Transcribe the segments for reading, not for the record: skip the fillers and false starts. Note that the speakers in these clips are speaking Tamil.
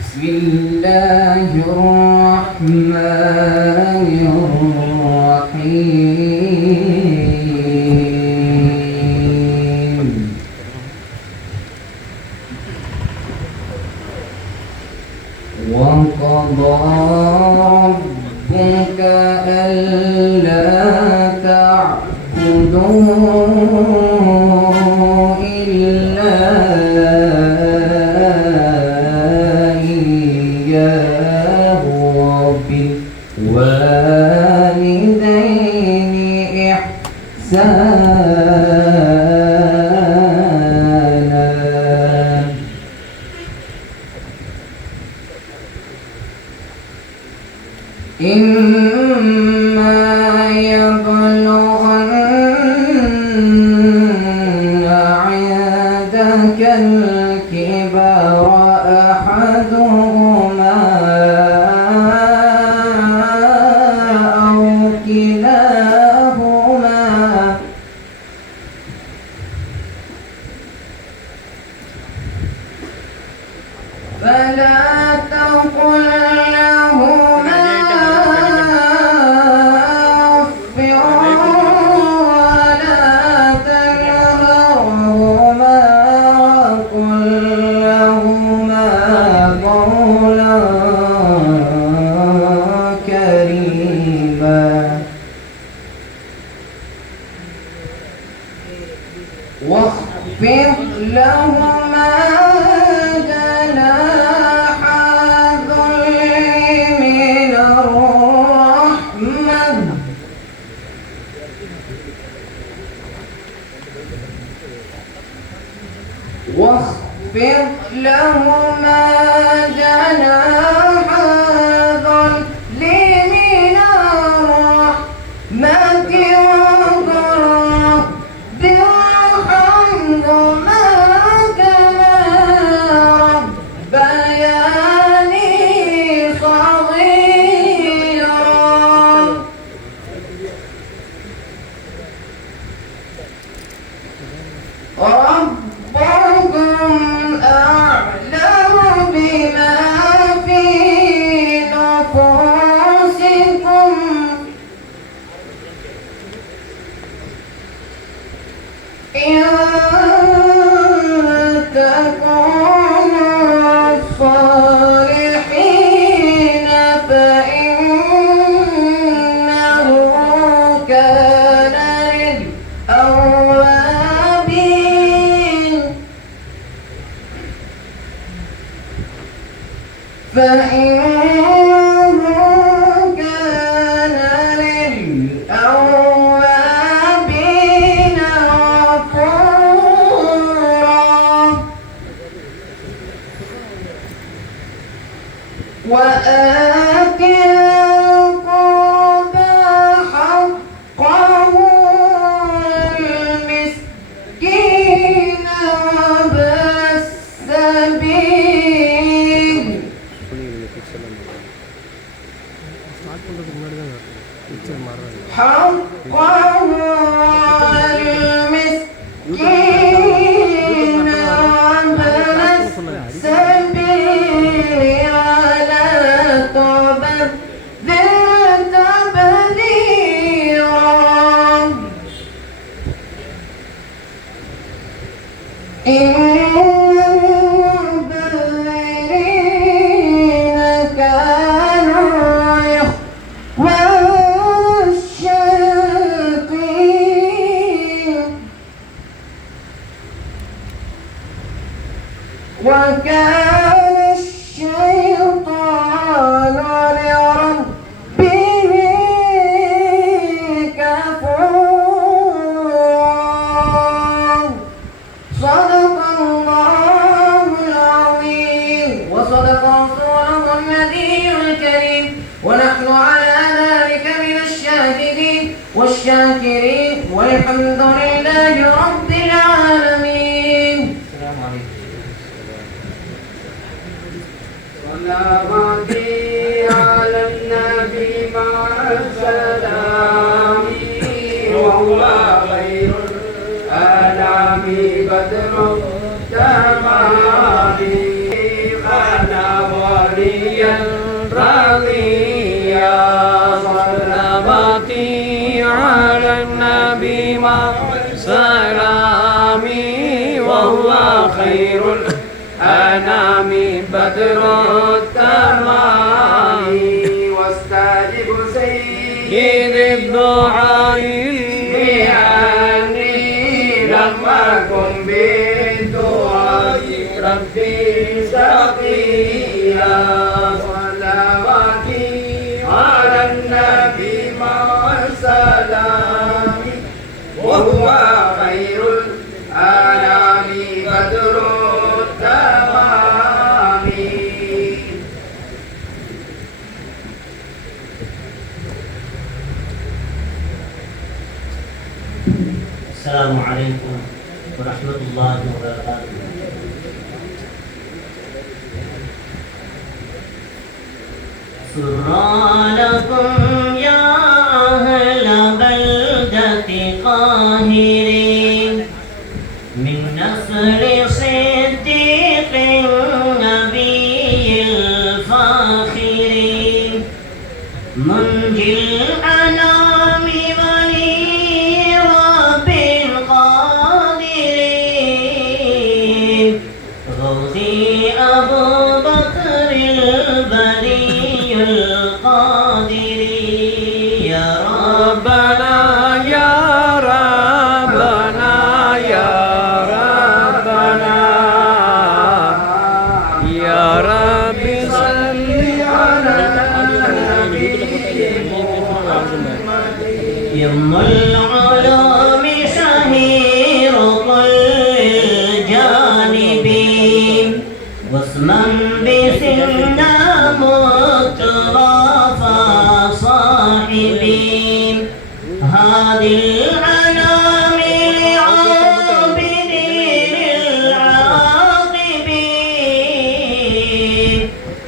بسم الله الرحمن الرحيم وقضى ربك ألا تعبدوا إلا إياه وبالوالدين إحسانا إما يبلغن عندك الكبر أحدهما أو كلاهما فلا تقل لهما أف ولا تنهرهما وقل لهما قولا كريما واخفض لهما جناح الذل من الرحمة واخفض لهما جناح الذل من الرحمة وقل رب ارحمهما كما ربياني صغيرا ربكم أعلم بما في نفوسكم إن تكونوا صالحين فإنه كان للأوابين غفورا وآت القربى حقه والمسكين وابن السبيل حقه والمسكين وابن السبيل ولا تبذر تبذيرا إن المبذرين كانوا إخوان الشياطين وكان الشيطان لربه كفورا صدق الله العظيم وصدق رسوله النبي الكريم ونحن على ذلك من الشاهدين والشاكرين والحمد لله رب العالمين. السلام عليكم. صلواتي على النبي مع السلام وهو خير الأنام بدر التمام خلق أنام بدر التمام واستجب سيد الدعاء بأني لم أكن بالدعاء ربي سقيا صلواتي على النبي مع السلام وهو خير الأنام بدر التمام. السلام عليكم ورحمة الله وبركاته. سرى لكم يا أهل بلدة قاهرين من نسل صديق النبي الفاخرين منجي الأنام ولي رب القادرين غوثي أبو بكر البلي القادري يا ربنا يا ربنا يا ربنا يا ربي صل على يم العلوم شهير كل الجانبين واسما بسنا مترافى صاحبين هذه الأنام لعابدين العاقبين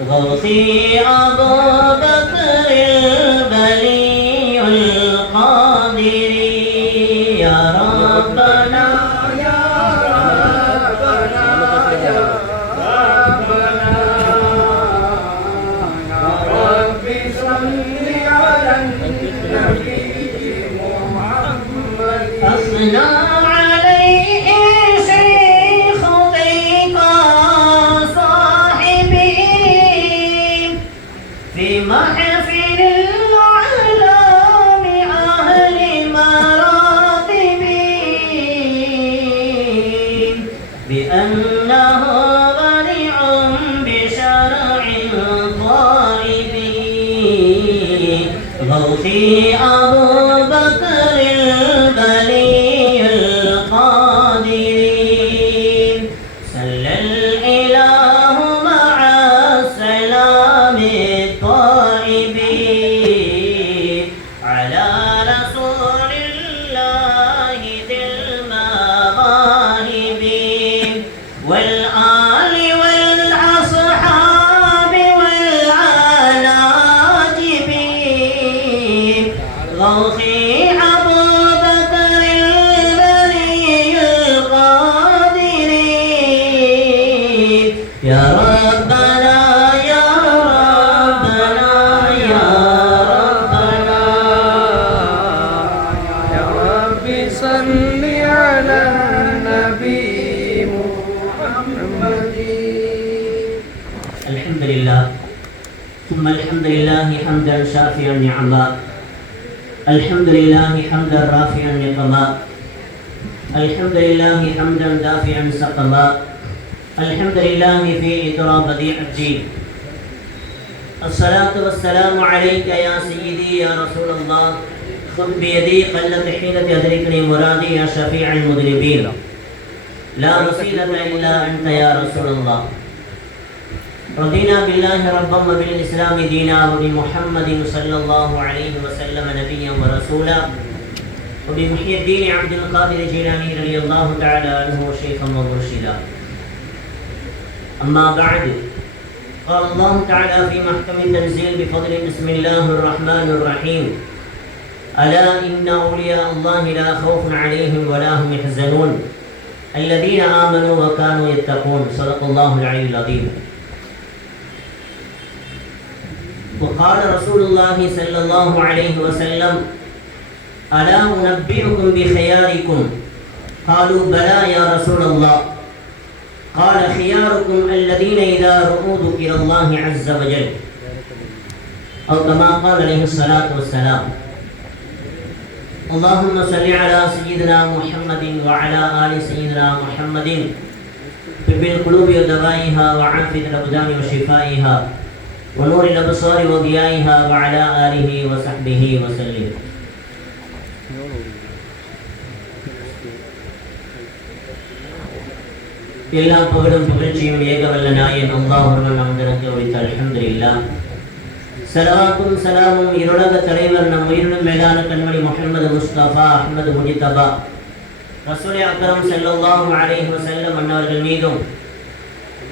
غوثي أبو بكر البلي القادري يا ربنا يا ربنا يا ربنا يا ربي صل على النبي محمد أثنى عليه شيخ ضيق صاحبين في محفل العلام أهل مراتبين بأنه بريء بشرع طائبين غوثي أبو بكر البلي القادرين صلى الإله مع السلام الطائبين على رسول الله ذي المواهب والآل والأصحاب والعناجبين غوثي أبو بكر البلي القادرين يا ربنا يا ربنا يا ربنا يا ربي صل على النبي محمد. الحمد لله ثم الحمد لله حمدا شافيا نعما الحمد لله حمدا رافعا نقما الحمد لله حمدا دافعا سقما الحمد لله في إطرى بديع الدين الصلاة والسلام عليك يا سيدي يا رسول الله خذ بيدي قلت حيلة أدركني مرادي يا شفيع المذنبين لا وسيلة إلا أنت يا رسول الله رضينا بالله ربا وبالإسلام دينا وبمحمد صلى الله عليه وسلم نبيا ورسولا وبمحيي الدين عبد القادر الجيلاني رضي الله تعالى عنه شيخا ومرشدا أما بعد قال الله تعالى في محكم التنزيل بفضل بسم الله الرحمن الرحيم ألا إن أولياء الله لا خوف عليهم ولا هم يحزنون الذين آمنوا وكانوا يتقون صدق الله العلي العظيم. وقال رسول الله صلى الله عليه وسلم ألا أنبئكم بخياركم قالوا بلى يا رسول الله قال خياركم الذين إذا رؤوا ذكر الله عز وجل أو كما قال عليه الصلاة والسلام. اللهم صل على سيدنا محمد وعلى آل سيدنا محمد طب القلوب ودوائها وعافية الأبدان وشفائها ونور الأبصار وضيائها وعلى آله وصحبه وسلم. எல்லா புகழும் புகழ்ச்சியும் ஏகவல்ல நாயன் அல்லாஹ் ஒருவன் அமர்ந்திருக்க உரித்தால் அல்ஹம்துலில்லாஹ். ஸலவாத்தும் ஸலாமும் இருலக தலைவர் நம் உயிரினும் மேலான கண்மணி முஹம்மது முஸ்தபா அஹ்மது முஜ்தபா ரசூல் அக்ரம் ஸல்லல்லாஹு அலைஹி வஸல்லம் அன்னவர்கள் மீதும்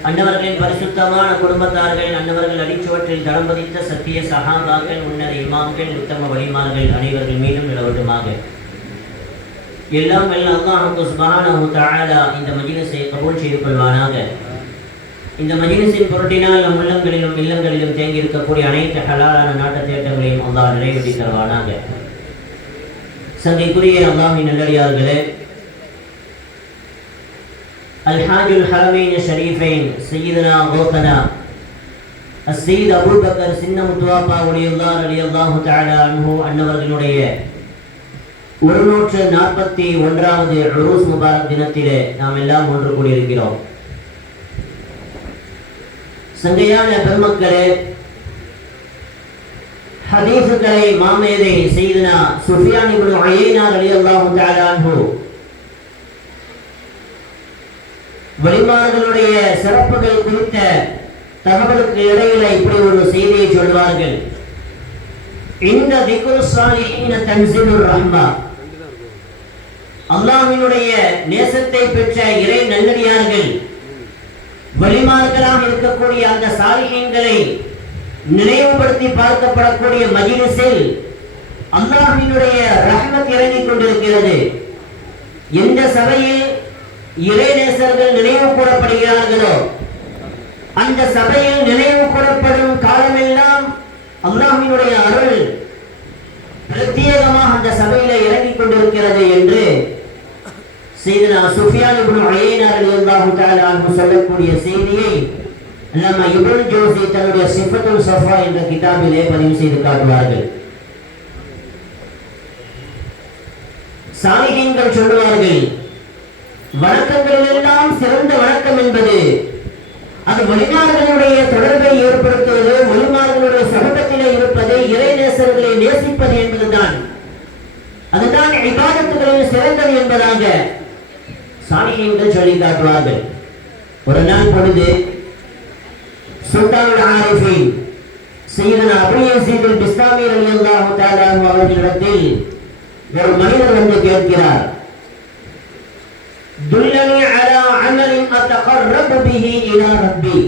அன்னவர்களின் பரிசுத்தமான குடும்பத்தார்கள் அன்னவர்கள் அடிச்சுவற்றில் தடம் பதித்த சத்திய சஹாபாக்கள் உன்னத இமாம்கள் உத்தம வலிமார்கள் அனைவர்கள் மீதும் நிலவட்டுமாக. எல்லாம் வல்ல அல்லாஹ் சுப்ஹானஹு வ தஆலா இந்த மஜ்லிஸை கபூல் செய்து கொள்வானாக. இந்த மஜ்லிஸின் பொருட்டினால் நம் உள்ளங்களிலும் இல்லங்களிலும் தேங்கி இருக்கக்கூடிய அனைத்து ஹலாலான நாட்ட தேட்டங்களையும் அல்லாஹ் நிறைவேற்றி தருவானாக. சங்கைக்குரிய அல்லாஹ்வின் நல்லடியார்களே, அல்ஹாஜுல் ஹரமைன் ஷரீஃபைன் சய்யிதுனா கௌதனா அஸ்ஸய்யித் அபூபக்கர் சின்ன முத்துவாப்பா ரலியல்லாஹு தஆலா அன்ஹு அன்னவர்களுடைய 141வது உருஸ் முபாரக் தினத்திலே நாம் எல்லாம் ஒன்று கூடியிருக்கிறோம். சங்கையான பெருமக்களே, ஹதீஸுகளை மாமேதை சய்யிதுனா சுஃபியான் இப்னு உயைனா ரலியல்லாஹு தஆலா அன்ஹு வலிமார்களுடைய சிறப்புகள் குறித்த தகவலுக்கு இடையில இப்படி ஒரு செய்தியை சொல்வார்கள். இந்த திக்ரு ஸாலிஹீன தன்ஸிலுர் ரஹ்மா, அல்லாஹ்வினுடைய நேசத்தை பெற்ற இறை நல்லடியார்கள் வலிமார்களாக இருக்கக்கூடிய அந்த சாலிஹீன்களை நினைவுபடுத்தி பார்க்கப்படக்கூடிய மஜ்லிஸில் அல்லாஹ்வினுடைய ரஹ்மத் இறங்கிக் கொண்டிருக்கிறது. எந்த சபையில் இறை நேசர்கள் நினைவு கூறப்படுகிறார்களோ அந்த சபையில் நினைவு கூறப்படும் காலமெல்லாம் அல்லாஹ்வினுடைய அருள் பிரத்யேகமாக அந்த சபையில இறங்கிக் கொண்டிருக்கிறது என்று சய்யிதுனா சுஃபியான் இப்னு உயைனா ரலியல்லாஹு தஆலா அன்ஹு சொல்லக்கூடிய செய்தியை அல்லாமா இப்னு ஜௌஸி தன்னுடைய சிஃபத்துல் ஸஃபா என்ற கிதாபிலே பதிவு செய்து காட்டுவார்கள். சாலிஹீன்கள் சொல்லுவார்கள், வணக்கங்களிலெல்லாம் சிறந்த வணக்கம் என்பது அது வலிமார்களுடைய தொடர்பை ஏற்படுத்துவது, வலிமார்களுடைய சமூகத்திலே இருப்பது, இறை நேசர்களை நேசிப்பது என்பதுதான். அதுதான் இபாதத்துகளில் சிறந்தது என்பதாக சாலிஹீன்கள் சொல்லி காட்டுவார்கள். ஒரு நாள் பொழுது சுல்தானுல் ஆரிஃபீன் சய்யிதுனா அபூ யஸீத் அல் பிஸ்தாமி ரலியல்லாஹு தஆலா அன்ஹு அவர்களிடத்தில் ஒரு மனிதர் வந்து கேட்கிறார், துல்லனி அலா அமலின் அத்தகர்ரபு பிஹி இலா ரப்பி.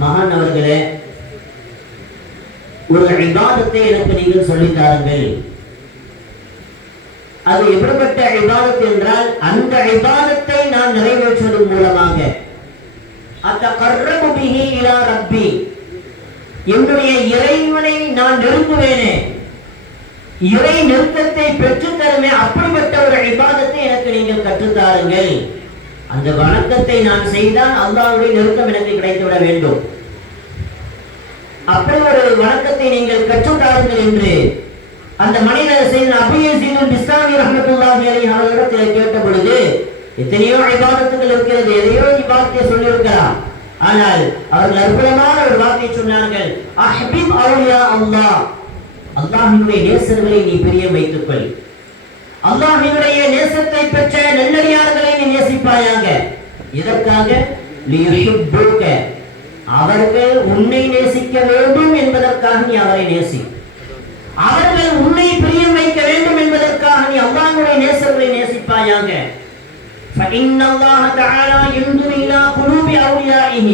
மகான் அவர்களே, ஒரு இபாதத்தை எனக்கு நீங்கள் சொல்லித் தாருங்கள். அது எப்படிப்பட்ட இபாதத் என்றால், அந்த இபாதத்தை நான் நிறைவேற்றுவதன் மூலமாக அத்தகர்ரபு பிஹி இலா ரப்பி, என்னுடைய இறைவனை நான் நெருங்குவேனே, இறை நெருக்கத்தை பெற்றுத் தருமே, அப்படிப்பட்ட ஒரு இபாதத்தை எனக்கு நீங்கள் கற்றுத்தாருங்கள். அந்த வணக்கத்தை நான் செய்தால் அல்லாஹ்வுடைய நெருக்கம் எனக்கு கிடைத்துவிட வேண்டும். அப்படி ஒரு வணக்கத்தை நீங்கள் கற்றுத்தாருங்கள் என்று அந்த மனிதர் சய்யிதுனா அபூ யஸீத் அல் பிஸ்தாமி ரஹ்மத்துல்லாஹி அலைஹி அவர்களிடத்தில் கேட்ட பொழுது, எத்தனையோ இபாதத்துகள் இருக்கிறது, எதையோ இபாதத்தை சொல்லியிருக்கிறார். ஆனால் அவர்கள் அற்புதமான ஒரு வார்த்தையை சொன்னார்கள், அஹ்பிப் அவுலியா அல்லாஹ், அல்லாஹ்வினுடைய நேசர்களை நீ பிரியம் வைத்துக் கொள். அல்லாஹ்வினுடைய நேசத்தை பெற்ற நல்லடியார்களை நீ நேசிப்பாயாக. இதற்காக லியுஹிப்புக, அவர்கள் உன்னை நேசிக்க வேண்டும் என்பதற்காக நீ அவரை நேசி. அவர்கள் உன்னை பிரியம் வைக்க வேண்டும் என்பதற்காக நீ அல்லாஹ்வுடைய நேசர்களை நேசிப்பாயாக. فإن الله تعالى ينظر إلى قلوب أوليائه,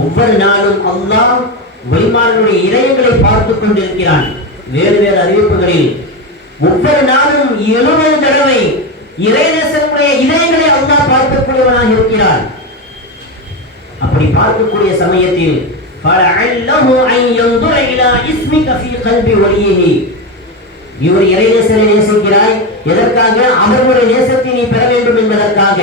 ஒவ்வொரு நாளும் அல்லாஹ் வலிமார்களுடைய இதயங்களை பார்த்துக் கொண்டிருக்கிறான். வேறு வேறு அறிவிப்புகளில் ஒவ்வொரு நாளும் 70 தடவை இறைநேசருடைய இதயங்களை அல்லாஹ் பார்க்கக்கூடியவனாக இருக்கிறான். அப்படி பார்க்கக்கூடிய சமயத்தில் فَلَعَلَّهُ أَنْ يَنْظُرَ إِلَى اسْمِكَ فِي قَلْبِ وَلِيِّهِ, இவர் இறைநேசரை நேசிக்கிறாய், எதற்காக? அவர்களுடைய நேசத்தை நீ பெற வேண்டும் என்பதற்காக.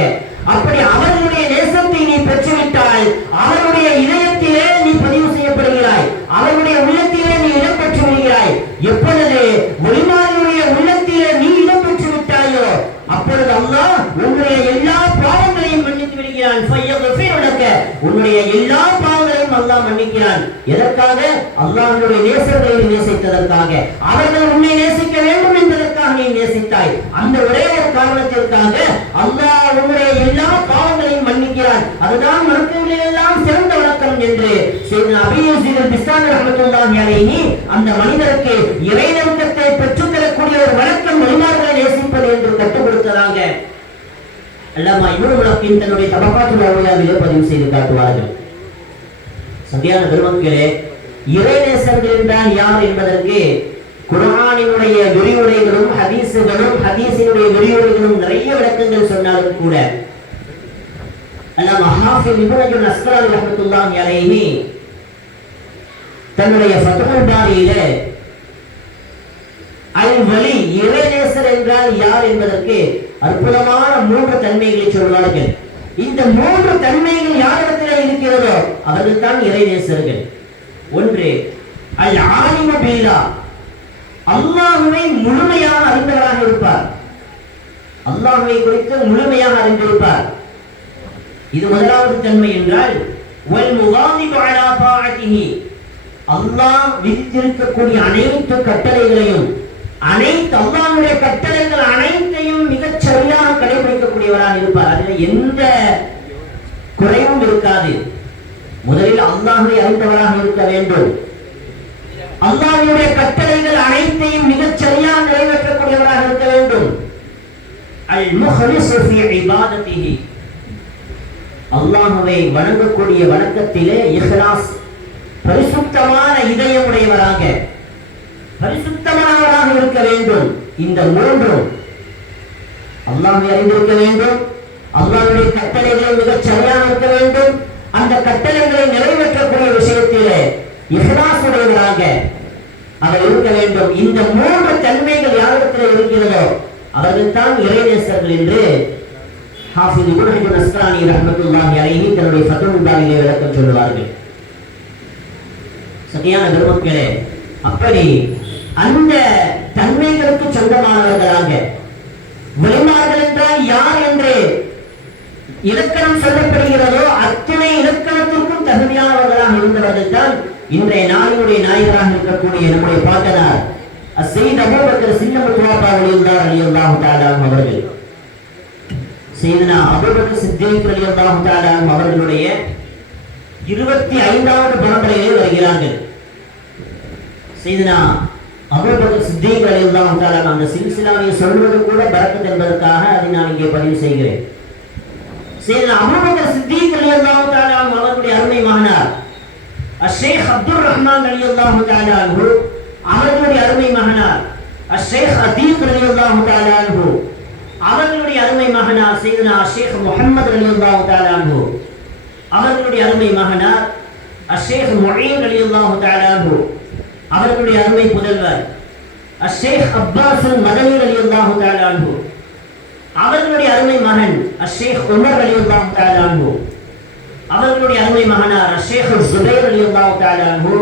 அப்படி அவர்களுடைய நேசத்தை நீ பெற்றுவிட்டால் அவருடைய இதயத்திலே நீ பதிவு செய்யப்படுகிறாய், அவருடைய உள்ளத்திலே நீ இடம் பெற்று விடுகிறாய். எப்பொழுது ஒளிமாறியுடைய உள்ளத்திலே நீ இடம் பெற்று விட்டாயோ அப்பொழுது அல்லாஹ் உன்னுடைய எல்லா பாவங்களையும் மன்னித்து விடுகிறான். உன்னுடைய எல்லா பாவங்களையும் அல்லாஹ் மன்னிக்கிறான். எதற்காக? அல்லாஹ்வுடைய நேசர்களை நேசித்ததற்காக. அவர்கள் உன்னை நேசிக்க வேண்டும் என்பதற்காக நீ நேசித்தாய். அந்த ஒரே ஒரு காரணத்திற்காக அல்லாஹ் உன்னுடைய எல்லா பாவங்களையும் மன்னிக்கிறான். அதுதான் வணக்கங்களில் எல்லாம் சிறந்த வணக்கம் என்று சையதுனா அபூ யஸீத் அல்-பிஸ்தாமி ரஹ்மத்துல்லாஹி அலைஹி அந்த மனிதருக்கு இறைநெருக்கத்தை பெற்றுத் தரக்கூடிய ஒரு வணக்கம் வழிமார்களை நேசிப்பது என்று கற்றுக் கொடுத்ததாக அல்லாமா இப்னு முலக்கின் தன்னுடைய தபகாத்துல் அவுலியாவிலே பதிவு செய்து காட்டுவார்கள். சத்தியான பெருமக்களே, இறைநேசர்கள் என்றால் யார் என்பதற்கு குர்ஆனினுடைய விரிவுரைகளும் ஹதீஸினுடைய விரிவுரைகளும் நிறைய விளக்கங்கள் சொன்னாலும் கூட அல்லாமா ஹாஃபிஸ் இப்னு ஹஜர் அஸ்கலானி ரஹ்மத்துல்லாஹி அலைஹி தன்னுடைய ஃபத்ஹுல் பாரியிலே அல்-வலி இறைநேசர் என்றால் யார் என்பதற்கு அற்புதமான 3 தன்மைகளை சொல்வார்கள். இந்த 3 தன்மைகள் யாரிடத்தில் இருக்கிறதோ அவர்கள் தான் இறைநேசர்கள். ஒன்று, அல்-ஆலிமு பில்லாஹ், அல்லாஹ்வை முழுமையாக அறிந்தவராக இருப்பார், அல்லாஹ்வை குறித்து முழுமையாக அறிந்திருப்பார். இது முதலாவது தன்மை என்றால் வல் முவாதிபு அலா தாஅத்திஹி, அல்லாஹ் விதித்திருக்கக்கூடிய அனைத்து கட்டளைகளையும் அனைத்து அல்லாஹ்வுடைய கட்டளைகள் அனைத்தையும் மிகச் சரியாக கடைபிடிக்கக்கூடியவராக இருப்பார். அதில் எந்த குறைவும் இருக்காது. முதலில் அல்லாஹ்வை அறிந்தவராக இருக்க வேண்டும். அல்லாஹ்வுடைய கட்டளைகள் அனைத்தையும் மிகச் சரியாக நிறைவேற்றக்கூடியவராக இருக்க வேண்டும். அல் முஹ்லிஸு ஃபீ இபாதத்திஹி, அல்லாஹ்வை வணங்கக்கூடிய வணக்கத்திலே இஹ்லாஸ், பரிசுத்தமான இதயமுடையவராக பரிசுத்தமானவராக இருக்க வேண்டும். இந்த 3 அல்லாஹ்வை அறிந்திருக்க வேண்டும், அல்லாஹ்வுடைய கட்டளைகள் மிகச் சரியாக இருக்க வேண்டும், அந்த கட்டளைகளை நிறைவேற்றக்கூடிய விஷயத்திலே இஹ்லாஸ் உடையவராக அவர் இருக்க வேண்டும். இந்த 3 தன்மைகள் யாரிடத்தில் இருக்கிறதோ அவர்கள் தான் இறைநேசர்கள் என்று ஹாஃபிஸ் இப்னு ஹஜர் அஸ்கலானி ரஹ்மத்துல்லாஹி அலைஹி தன்னுடைய ஃபத்ஹுல் பாரியிலே விளக்கம் சொல்வார்கள். சத்தியான பெருமக்களே, அப்படி அந்த தன்மைகளுக்கு சொந்தமானவர்களாக வழிமார்கள் என்றால் யார் என்று இலக்கணம் சொல்லப்படுகிறதோ அத்தனை இலக்கணத்திற்கும் தகுதியானவர்களாக இருந்தவர்கள் தான் இன்றைய நாளினுடைய நாயகராக இருக்கக்கூடிய நம்முடைய பாட்டனார் சையத் அபூபக்கர் சின்னமுல் துவாபா ரலியல்லாஹு தஆலா அவர்கள். சையதுனா அபூபக்கர் சித்திக் ரலியல்லாஹு தஆலா அவர்களுடைய 25வது பரம்பரையிலே வருகிறார்கள். சையதுனா அபூபக்கர் சித்திக் ரலியல்லாஹு தஆலா அந்த சில்சிலாவை சொல்வது கூட பரக்கத் என்பதற்காக அதை நான் இங்கே பதிவு செய்கிறேன். சையதுனா அபூபக்கர் சித்திக் ரலியல்லாஹு தஆலா அவர்களுடைய அருமை மகனார் ஷேக் அப்துல் ரஹ்மான் ரலியல்லாஹு தஆலா அன்ஹு அவர்களுடைய அருமை மகனார் ஷேக் அதீக் ரலியல்லாஹு தஆலா அன்ஹு அவர்களுடைய அருமை மகனார் சையதுனா ஷேக் முஹம்மது ரலியல்லாஹு தஆலா அன்ஹு அவர்களுடைய அருமை மகனார் ஷேக் முஈன் ரலியல்லாஹு தஆலா அன்ஹு அவர்களுடைய அருமை புதல்வர் ஷேக் அப்பாஸ் மதனி ரலியல்லாஹு தஆலா அன்ஹு அவர்களுடைய அருமை மகன் ஷேக் உமர் ரலியல்லாஹு தஆலா அன்ஹு அவர்களுடைய அருமை மகனார் ஷேக் ஜுபைர் ரலியல்லாஹு தஆலா அன்ஹு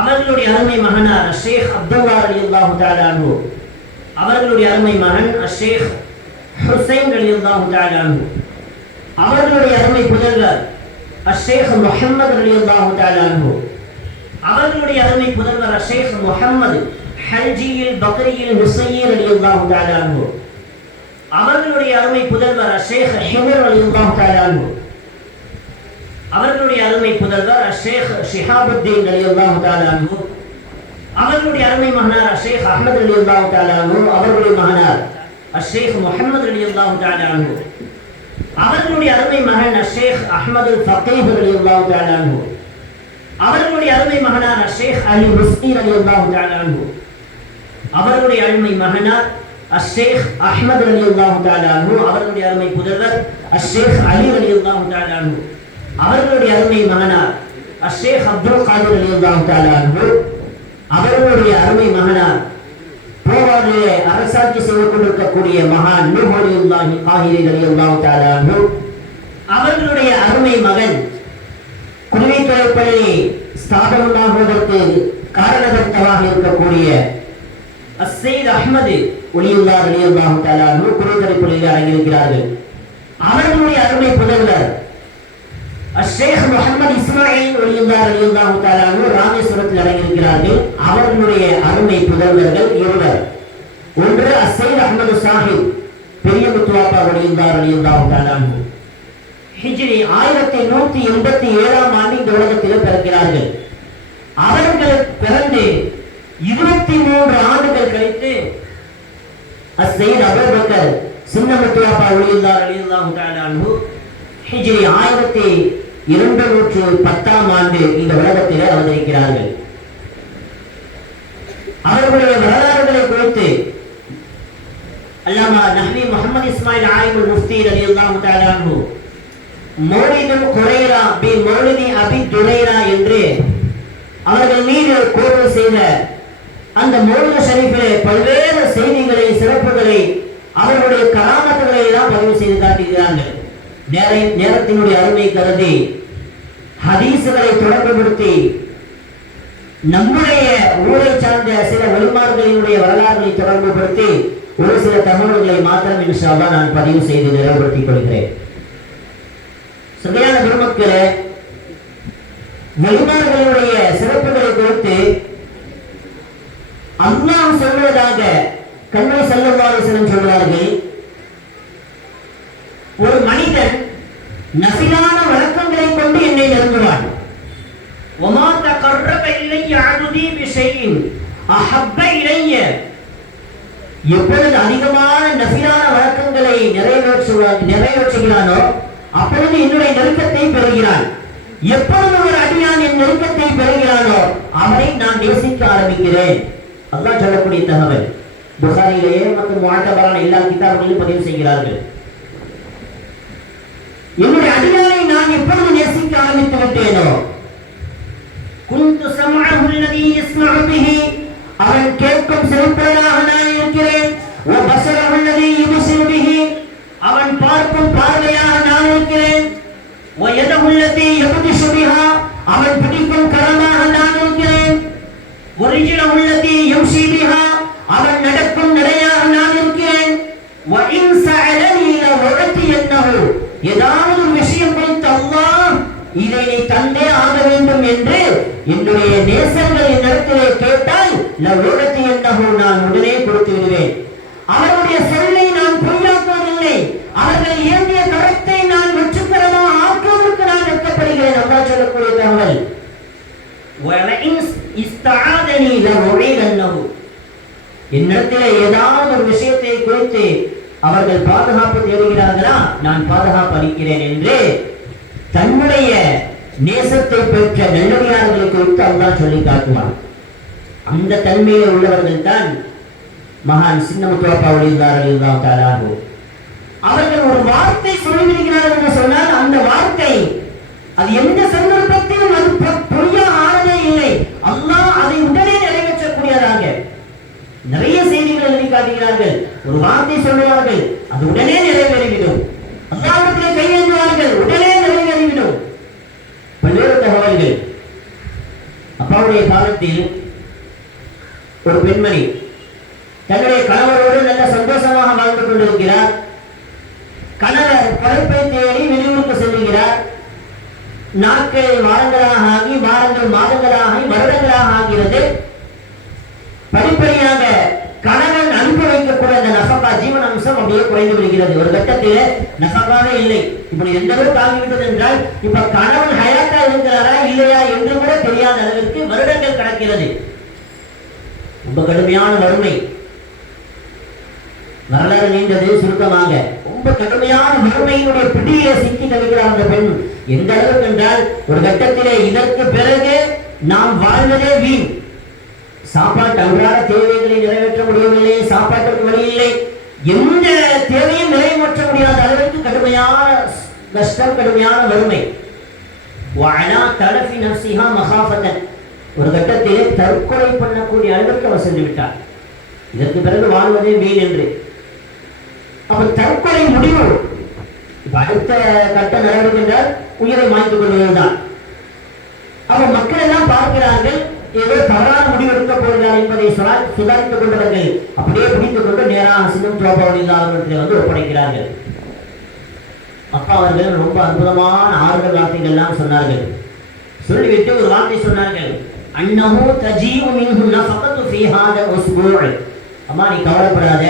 அவர்களுடைய அருமை மகனார் ஷேக் அப்துல்லா ரலியல்லாஹு தஆலா அன்ஹு அவர்களுடைய அருமை மகன் ஷேக் ஹுசைன் ரலியல்லாஹு தஆலா அன்ஹு அவர்களுடைய அருமை புதல்வர் ஷேக் முஹம்மது ரலியல்லாஹு தஆலா அன்ஹு அவர்களுடைய அருமை புதல்வர் ஷேக் முஹம்மது ஹல்ஜியில் பக்ரியில் ஹுசையி ரலியல்லாஹு தஆலா அன்ஹு அவர்களுடைய அருமை புதல்வர் ஷேக் ஹிமர் ரலியல்லாஹு தஆலா அன்ஹு அவர்களுடைய அருமை புதல்வர் ஷேக் ஷிஹாபுத்தீன் ரலியல்லாஹு தஆலா அன்ஹு அவர்களுடைய அருமை மகனார் ஷேக் அஹ்மத் ரலியல்லாஹு தஆலா அன்ஹு அவர்களுடைய மகனார் ஷேக் முஹம்மது ரலியல்லாஹு தஆலா அன்ஹு அவர்களுடைய அருமை மகன் ஷேக் அஹ்மது ஃபகீஹ் ரலியல்லாஹு தஆலா அன்ஹு அவர்களுடைய அருமை மகனார் ஷேக் அலி முஸ்தி ரலியல்லாஹு தஆலா அன்ஹு அவர்களுடைய அருமை மகனார் ஷேக் அஹ்மத் ரலியல்லாஹு தஆலா அன்ஹு அவர்களுடைய அருமை புதல்வர் ஷேக் அலி ரலியல்லாஹு தஆலா அன்ஹு அவர்களுடைய அருமை மகனார் ஷேக் அப்துல் காதிர் ரலியல்லாஹு தஆலா அன்ஹு அவர்களுடைய அருமை மகனார் போவாரிலே அரசாட்சி செய்து கொண்டிருக்கக்கூடிய மகான் நூஹ் வலியுல்லாஹி காஹிரி ரலியல்லாஹு தஆலா அன்ஹு அவர்களுடைய அருமை மகன் குருவித்துறைப்பள்ளி ஸ்தாபனமாகுவதற்கு காரணகர்த்தமாக இருக்கக்கூடிய அஸ்ஸைத் அஹ்மது வலியுல்லாஹி ரலியல்லாஹு தஆலா அன்ஹு குருவித்துறைப்பள்ளியில் அடங்கியிருக்கிறார்கள். அவர்களுடைய அருமை புதல்வர் ஷேக் முஹம்மது இஸ்மாயில் வலியுல்லாஹி ரலியல்லாஹு தஆலா அன்ஹு ராமேஸ்வரத்தில் அடங்கியிருக்கிறார்கள். அவர்களுடைய அருமை புதல்வர்கள் இருவர். ஒன்று அஸ்ஸைத் அஹ்மது சாஹிப் பெரிய முத்துவாப்பா வலியுல்லாஹி ரலியல்லாஹு தஆலா அன்ஹு ஹிஜ்ரி 1187 ஆண்டு இந்த உலகத்தில் பிறக்கிறார்கள். அவர்கள் பிறந்து 23 ஆண்டுகள் கழித்து அஸ்ஸைத் அபூபக்கர் சின்ன முத்துவாப்பா வலியுல்லாஹி ரலியல்லாஹு தஆலா அன்ஹு ஹிஜ்ரி 1210 ஆண்டு இந்த உலகத்தில் அவதரிக்கிறார்கள். அவர்களுடைய வரலாறுகளை குறித்து அல்லாமா நஹ்வி முஹம்மது இஸ்மாயில் ஆலிமுல் முஃப்தி ரலியல்லாஹு தஆலா அன்ஹு மௌலிதுல் குரைரா பி மௌலிதி அபி துரைரா என்று அவர்கள் மீது கோர்வை செய்த அந்த மௌலிது ஷரீஃபிலே பல்வேறு செய்திகளை சிறப்புகளை அவர்களுடைய கராமத்துகளை எல்லாம் பதிவு செய்து காட்டுகிறார்கள். நேரத்தினுடைய அருமை கருதி ஹதீசுகளை தொடர்புபடுத்தி நம்முடைய ஊரை சார்ந்த சில வழிமார்களினுடைய வரலாறுகளை தொடர்புபடுத்தி ஒரு சில தகவல்களை மாத்திரம் இன்ஷா அல்லாஹ் நான் பதிவு செய்து நிறைவுபடுத்திக் கொள்கிறேன். சரியான பெருமக்களே, வழிமார்களினுடைய சிறப்புகளை குறித்து அல்லாஹ் சொல்வதாக கண்மணி ஸல்லல்லாஹு அலைஹி வஸல்லம் சொல்கிறார்கள், ஒரு மனிதன் நஃபிலான வழக்கங்களை கொண்டு என்னை நெருங்குவான். வமா தகர்ரப இலைய அப்தி பிஷைஇன் அஹப்ப இலைய, எப்பொழுது அதிகமான நஃபிலான வழக்கங்களை நிறைவேற்றுகிறானோ அப்பொழுது என்னுடைய நெருக்கத்தை பெறுகிறான். எப்பொழுது ஒரு அடியான் என் நெருக்கத்தை பெறுகிறானோ அவனை நான் நேசிக்க ஆரம்பிக்கிறேன். அல்லாஹ் சொல்லக்கூடிய தகவல் புகாரியிலேயே மற்றும் முஅத்தபரான எல்லா கிதாபுகளிலும் பதிவு செய்கிறார்கள். என்னுடைய அடியானை நான் எப்பொழுது நேசிக்க ஆரம்பித்து விட்டேனோ, குந்து சமஅஹு அல்லதி யஸ்மஉ பிஹி, அவன் கேட்கும் செவிப்பவனாக நான் இருக்கிறேன். வ பஸரஹு அல்லதி யுப்ஸிரு பிஹி, அவன் பார்க்கும் பார்வையாக நான் இருக்கிறேன். வ யதஹு அல்லதி யப்திஷு பிஹா, அவன் பிடிக்கும் கரமாக நான் இருக்கிறேன். வ ரிஜ்லுஹு அல்லதி யம்ஷி பிஹா, அவன் நடக்கும் நடையாக நான் இருக்கிறேன். வ இன் சஅலனி லஉஅதியன்னஹு, ஏதாவது ஒரு விஷயம் குறித்து அல்லாஹ் இதை நீ தந்தே ஆக வேண்டும் என்று என்னுடைய நேசர்கள் என்னிடத்திலே கேட்டால் லஉஅதியன்னஹு, நான் உடனே கொடுத்து விடுவேன். அவருடைய சொல்லை நான் பொய்யாக்குவதில்லை. அவர்கள் ஏந்திய கருத்தை நான் வெற்றிகரமாக ஆக்குவதற்கு நான் வெட்கப்படுகிறேன். அல்லாஹ் சொல்லக்கூடிய தகவல், வலஇன் இஸ்தஆதனி லஉஈதன்னஹு, என்னிடத்திலே ஏதாவது ஒரு விஷயத்தை குறித்து அவர்கள் பாதுகாப்பு தேடுகிறார்களா, நான் பாதுகாப்பு அளிக்கிறேன் என்று தன்னுடைய நேசத்தை பெற்ற நல்லடியார்களை குறித்து அல்லாஹ் சொல்லி காட்டுவான். அந்த தன்மையில் உள்ளவர்கள் தான் மகான் சின்ன முத்துவாப்பா ரலியல்லாஹு தஆலா அன்ஹு. அவர்கள் ஒரு வார்த்தை சொல்லிவிடுகிறார்கள் என்று சொன்னால் அந்த வார்த்தை அது எந்த சந்தர்ப்பத்திலும் அது பொய்யா ஆனதே இல்லை. அல்லாஹ் அதை உடனே நிறைவேற்றக்கூடியதாக நிறைய செய்திகள் எழுதி காட்டுகிறார்கள். ஒரு வார்த்தை சொல்லுவார்கள், அது உடனே நிறைவேறிவிடும். அல்லாஹ்விடத்திலே கையேந்துவார்கள், உடனே நிறைவேறிவிடும். பல்வேறு தகவல்கள். அப்பாவுடைய காலத்தில் ஒரு பெண்மணி தன்னுடைய கணவரோடு நல்ல சந்தோஷமாக வாழ்ந்து கொண்டிருக்கிறார். கணவர் படைப்பை தேடி வெளியூருக்கு செல்லுகிறார். நாட்கள் வாரங்களாக ஆகி, வாரங்கள் மாதங்களாகி, வருடங்களாக ஆகிறது. படிப்படியாக கணவன் அனுப்பி வைக்கக்கூடிய அந்த நஃபகா ஜீவன அம்சம் அப்படியே குறைந்து விடுகிறது. ஒரு கட்டத்தில் நஃபகாவே இல்லை. இப்படி எந்த அளவுக்கு ஆகிவிட்டது என்றால், இப்ப கணவன் ஹயாத்தா இருக்கிறாரா இல்லையா என்று கூட தெரியாத அளவிற்கு வருடங்கள் கடக்கிறது. ரொம்ப கடுமையான வறுமை. வரலாறு நீண்டது, சுருக்கமாக ரொம்ப கடுமையான வறுமையினுடைய பிடியிலே சிக்கி தவிக்கிறார் அந்த பெண். எந்த அளவுக்கு என்றால், ஒரு கட்டத்திலே இதற்கு பிறகு நாம் வாழ்வதே வீண். சாப்பாட்டு அன்றாட தேவைகளை நிறைவேற்ற முடியவில்லை, சாப்பாட்டுக்கு வழி இல்லை, எந்த தேவையும் நிறைவேற்ற முடியாத அளவிற்கு கடுமையான கஷ்டம், கடுமையான வறுமை. ஒரு கட்டத்திலே தற்கொலை பண்ணக்கூடிய அளவிற்கு அவர் சென்று விட்டார். இதற்கு பிறகு வாழ்வதே வீண் என்று. அப்ப தற்கொலை முடிவு. இப்ப அடுத்த கட்ட நடவடிக்கை என்றால் உயிரை மாய்த்துக் கொள்வதுதான். அப்ப மக்கள் எல்லாம் பார்க்கிறார்கள், ஏதோ தவறான முடிவெடுக்க போகிறார் என்பதை சுதாரித்துக் கொண்டவர்கள் அப்படியே பிடித்துக் கொண்டு நேராக சின்னம் தோப்பாவளியில் வந்து ஒப்படைக்கிறார்கள். அப்பா அவர்கள் ரொம்ப அற்புதமான ஆறுதல் வார்த்தைகள் எல்லாம் சொன்னார்கள். சொல்லிவிட்டு ஒரு வார்த்தை சொன்னார்கள், அன்னஹு தஜீஉ மின்ஹு நஃபகத்து ஃபீ ஹாதா உஸ்பூஅ். அம்மா நீ கவலைப்படாத,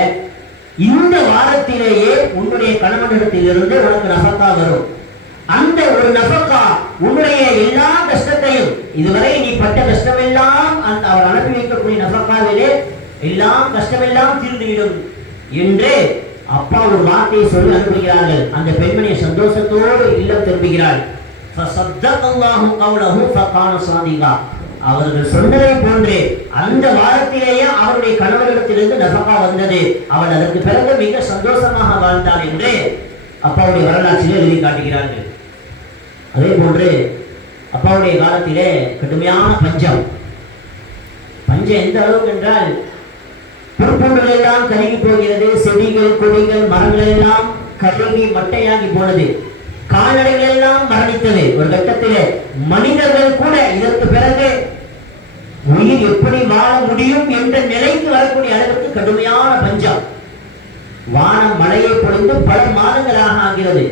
இந்த வாரத்திலேயே உன்னுடைய கணவனிடத்திலிருந்து உனக்கு நஃபகா வரும். அந்த ஒரு நஃபகா உன்னுடைய எல்லா கஷ்டத்தையும், இதுவரை நீ பட்ட கஷ்டமெல்லாம் அந்த அவர் அனுப்பி வைக்கக்கூடிய நஃபகாவிலே எல்லாம் கஷ்டமெல்லாம் தீர்ந்துவிடும் என்று அப்பா ஒரு வார்த்தையை சொல்லி அனுப்புகிறார்கள். அந்த பெண்மணியை சந்தோஷத்தோடு இல்லம் திரும்புகிறாள். அவர்கள் சொன்னதை போன்றே அந்த வாரத்திலேயே அவருடைய கணவரிடத்திலிருந்து நஃபகா வந்தது. அவள் அதற்கு பிறகு மிக சந்தோஷமாக வாழ்ந்தாள் என்று அப்பாவுடைய வரலாற்றிலே எழுதி காட்டுகிறார்கள். அதே போன்று அப்பாவுடைய காலத்திலே கடுமையான பஞ்சம். பஞ்சம் எந்த அளவுக்கு என்றால் புற்பொருள் எல்லாம் கருகி போகிறது, செடிகள் கொடிகள் மரங்கள் எல்லாம் கருகி மட்டையாகி போனது, கால்நடைகள் எல்லாம் மரணித்தது. ஒரு கட்டத்திலே மனிதர்கள் கூட இதற்கு பிறகு உயிர் எப்படி வாழ முடியும் என்ற நிலைக்கு வரக்கூடிய அளவுக்கு கடுமையான பஞ்சம். வானம் மழையை பொழிந்து பல மாதங்களாக ஆகிறது.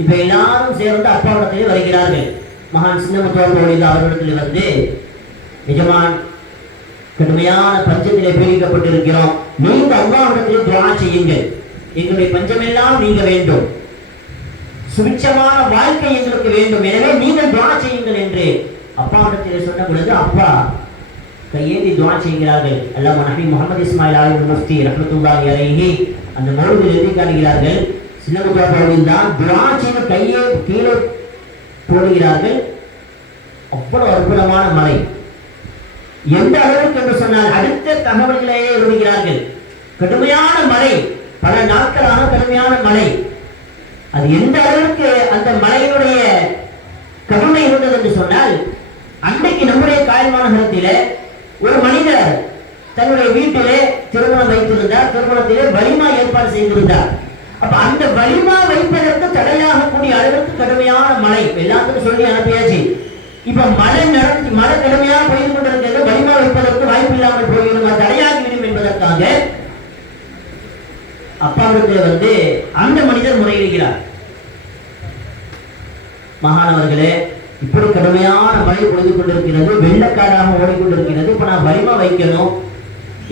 இப்ப எல்லாரும் சேர்ந்து அப்பாவிடத்திலே வருகிறார்கள். மகான் சின்னமுத்தோடு அவர்களிடத்தில் வந்து, நிஜமான் கடுமையான பஞ்சத்திலே பீடிக்கப்பட்டிருக்கிறோம், நீங்க அல்லாஹ்விடத்திலே துஆ செய்யுங்கள், எங்களுடைய பஞ்சமெல்லாம் நீங்க வேண்டும், சுபிட்சமான வாழ்க்கை எங்களுக்கு வேண்டும், எனவே நீங்கள் துஆ செய்யுங்கள் என்று அப்பாவிடத்திலே சொன்ன பொழுது அப்பா கையேந்தி துஆ செய்கிறார்கள். அல்லாஹ் நபி முஹம்மது இஸ்மாயில் அலி முஃப்தி ரஹ்மத்துல்லாஹி அலைஹி அந்த மௌலிதில் எழுதி காட்டுகிறார்கள். சின்னமுத்தோடு தான் துஆ செய்து கையை கீழே போடுகிறார்கள். அவ்வளவு அற்புதமான மழை. எந்த அளவுக்கு என்று சொன்னால் அடுத்த தகவல்களையே எழுதுகிறார்கள். கடுமையான மழை, பல நாட்களாக கடுமையான மழை. அது எந்த அளவுக்கு அந்த மழையினுடைய கடுமை இருந்தது என்று சொன்னால், அன்றைக்கு நம்முடைய காயல்மாநகரத்திலே ஒரு மனிதர் தன்னுடைய வீட்டிலே திருமணம் வைத்திருந்தார். திருமணத்திலே வலிமா ஏற்பாடு செய்திருந்தார். அப்ப அந்த வலிமா வைப்பதற்கு தடையாகக்கூடிய அளவுக்கு கடுமையான மழை. எல்லாத்துக்கும் சொல்லி அனுப்பியாச்சு. இப்ப மழை கடுமையாக பெய்து கொண்டிருக்கிறது, வலிமா வைப்பதற்கு வாய்ப்பு இல்லாமல் போய்விடும், தடையாகிவிடும் என்பதற்காக அப்பாவிற்கு வந்து அந்த மனிதர் முறையிடுகிறார். மகானவர்களே, இப்படி கடுமையான மழை பொழுது கொண்டிருக்கிறது, வெள்ளக்காடாக ஓடிக்கொண்டிருக்கிறது, இப்ப நான் வலிமா வைக்கணும்,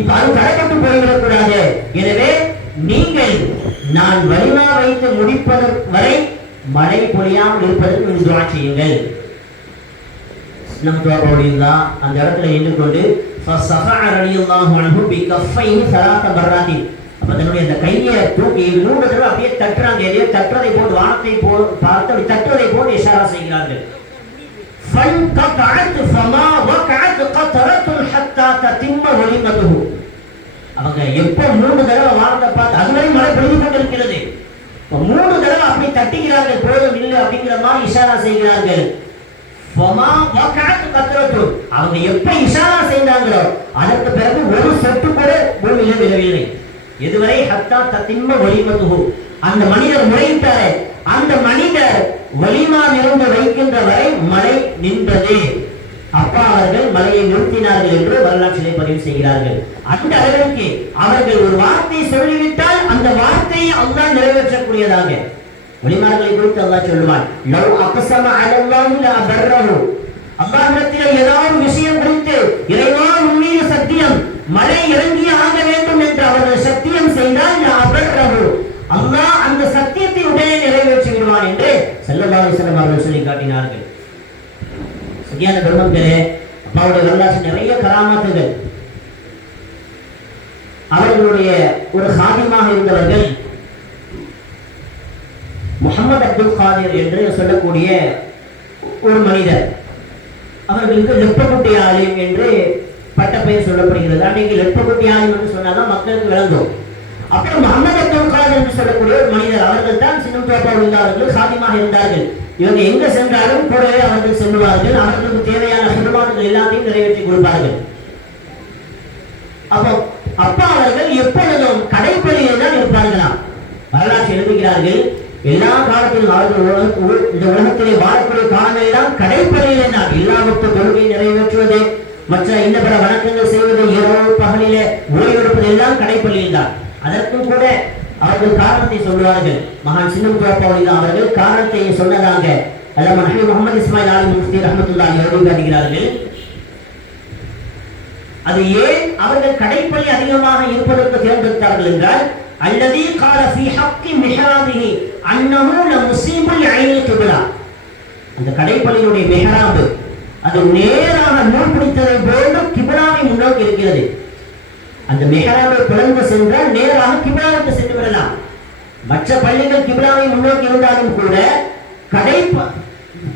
இப்ப அது தடைப்பட்டு போய்விடக்கூடாது, எனவே நீங்கள் நான் வலிமா வைத்து முடிப்பதற்கு வரை மழை பொழியாமல் இருப்பதற்கு துஆ செய்யுங்கள். நம் துஆவோடிந்தா அந்த இடத்துல நின்று கொண்டு ஃபஸஃபஅ ரலியல்லாஹு அன்ஹு பிகஃபைஹி ஸலாத பர்ராத்தி. அப்ப தன்னுடைய அந்த கையை தூக்கி 3 தடவை அப்படியே தட்டுறாங்க. எதையோ தட்டுறதை போட்டு வானத்தை பார்த்து அப்படி தட்டுவதை போட்டு இஷாரா செய்கிறார்கள். ஃபன்கதஅத் ஃபமா வகஅத் கத்ரத்துன் ஹத்தா ததிம்ம வலிமதுஹு. அவங்க எப்போ 3 தடவை வானத்தை பார்த்து அதுவரை மழை பொழிந்து கொண்டிருக்கிறது. 3 தடவை அப்படி தட்டுகிறார்கள், போதும் இல்லை அப்படிங்கிற மாதிரி இஷாரா செய்கிறார்கள். அவங்க எப்ப இஷாரா செய்தாங்களோ அதற்கு பிறகு ஒரு சொட்டு கூட பூமியில விழவில்லை. எதுவரை ஹத்தா தத்திம்ம வலிமதுஹு, அந்த மனிதர் முறையிட்டாரே, அந்த மனிதர் வலிமா நிறுந்து வைக்கின்ற வரை மழை நின்றது. அப்பா அவர்கள் மழையை நிறுத்தினார்கள் என்று வரலாற்றிலே பதிவு செய்கிறார்கள். அந்த அளவிற்கு அவர்கள் ஒரு வார்த்தை சொல்லிவிட்டால் அந்த வார்த்தையை அல்லாஹ் நிறைவேற்றக்கூடியதாக. வலிமார்களை குறித்து அல்லாஹ் சொல்லுவான், லவ் அக்ஸம அலல்லாஹி லஅபர்ரஹு. அல்லாஹ்விடத்தில் ஏதாவது விஷயம் குறித்து இறைவா உன்மீது சத்தியம், மழை இறங்கி ஆக வேண்டும் என்று அவர்கள் சத்தியம் செய்தால் லஅபர்ரஹு, அல்லாஹ் அந்த சத்தியத்தை உடனே நிறைவேற்றி விடுவான் என்று ஸல்லல்லாஹு அலைஹி வஸல்லம் அவர்கள் சொல்லி காட்டினார்கள். சரியான பெருமக்களே, அப்பாவுடைய வரலாற்று நிறைய கராமாத்துகள். அவர்களுடைய ஒரு ஹாதிமாக இருந்தவர்கள் முஹம்மது அப்துல் காதிர் என்று சொல்லக்கூடிய ஒரு மனிதர். அவர்களுக்கு லெப்பகுட்டி ஆலிம் என்று பட்டப்பெயர் சொல்லப்படுகிறது. அன்றைக்கு லெப்பகுட்டி ஆலிம் என்று சொன்னாதான் மக்களுக்கு விளங்கும். அப்புறம் முஹம்மது அப்துல் காதிர் என்று சொல்லக்கூடிய ஒரு மனிதர், அவர்கள் தான் சின்னம் தோப்பாவில் உள்ளவர்கள் சாதியமாக இருந்தார்கள். இவங்க எங்க சென்றாலும் கூடவே அவர்கள் செல்வார்கள், அவர்களுக்கு தேவையான ஹிதமாத்துகள் எல்லாத்தையும் நிறைவேற்றி கொடுப்பார்கள். அப்போ அப்பா அவர்கள் எப்பொழுதும் கடைப்பள்ளியிலே தான் இருப்பார்களாம். வரலாற்று எழுதுகிறார்கள், எல்லா காலத்திலும் அவர்கள் இந்த உலகத்திலே வாழக்கூடிய காலமெல்லாம் கடைப்பள்ளியிலே தான் எல்லாவற்ற தொழுகை நிறைவேற்றுவது, மற்ற இந்த பிற வணக்கங்கள் செய்வது, இரவு பகலிலே ஓய்வெடுப்பது எல்லாம் கடைப்பள்ளியில் தான். அதற்கும் கூட அவர்கள் காரணத்தை சொல்லுவார்கள். மகான் சின்னம் குழப்பாவளி அவர்கள் காரணத்தை சொன்னதாக அல்லாமா நபி முகமது இஸ்மாயில் ஆலிம் முஃப்தி ரஹ்மத்துல்லாஹி அலைஹி காட்டுகிறார்கள். அது ஏன் அவர்கள் கடைப்பள்ளி அதிகமாக இருப்பதற்கு தேர்ந்தெடுத்தார்கள் என்றால், அல்லதி கால ஃபீ ஹக்கி மிஹராபிஹி அன்னஹு லமுஸீபுல் ஐனில் கிப்லா. அந்த கடைப்பள்ளியுடைய மிஹராப் அது நேராக நூல் பிடித்ததை போன்று கிப்லாவை முன்னோக்கி இருக்கிறது. அந்த மிஹராபை பிளந்து சென்றால் நேராக கிப்லாவுக்கு சென்று விடலாம். மற்ற பள்ளிகள் கிப்லாவை முன்னோக்கி இருந்தாலும் கூட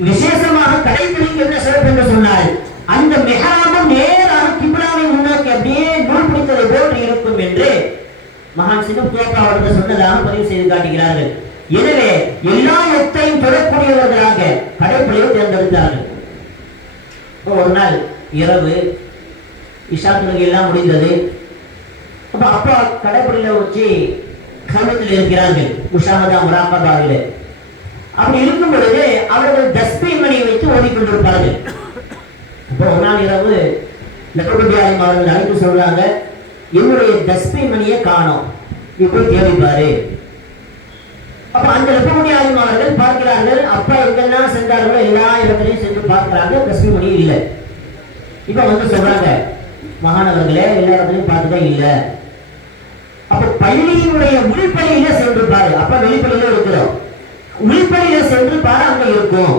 விசேஷமாக கடைப்பள்ளிக்கு என்ன சிறப்பு என்று சொன்னால், அந்த மிஹராபும் நேராக கிப்லாவை முன்னோக்கி அப்படியே நூல் பிடித்ததை போன்று இருக்கும் என்று மகான் சின்னம் குழப்பா அவர்கள் சொன்னதாக பதிவு செய்து காட்டுகிறார்கள். எனவே எல்லா யுக்தையும் தொடரக்கூடியவர்களாக கடைப்பள்ளியை தேர்ந்தெடுத்தார்கள். ஒரு நாள் இரவு இஷா தொழுகை எல்லாம் முடிந்தது. அப்பா கடைப்பள்ளியில வச்சு கவனத்தில் இருக்கிறார்கள், முஷாஹதா முராகபாவிலே. அப்படி இருக்கும் பொழுது அவர்கள் தஸ்பீன் மணியை வைத்து ஓடிக்கொண்டிருப்பார்கள். அப்போ ஒரு நாள் இரவு லக்கபடி ஆலிம் அவர்கள் அழைத்து சொல்றாங்க, என்னுடைய தஸ்பீன் மணியை காணோம், நீ போய் தேடிப்பாரு. அப்ப அந்த லக்கபடி ஆலிம் அவர்கள் பார்க்கிறார்கள், அப்பா எங்கெல்லாம் சென்றார்களோ எல்லா இடத்திலையும் சென்று பார்க்கிறாங்க, தஸ்பீன் மணி இல்லை. இப்ப வந்து சொல்றாங்க, மகானவர்களே எல்லா இடத்துலையும் பார்த்துதான் இல்லை. அப்ப பள்ளியினுடைய உள்பள்ளியில சென்று பாரு. அப்ப வெளிப்பள்ளியில இருக்கிறோம், உள்பள்ளியில சென்று பாரு, அங்க இருக்கும்.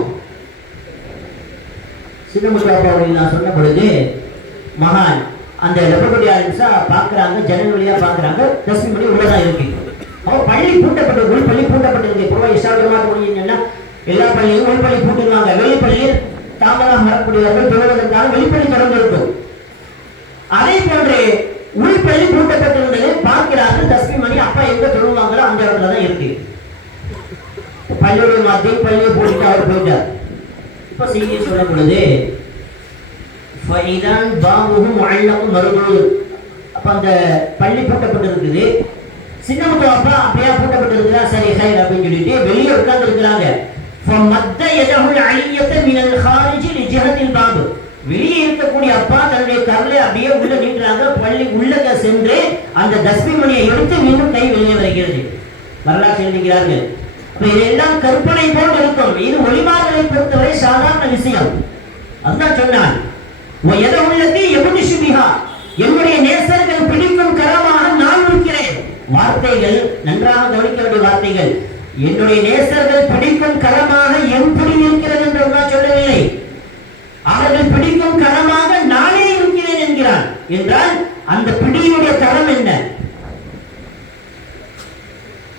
சின்னமுத்தாப்பாவில் நான் சொன்ன பொழுது மகான் அந்த லெபர்டி ஆலிம்ஸா பாக்குறாங்க, ஜன்னல் வழியா பாக்குறாங்க, தஸ்பீன் மணி உள்ளதான் இருக்கு. அவ பள்ளி பூட்டப்பட்டு, உள்பள்ளி பூட்டப்பட்டிருக்கு. இப்போ இஷாவியமாக முடியுங்கன்னா எல்லா பள்ளியும் உள்பள்ளி பூட்டுவாங்க. வெளிப்பள்ளியில் தாமதம் வரக்கூடியவர்கள் தொழுவதற்காக வெளிப்பள்ளி திறந்து இருக்கும். அதே போன்று உள்பள்ளி பூட்டப்பட்டிருந்தது பார்க்கிறார்கள், தஸ்பீன் மணி அப்பா எங்க தொழுவாங்களோ அந்த இடத்துல தான் இருக்கு. பள்ளியுடைய மத்திய பள்ளியை போட்டுட்டு அவர் போயிட்டார். இப்ப செய்தி சொல்லும் பொழுது அப்ப அந்த பள்ளி பூட்டப்பட்டு இருக்குது. சின்னமுத்து அப்பா அப்படியா பூட்டப்பட்டு இருக்கிறா, சரி ஹைர் அப்படின்னு சொல்லிட்டு வெளியே உட்கார்ந்து இருக்கிறாங்க. வெளியே இருக்கக்கூடிய அப்பா தன்னுடைய கரலை அப்படியே உள்ள நீட்டுறாங்க. பள்ளி உள்ள சென்று அந்த தஸ்பீன் மணியை எடுத்து மீண்டும் கை வெளியே வருகிறது. வரலாற்று எழுதுகிறார்கள். இதெல்லாம் கற்பனை போல் இருக்கும். இது ஒளிமார்களை பொறுத்தவரை சாதாரண விஷயம். அதுதான் சொன்னான், என்னுடைய நேசர்கள் பிடிக்கும் கரமாக நான் இருக்கிறேன். வார்த்தைகள் நன்றாக கவனிக்க வேண்டிய வார்த்தைகள். என்னுடைய நேசர்கள் பிடிக்கும் கரமாக எப்படி இருக்கிறது என்று சொல்லவில்லை, அவர்கள் பிடிக்கும் கரமாக நானே இருக்கிறேன் என்கிறான். என்றால் அந்த பிடியுடைய தரம் என்ன?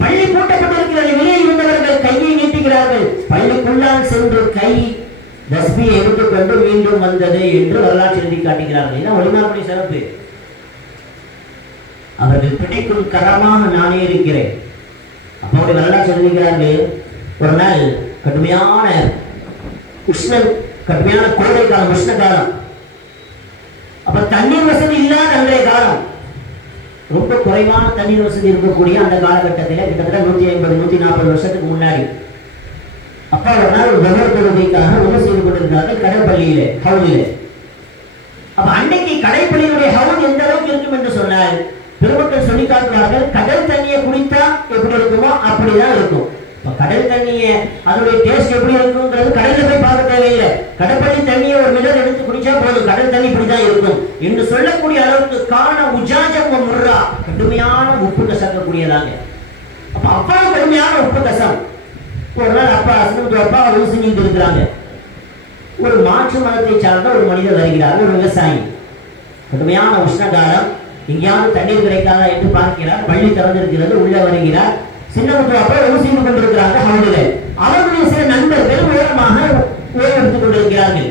பள்ளி பூட்டப்பட்டிருக்கிறது, வெளியே இருந்தவர்கள் கையை நீட்டுகிறார்கள். பள்ளிக்குள்ளால் சென்று கை தஸ்பியை எடுத்துக்கொண்டு மீண்டும் வந்தது என்று வரலாற்று எழுதி காட்டுகிறார்கள். இதான் ஒளிமார்புடைய சிறப்பு. அவர்கள் பிடிக்கும் கரமாக நானே இருக்கிறேன். அப்போது வரலாற்று எழுதுகிறார்கள், ஒரு நாள் கடுமையான கோடை காலம், உஷ்ண காலம். அப்ப தண்ணீர் வசதி இல்லாத அன்றைய காலம், ரொம்ப குறைவான தண்ணீர் வசதி இருக்கக்கூடிய அந்த காலகட்டத்தில் கிட்டத்தட்ட 150-140 வருஷத்துக்கு முன்னாடி அப்பா ஒரு நாள் ஒரு தொழுகைக்காக உதவி செய்து கொண்டிருந்தார்கள் கடைப்பள்ளியிலே, ஹவுலிலே. அப்ப அன்னைக்கு கடைப்பள்ளியினுடைய ஹவுல் எந்த அளவுக்கு இருக்கும் என்று சொன்னால், பெருமக்கள் சொல்லி காட்டுவார்கள், கடல் தண்ணியை குடித்தா எப்படி இருக்குமோ அப்படிதான் இருக்கும். கடல் தண்ணியை அதனுடைய டேஸ்ட் எப்படி இருக்குங்கிறது கடல்ல போய் பார்க்க தேவையில்லை. கடற்பள்ளி தண்ணியை ஒரு மிடர் எடுத்து குடிச்சா போதும், கடல் தண்ணி இப்படிதான் இருக்கும் என்று சொல்லக்கூடிய அளவுக்கு காண உஜாஜம் முர்ரா, கடுமையான உப்பு கசக்கக்கூடியதாங்க. அப்ப அப்பா கடுமையான உப்பு கசம். ஒரு நாள் அப்பா அசனத்து அப்பா ஊசி செஞ்சுட்டு இருக்கிறாங்க. ஒரு மாற்று மதத்தை சார்ந்த ஒரு மனிதர் வருகிறார், ஒரு விவசாயி. கடுமையான உஷ்ணகாலம், எங்கேயாவது தண்ணீர் கிடைக்காதா என்று பார்க்கிறார். பள்ளி திறந்திருக்கிறது, உள்ள வருகிறார். சின்னமுத்து அப்பா ஊசி கொண்டிருக்கிறாங்க ஹவுலிலே. அவர்களுடைய சில நண்பர்கள் ஓரமாக ஓய்வெடுத்துக் கொண்டிருக்கிறார்கள்.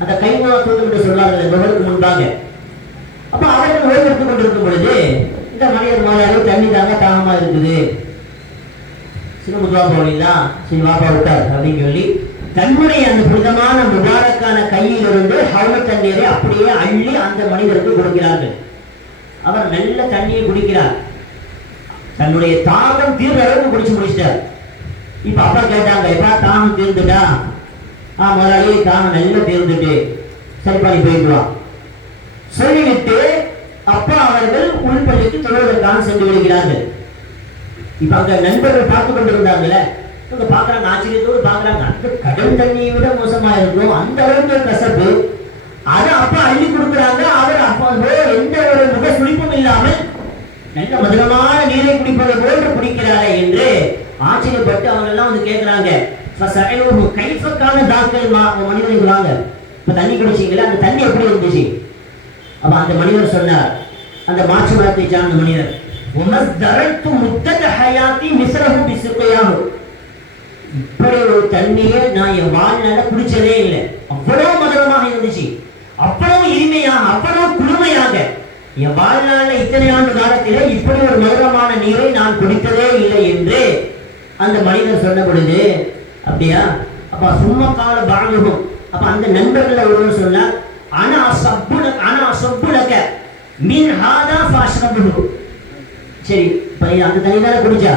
அந்த கைமாத்தம் என்று சொல்வார்கள் என்பதற்கு முன்பாக. அப்ப அவர்கள் ஓய்வெடுத்துக் கொண்டிருக்கும் பொழுது இந்த மனிதர் மாதிரி தண்ணி தாங்க தாகமா இருக்குது, சின்னமுத்துவா போனீங்களா, சரி வாப்பா விட்டார் அப்படின்னு சொல்லி தன்னுடைய அந்த புனிதமான முபாரக்கான கையிலிருந்து ஹவுல தண்ணீரை அப்படியே அள்ளி அந்த மனிதருக்கு கொடுக்கிறார்கள். அவர் நல்ல தண்ணியை குடிக்கிறார். தன்னுடைய தாகம் தீர்ந்த அளவுக்கு குடிச்சு முடிச்சிட்டார். இப்ப அப்பா கேட்டாங்க, எப்பா தாகம் தீர்ந்துட்டா? முதலாளி தாகம் நல்லா தீர்ந்துட்டு, சரிப்பா நீ போயிட்டு வா சொல்லிவிட்டு அப்பா அவர்கள் உள்பள்ளிக்கு தொழுவதற்காக சென்று விடுகிறார்கள். இப்ப அங்க நண்பர்கள் பார்த்து கொண்டிருந்தாங்கல்ல, இவங்க பாக்குறாங்க, ஆச்சரியத்தோடு பாக்குறாங்க. அந்த கடல் தண்ணியை விட மோசமா இருக்கும், அந்த அளவுக்கு கசப்பு. அதை அப்பா அள்ளி கொடுக்குறாங்க. அவர் அப்பா எந்த ஒரு முக சுழிப்பும் இல்லாமல் நல்ல மதுரமான நீரை குடிப்பதை போன்று குடிக்கிறாரே என்று ஆச்சரியப்பட்டு அவங்க எல்லாம் வந்து கேட்கிறாங்க, கைஃபக்கான தாக்கல் மனிதர்கள் வாங்க, இப்ப தண்ணி குடிச்சீங்களா, அந்த தண்ணி எப்படி இருந்துச்சு? அப்ப அந்த மனிதர் சொன்னார், அந்த மாற்று மதத்தை சார்ந்த மனிதர், இப்படி ஒரு தண்ணியை நான் என் வாழ்நாள குடிச்சதே இல்லை. அவ்வளவு மதுரமாக இருந்துச்சு, அவ்வளவு இனிமையாக, அவ்வளவு குளுமையாக. என் வாழ்நாள இத்தனை ஆண்டு காலத்திலே இப்படி ஒரு மதுரமான நீரை நான் குடித்ததே இல்லை என்று அந்த மனிதர் சொன்ன பொழுது, அப்படியா அப்ப சும்மா கால பாகம். அப்ப அந்த நண்பர்கள் ஒருவர் சொன்னார், சரி அந்த தண்ணி தானே குடிச்சா,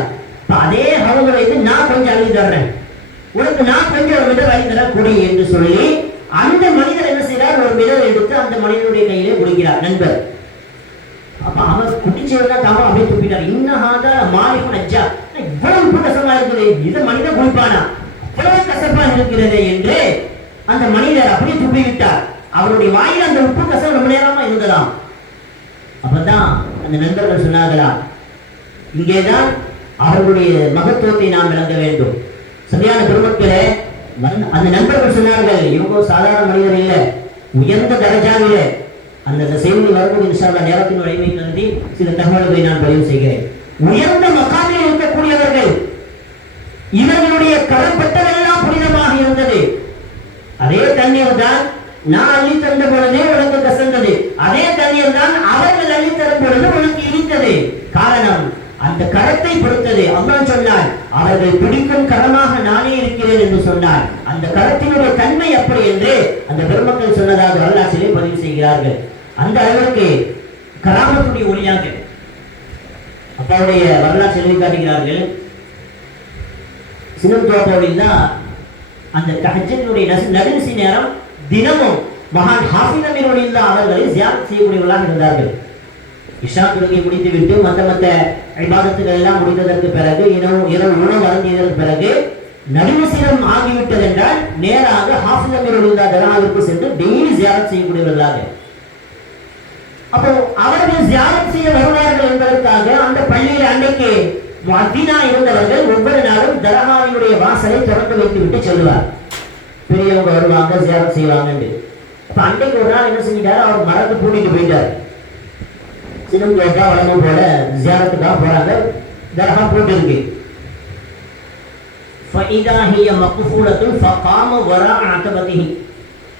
அதே ஹவுல வைத்து நான் கொஞ்சம் அள்ளி தர்றேன், உனக்கு நான் கொஞ்சம் ஒரு மிதர் அள்ளி தர குடி என்று சொல்லி அந்த மனிதர் என்ன செய்யறார், ஒரு மிதர் எடுத்து அந்த மனிதனுடைய கையிலே குடிக்கிறார் நண்பர். அப்ப அவர் குடிச்சதுதான் தவறு, அப்படியே துப்பிட்டார். இன்னஹாத மாலிகுன் அஜ்ஜா, இவ்வளவு உப்பு கசப்பா இருக்குது, இதை மனிதன் குடிப்பானா, இவ்வளவு கசப்பா இருக்கிறது என்று அந்த மனிதர் அப்படியே துப்பி விட்டார். அவருடைய வாயில் அந்த உப்பு கசம் ரொம்ப நேரமா இருந்ததாம். அப்பதான் அந்த நண்பர்கள் சொன்னார்களா, இங்கேதான் அவர்களுடைய மகத்துவத்தை நாம் விளங்க வேண்டும். சரியான பெருமக்களே, அந்த நண்பர்கள் சொன்னார்கள், இவங்க சாதாரண மனிதர் இல்லை, உயர்ந்த தரஜாவிலே. அந்த செய்தி வரும்போது இன்ஷா அல்லாஹ் நேரத்தின் உடைமை கருதி சில தகவல்களை நான் பதிவு செய்கிறேன். உயர்ந்த மகானில் இருக்கக்கூடியவர்கள், இவர்களுடைய கடற்பட்டதெல்லாம் புனிதமாக இருந்தது. அதே தண்ணீர் தான் நான் அள்ளி தந்த பொழுதே உனக்கு கசந்தது, அதே தண்ணீர் தான் அவர்கள் அள்ளி தரும் பொழுது உனக்கு இனித்தது. காரணம் அந்த கரத்தை பொறுத்தது. அல்லாஹ் சொன்னார், அவர்கள் பிடிக்கும் கரமாக நானே இருக்கிறேன் என்று சொன்னார். அந்த கரத்தினுடைய தன்மை அப்படி என்று அந்த பெருமக்கள் சொன்னதாக வரலாற்றிலே பதிவு செய்கிறார்கள். அந்த அளவிற்கு கராமத்துடைய ஒளியாக அப்பாவுடைய வரலாற்று எழுதி காட்டுகிறார்கள். சின்னத்தோப்பாவில் தான் அந்த தஹஜ்ஜுடைய நடுநிசி நேரம் தினமும் மகான் ஹாஃபிஸ் அமீருல் அவர்களை ஜியாரத் செய்யக்கூடியவர்களாக இருந்தார்கள். இஷா தொழுகை முடித்துவிட்டு மற்ற இபாதத்துகள் எல்லாம் முடித்ததற்கு பிறகு இரவு உணவு அருந்தியதற்கு பிறகு நடுநிசிரம் ஆகிவிட்டது என்றால் நேராக ஹாஃபிஸ் அமீருல் தர்காவிற்கு சென்று டெய்லி ஜியாரத் செய்யக்கூடியவர்களாக. அப்போ அவர்கள் ஜியாரத் செய்ய வருவார்கள் என்பதற்காக அந்த பள்ளியில் அன்றைக்கு முஅத்தினா இருந்தவர்கள் ஒவ்வொரு நாளும் தர்காவினுடைய வாசலை திறந்து வைத்து விட்டு செல்வார். பெரியவங்க வருவாங்க, ஜியாரத் செய்வாங்க. அப்ப அன்றைக்கு ஒரு நாள் என்ன செஞ்சிட்டாரு, அவர் மரத்தை பூட்டிட்டு போயிட்டார். சின்னம் கேட்டா வளமும் போல ஜியாரத்துக்காக போறாங்க, தர்கா போட்டு இருக்கு.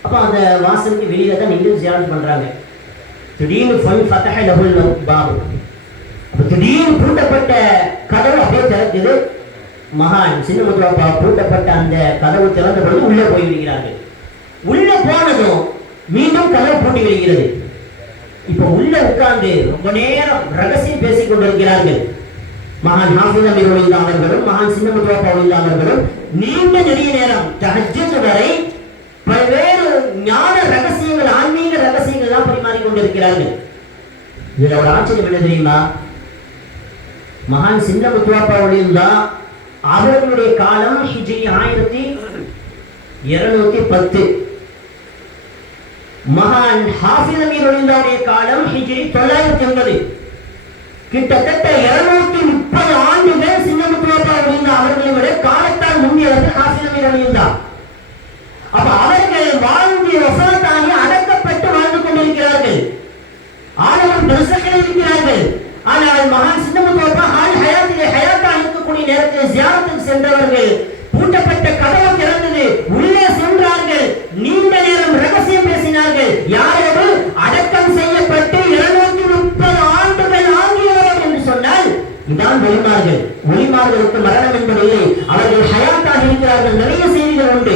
அப்ப அந்த வாசலுக்கு வெளியில தான் நின்று ஜியாரத் பண்றாங்க. திடீர்னு திடீர்னு பூட்டப்பட்ட கதவு அப்படியே திறக்குது. மகான் சின்னமுத்துவாப்பா பூட்டப்பட்ட அந்த கதவு திறந்த பொழுது உள்ளே போய் விடுகிறார்கள். உள்ள போனதும் மீண்டும் கதவு பூட்டி விடுகிறது. இப்ப உள்ள உட்கார்ந்து ரொம்ப நேரம் ரகசியம் பேசிக் கொண்டிருக்கிறார்கள். மகான் ஹாஃபிஸ் அமீருல் அவர்களும் மகான் சின்னமுத்துவாப்பா அவர்களும் நீண்ட நெடிய நேரம் தஹஜ்ஜுத் வரை பல்வேறு ஞான ரகசியங்கள், ஆன்மீக ரகசியங்கள் எல்லாம் பரிமாறிக் கொண்டிருக்கிறார்கள். இதுல ஒரு ஆச்சரியம் என்ன தெரியுமா, மகான் சின்னமுத்துவாப்பா அவர்களுடைய காலம் ஹிஜ்ரி 1210, மகான் ஹாஃபிஸ் அமீருல்லாவுடைய காலம் ஹிஜ்ரி 980. கிட்டத்தட்ட 230 ஆண்டுகள் சின்னமுத்துவாப்பா அவர்களை விட காலத்தால் முன்னியவர்கள் ஹாஃபிஸ் அமீருல்லா. அப்ப அவர்கள் வாழ்ந்து வஃபாத்தாகி அடக்கப்பட்டு வாழ்ந்து கொண்டிருக்கிறார்கள். ஆளுநர் பிரசக்கள் இருக்கிறார்கள். ஆனால் மகான் சின்னமுத்துவாப்பா ஹயாத்தாக இருக்கக்கூடிய நேரத்தில் ஜியாரத்துக்கு சென்றவர்கள் பூட்டப்பட்ட கதவு திறந்தது, உள்ளே சென்றார்கள். நீண்ட நேரம் ரகசியம் பேசினார்கள். யாரோடு? அடக்கம் செய்யப்பட்டு 230 ஆண்டுகள் ஆகியோர் என்று சொன்னால் இதான் ஒளிமார்கள். ஒளிமார்களுக்கு மரணம் என்பதில்லை, அவர்கள் ஹயாத்தாக இருக்கிறார்கள். நிறைய செய்திகள் உண்டு.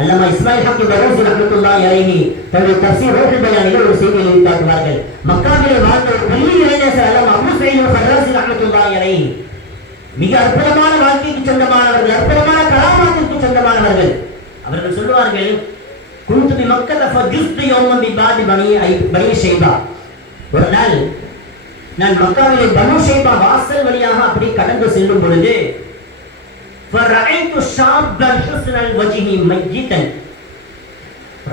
அல்லமா இஸ்மாயில் ஹக்கி பரூசி ரஹ்மத்துல்லாஹி அலைஹி தன்னுடைய தஃசீர் ரூஹுல் பயானில் ஒரு செய்தியை காட்டுவார்கள். மக்காவிலே வாழ்ந்த ஒரு பெரிய இளைஞர் அல்லமா அபூ சயீத் அல்-ஹர்ராஸி ரஹ்மத்துல்லாஹி அலைஹி மிக அற்புதமான வாழ்க்கைக்கு சொந்தமானவர்கள், அற்புதமான கலாமாத்திற்கு சொந்தமானவர்கள். அவர்கள் சொல்லுவார்கள், குன்து பி மக்கத ஃபஜுஸ்து யௌமன் பி பாதி பனி ஷைபா. ஒரு நாள் நான் மக்காவிலே பனு ஷைபா வாசல் வழியாக அப்படி கடந்து செல்லும் பொழுது ஃபரஐது ஷாப்பன் ஹுஸ்னல் வஜ்ஹி மய்யிதன்,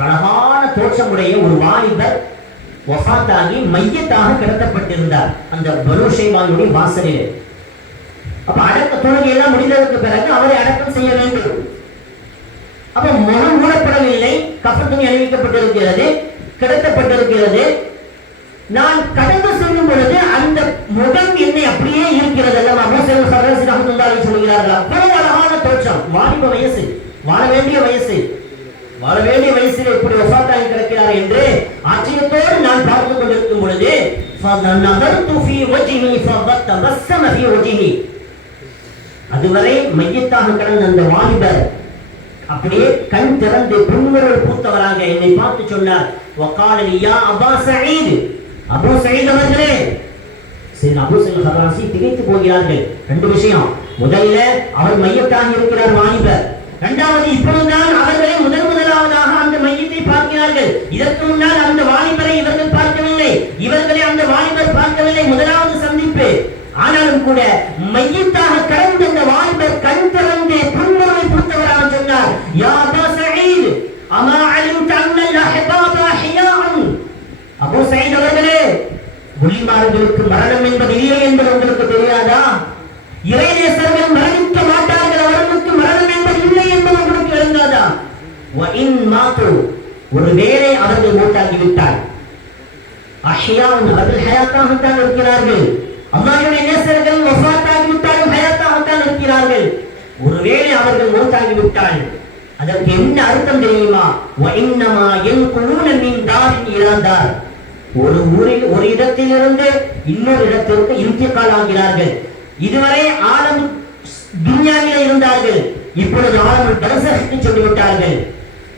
அழகான தோற்றமுடைய ஒரு வாலிபர் வஃபாத்தாகி மையத்தாக கிடத்தப்பட்டிருந்தார் அந்த பனு ஷைபாவுடைய வாசலிலே. அப்ப அடக்க தொழுகை எல்லாம் முடிந்ததற்கு பிறகு அவரை அடக்கம் செய்ய வேண்டும். அப்ப முகம் மூடப்படவில்லை, கஃன் துணி அணிவிக்கப்பட்டிருக்கிறது, கிடத்தப்பட்டிருக்கிறது. நான் கடந்து செல்லும் பொழுது அந்த முகம் என்னை அப்படியே இருக்கிறது. அல்லமா அபூ சயீத் அல்-ஹர்ராஸி ரஹ்மத்துல்லாஹி அலைஹி சொல்கிறார்கள், அவ்வளவு அழகான தோற்றம், வாலிப வயசு, வாழ வேண்டிய வயசில் இப்படி வஃபாத்தாகி கிடக்கிறார் என்று ஆச்சரியத்தோடு நான் பார்த்து கொண்டிருக்கும் பொழுது فَنَظَرْتُ فِي وَجْهِهِ فَتَبَسَّمَ فِي وَجْهِهِ, அதுவரை மையத்தாக கிடந்த அந்த வாலிபர் அப்படியே கண் திறந்து புன்முறுவல் பூத்தவராக என்னை பார்த்து சொன்னார், وَقَالَ لِي يَا أَبَا سَعِيدٍ, அபூ சயீத் அவர்களே. சரி, அபூ சயீத் அல்-ஹர்ராஸி திகைத்து போகிறார்கள். ரெண்டு விஷயம், முதல்ல அவர் மையத்தாக இருக்கிறார் வாலிபர், இரண்டாவது இப்பொழுதுதான் அவர்களை முதலாவதாக அந்த மையத்தை பார்க்கிறார்கள். இதற்கு முன்னால் அந்த வாலிபரை இவர்கள் பார்க்கவில்லை, இவர்களை அந்த வாலிபர் பார்க்கவில்லை, முதலாவது சந்திப்பு. ஆனாலும் கூட மையத்தாக கடந்த அந்த வாலிபர் கண் திறந்து புன்முறுவல் பூத்தவராக சொன்னார், யா அபா சயீத் அமா அலிம்த அன்னல் அஹ்பாப அஹ்யாஉன், அபூ சயீத் அவர்களே, குலிமார்களுக்கு மரணம் என்பது இல்லை என்பது உங்களுக்கு தெரியாதா? இறைநேசர்கள் மரணிக்க மாட்டார்கள், அவர்களுக்கு மரணம் என்பது இல்லை என்பது உங்களுக்கு தெரியாதா? வஇன் மாது, ஒருவேளை அவர்கள் மூத்தாகிவிட்டார், அஹ்யாஉன், அவர்கள் ஹயாத்தாகத்தான் இருக்கிறார்கள். அல்லாஹ்வுடைய நேசர்கள் வஃபாத்தாகிவிட்டாலும் ஹயாத்தாகத்தான் இருக்கிறார்கள். ஒருவேளை அவர்கள் மூத்தாகிவிட்டால் அதற்கு என்ன அர்த்தம் தெரியுமா? வஇன்னமா யன்குலூன மின் தாரின் இலா தார், ஒரு ஊரில் ஒரு இடத்திலிருந்து இன்னொரு இடத்திற்கு இன்திகால் ஆகிறார்கள். இதுவரை ஆலம் துன்யாவிலே இருந்தார்கள், இப்பொழுது ஆலம் பரசஹ்க்கு சொல்லிவிட்டார்கள்.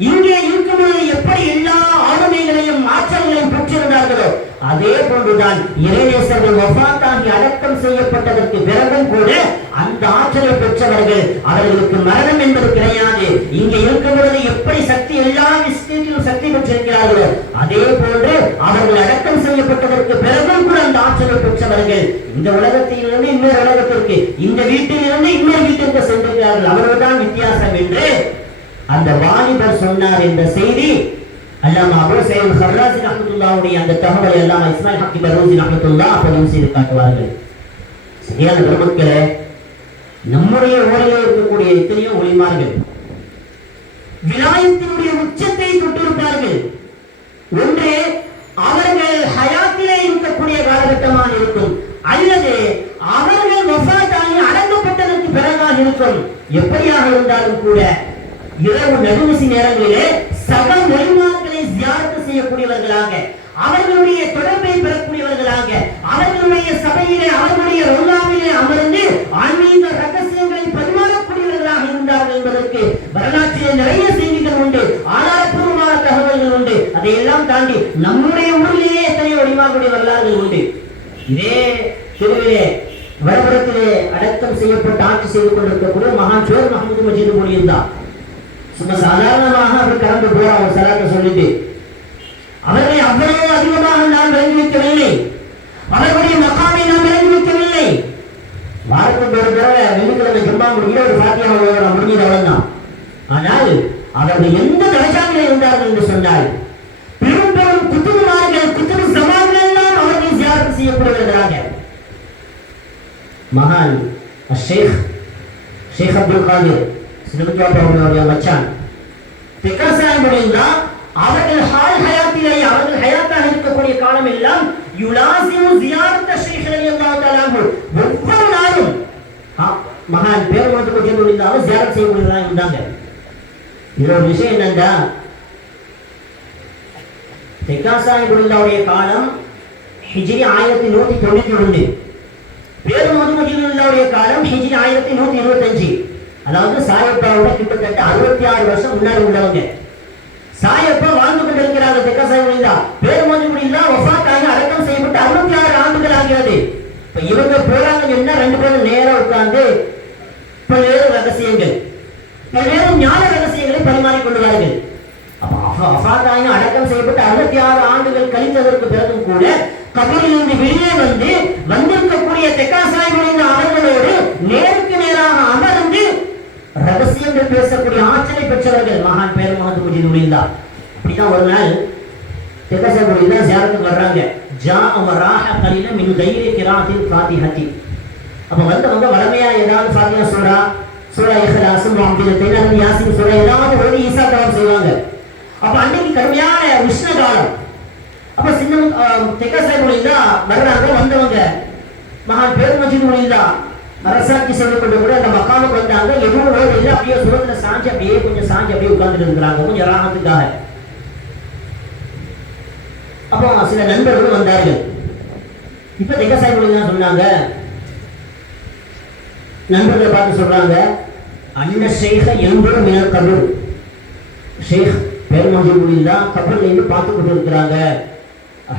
இங்கே இருக்கும் பொழுது எப்படி எல்லா ஆளுமைகளையும் ஆற்றல்களையும் பெற்றிருந்தார்களோ அதே போன்றுதான் இறைநேசர்கள் வஃபாத்தாகி அடக்கம் செய்யப்பட்டதற்கு பிறகும் கூட அந்த ஆற்றலை பெற்றவர்கள், அவர்களுக்கு மரணம் என்பது கிடையாது. இங்கே இருக்கும் பொழுது எப்படி சக்தி எல்லா விஷயத்திலும் சக்தி பெற்றிருக்கிறார்களோ அதே போன்று அவர்கள் அடக்கம் செய்யப்பட்டதற்கு பிறகும் கூட அந்த ஆற்றலை பெற்றவர்கள் இந்த உலகத்திலிருந்து இன்னொரு உலகத்திற்கு, இந்த வீட்டிலிருந்து இன்னொரு வீட்டிற்கு சென்றிருக்கிறார்கள், அவர்கள்தான் வித்தியாசம் என்று அந்த வாலிபர் சொன்னார் என்ற செய்தி அல்லாமா அபூ சயீத் அல்-ஹர்ராஸி ரஹ்மத்துல்லாஹி அந்த தகவலை அல்லாமா இஸ்மாயில் ஹக்கி பரூசி ரஹ்மத்துல்லாஹி பதிவு செய்து காட்டுவார்கள். சரியான பெருமக்களே, நம்முடைய ஊரில் இருக்கக்கூடிய எத்தனையோ ஒலிமார்கள் விலாயத்தினுடைய உச்சத்தை தொட்டிருப்பார்கள். ஒன்று அவர்கள் ஹயாத்திலே இருக்கக்கூடிய காலகட்டமாக இருக்கும், அல்லது அவர்கள் வஃபாத்தாகி அடக்கப்பட்டதற்கு பிறகாக இருக்கும். எப்படியாக இருந்தாலும் கூட இரவு நடுநிசி நேரங்களிலே சக ஒலிமார்களை ஜியாரத் செய்யக்கூடியவர்களாக, அவர்களுடைய தொடர்பை பெறக்கூடியவர்களாக, அவர்களுடைய சபையிலே அவர்களுடைய ரோலாவிலே அமர்ந்து ஆன்மீக ரகசியங்களை பரிமாறக்கூடியவர்களாக இருந்தார்கள் என்பதற்கு வரலாற்றிலே நிறைய செய்திகள் உண்டு, ஆதாரப்பூர்வமான தகவல்கள் உண்டு. அதையெல்லாம் தாண்டி நம்முடைய ஊரிலேயே எத்தனை ஒலிமார்களுடைய வரலாறுகள் உண்டு. இதே திருவிலே வடபுறத்திலே அடக்கம் செய்யப்பட்டு ஆட்சி செய்து கொண்டிருக்கக்கூடிய மகான் ஷேர் முஹம்மது மஜீது போலியிருந்தார். சும்மா சாதாரணமாக அவர் கடந்து போற அவர் சலாத்தை சொல்லிட்டு அவர்களை அவ்வளவு அதிகமாக நாம் விளங்கி வைக்கவில்லை, அவர்களுடைய மகாமை நாம் விளங்கி வைக்கவில்லை. வாரத்துக்கு ஒரு தடவை வெள்ளிக்கிழமை ஜும்மாவுடைய ஒரு ஃபாத்திஹா முடிஞ்சது அவ்வளவுதான். ஆனால் அவர்கள் எந்த தரஜாவிலே இருந்தார்கள் என்று சொன்னால் பெரும் பெரும் குத்துபுமார்கள், குத்துபு சமான்கள் எல்லாம் அவர்கள் ஜியாரத் செய்யப்படுகிறாங்க. மகான் ஷேக் அப்துல் காதிர் சிறுமித்துவ மச்சான் அவர்கள் ஹயாத்திலே அவர்கள் ஹயாத்தாக இருக்கக்கூடிய காலம் எல்லாம் யுலாசிமு ஜியாரத் ஷேக் ரலியல்லாஹு தஆலா ஒவ்வொரு நாளும் மகான் பேருமாத்துக்கு சென்றிருந்தாலும் ஜியாரத் செய்யக்கூடியவர்களாக இருந்தாங்க. இதுல ஒரு விஷயம் என்னன்னா, தெக்காசாஹிபுல்லாவுடைய காலம் ஹிஜ்ரி 1192, பேருமாத்துக்கு சென்றிருந்தாவுடைய காலம் ஹிஜ்ரி 1125. அதாவது சாயப்பாவோட கிட்டத்தட்ட 66 வருஷம் முன்னாடி உள்ளவங்க. சாயப்பா வாழ்ந்து கொண்டிருக்கிறாங்க தெக்கா சாஹிப். பேருமதிமுடியில்லா வஃபாத் ஆகி அடக்கம் செய்யப்பட்டு 66 ஆண்டுகள் ஆகிறது. இப்ப இவங்க போறாங்க என்ன, 2 பேரும் நேரம் உட்கார்ந்து பல்வேறு ரகசியங்கள், பல்வேறு ஞான ரகசியங்களை பரிமாறிக்கொள்வார்கள். வஃபாத் ஆகி அடக்கம் செய்யப்பட்டு 66 ஆண்டுகள் கழித்ததற்கு பிறகும் கூட கபரிலிருந்து வெளியே வந்திருக்கக்கூடிய தெக்கா சாஹிப் அவர்களோடு நேருக்கு நேராக அமர்ந்து ரகசியங்கள் பேசக்கூடிய ஆற்றலை பெற்றவர்கள் மகான் பேர் முகமது முஜிதுல்லா. அப்படிதான் ஒரு நாள் தெக்கா சாஹிப் ஜியாரத்துக்கு வர்றாங்க. மின் கைரி கிராத்தில் ஃபாத்திஹத்தி. அப்ப வந்தவங்க வளமையா ஏதாவது ஃபாத்திஹா சூரா இஹ்லாஸ் முஅவ்விதத்தைன் யாசின் சூரா ஏதாவது ஓதி ஈசா தவாப் செய்வாங்க. அப்ப அன்னைக்கு கடுமையான உஷ்ண காலம். அப்ப சின்ன தெக்கா சாஹிப் வர்றாங்க. வந்தவங்க மகான் பேர் முஜிதுல்லா அரசாட்சி செய்து கொண்டு கூட அந்த மக்காமுக்கு வந்தாங்க. எவ்வளவு ஓடு இல்லை, அப்படியே சுரத்துல சாஞ்சி அப்படியே கொஞ்சம் சாஞ்சி அப்படியே உட்கார்ந்துட்டு இருக்கிறாங்க கொஞ்சம் ராகத்துக்காக. அப்போ சில நண்பர்களும் வந்தார்கள். இப்ப தெக்கா சாஹிப் சொன்னாங்க, நண்பர்களை பார்த்து சொல்றாங்க, அன்ன ஷேഖ எம்பரும் மினல் கபர். ஷேக் பெருமஜிதுல்லா கபர்ல இருந்து பார்த்து கொண்டு இருக்கிறாங்க.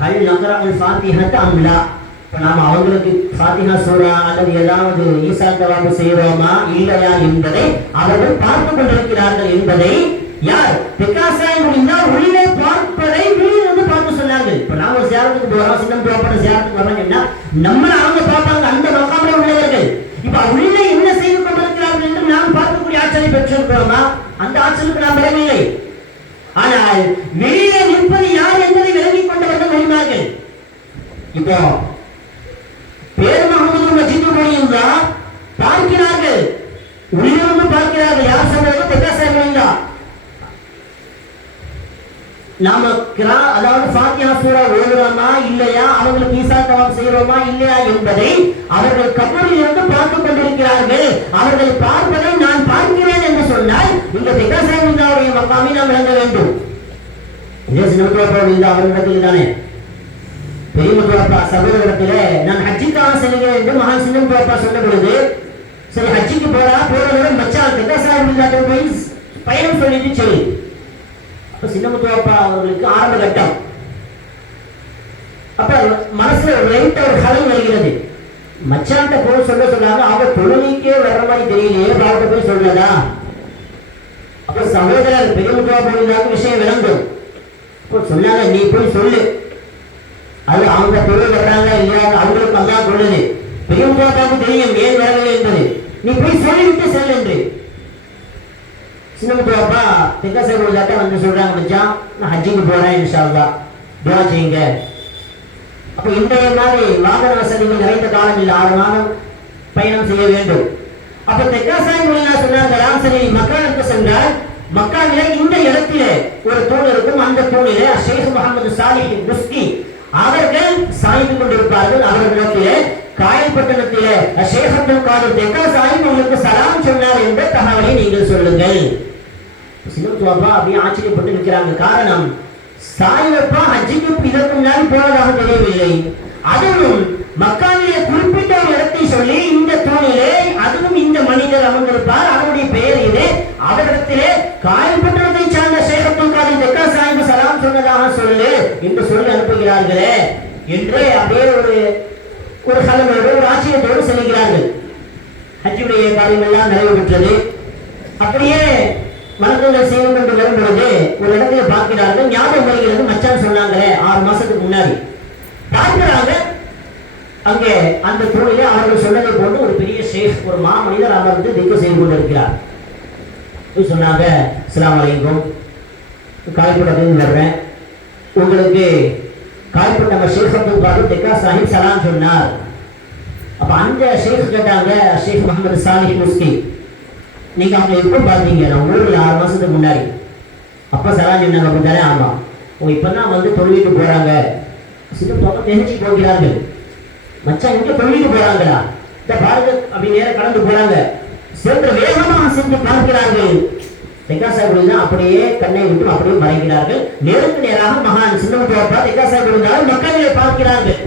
ஹல் நக்ரஅல் ஃபாத்திஹத அம்லா. இப்ப நாம அவங்களுக்கு ஃபாத்திஹா சூரா அல்லது ஏதாவது ஈசா தவாப் செய்யறோமா இல்லையா என்பதை அவர்கள் பார்த்து கொண்டிருக்கிறார்கள் என்பதை யார் தெக்கா சாஹிப் உள்ளே பார்ப்பதை வெளியிலிருந்து பார்த்து சொன்னார்கள். இப்ப நாம ஜியாரத்துக்கு போறோம், சின்னம் தோப்பட ஜியாரத்துக்கு வரோம்னா நம்மள அவங்க பார்ப்பாங்க, அந்த மகாமில் உள்ளவர்கள். இப்ப உள்ளே என்ன செய்து கொண்டிருக்கிறார்கள் என்று நாம் பார்க்கக்கூடிய ஆற்றலை பெற்றிருக்கிறோமா? அந்த ஆற்றலுக்கு நாம் வரவில்லை. ஆனால் வெளியே நிற்பது யார் என்பதை விலகிக் கொண்டவர்கள் வருவார்கள். இப்போ பேர் முகமது முஜிதுல்லா பார்க்கிறார்கள், உள்ளிருந்து பார்க்கிறார்கள். யார் சொல்றது? தெக்கா சாஹிப். நாம அதாவது ஃபாத்திஹா சூரா ஓதுறோமா இல்லையா, அவங்களுக்கு ஈசா தவாப் செய்யறோமா இல்லையா என்பதை அவர்கள் கபரில் இருந்து பார்த்துக் கொண்டிருக்கிறார்கள். அவர்கள் பார்ப்பதை நான் பார்க்கிறேன் என்று சொன்னால் இந்த தெக்கா சாஹிப் மக்காமை நாம் விளங்க வேண்டும். அவர்களிடத்தில் தானே பெரிய முத்துவாப்பா சகோதரத்திலே நான் ஹஜ்ஜிக்காக செல்கிறேன் என்று மகான் சின்னம் துவாப்பா சொன்ன பொழுது, சரி ஹஜ்ஜிக்கு போறதுடன் மச்சான் தெக்கா சாஹிப் போய் பயணம் சொல்லிட்டு சொல்லி. அப்ப சின்னமுத்துவாப்பா அவர்களுக்கு ஆரம்ப கட்டம். அப்ப மனசுல ஒரு லைட் ஒரு கலை வருகிறது. மச்சான்ட்ட போய் சொல்றாங்க, அவ தொழுகைக்கே வர்ற மாதிரி தெரியலையே, பாவத்தை போய் சொல்றதா? அப்ப சகோதரர் பெரிய முத்துவாப்பா விஷயம் விளங்கும். சொன்னாங்க, நீ போய் சொல்லு, அது அவங்க தொழில் வர்றாங்க இல்லையா அவங்களுக்கு அல்லாஹ் சொல்லுது. பெரிய முத்துவாப்பாவுக்கு தெரியும் ஏன் வரவில்லை என்பது. நீ போய் சொல்லிவிட்டு செல் என்று. சின்ன முத்துவாப்பா தெக்கா சாஹிப் வந்து சொல்றாங்க, மச்சான் நான் ஹஜ்ஜிக்கு போறேன், இன்ஷா அல்லாஹ் துஆ செய்யுங்க. அப்ப இன்றைய மாதிரி வாகன வசதிகள் நிறைந்த காலம் இல்லை, 6 மாதம் பயணம் செய்ய வேண்டும். அப்ப தெக்கா சாஹிப் சொன்னாங்க, சரி மக்காவுக்கு சென்றால் மக்காவிலே இந்த இடத்திலே ஒரு தூண் இருக்கும். அந்த தூணிலே ஷேக் முகமது சாலிஹ் முஸ்கி அவர்கள் சாய்ந்து கொண்டிருப்பார்கள். அவர்களிடத்திலே காயல்பட்டணத்திலே ஷேக் அப்துல் காதர் தெக்கா சாஹிப் உங்களுக்கு சலாம் சொன்னார் என்ற தகவலை நீங்கள் சொல்லுங்கள். சின்னத்துவாப்பா அப்படியே ஆச்சரியப்பட்டு இருக்கிறாங்க. காரணம், சாயிப்பா ஹஜ்ஜிக்கு இதற்கு முன்னால் போனதாக தெரியவில்லை. அதுவும் மக்காவிலே குறிப்பிட்ட ஒரு இடத்தை சொல்லி இந்த தூணிலே அதுவும் இந்த மனிதர் அமர்ந்திருப்பார், அவருடைய பெயர் இது, அவரிடத்திலே காயல்பட்டணத்தை சார்ந்த ஷேக் அப்துல் காதர் தெக்கா சாஹிப் சலாம் சொன்னதாக சொல்லு என்று சொல்லி அனுப்புகிறார்களே என்று அப்படியே ஒரு கலனோடு ஒரு ஆச்சரியத்தோடு செல்கிறார்கள். ஹஜ்ஜுடைய காரியம் எல்லாம் நிறைவு பெற்றது. அப்படியே வணக்கங்கள் செய்து கொண்டு வரும் பொழுது ஒரு இடத்துல பார்க்கிறார்கள். ஞாபகம் வருகிறது, மச்சான் சொன்னாங்களே 6 மாசத்துக்கு முன்னாடி பார்க்கிறாங்க. அங்கே அந்த தூணிலே அவர்கள் சொன்னதை போன்று ஒரு பெரிய ஷேக், ஒரு மாமனிதர் அமர்ந்து திக்கு செய்து கொண்டிருக்கிறார். சொன்னாங்க, அஸ்ஸலாமு அலைக்கும், காய்பட்டத்திலிருந்து வர்றேன், உங்களுக்கு காய்பட்ட ஷேக் அப்துல் காதர் தெக்கா சாஹிப் சலாம் சொன்னார். அப்ப அந்த ஷேக் கேட்டாங்க, ஷேக் முகமது சாலிஹ் முஸ்கி, நீங்க அவங்க எப்போ பார்த்தீங்க? நான் ஊரில் 6 மாசத்துக்கு முன்னாடி. அப்ப சலாம் சொன்னாங்க. அப்படித்தானே? ஆமா. இப்பதான் வந்து தொழுவிட்டு போறாங்க. சின்ன பக்கம் தெரிஞ்சு போகிறார்கள். மச்சான் இங்க தொழுவிட்டு போறாங்களா? இந்த பாருங்க அப்படி நேரம் கடந்து போறாங்க. சென்று வேகமாக சென்று பார்க்கிறார்கள். தெக்கா சாஹிப் அப்படியே கண்ணை விட்டு அப்படியே மறைகிறார்கள். நேருக்கு நேராக மகான் சின்னமுத்துவாப்பா தெக்கா சாஹிப் மக்காவிலே பார்க்கிறார்கள்.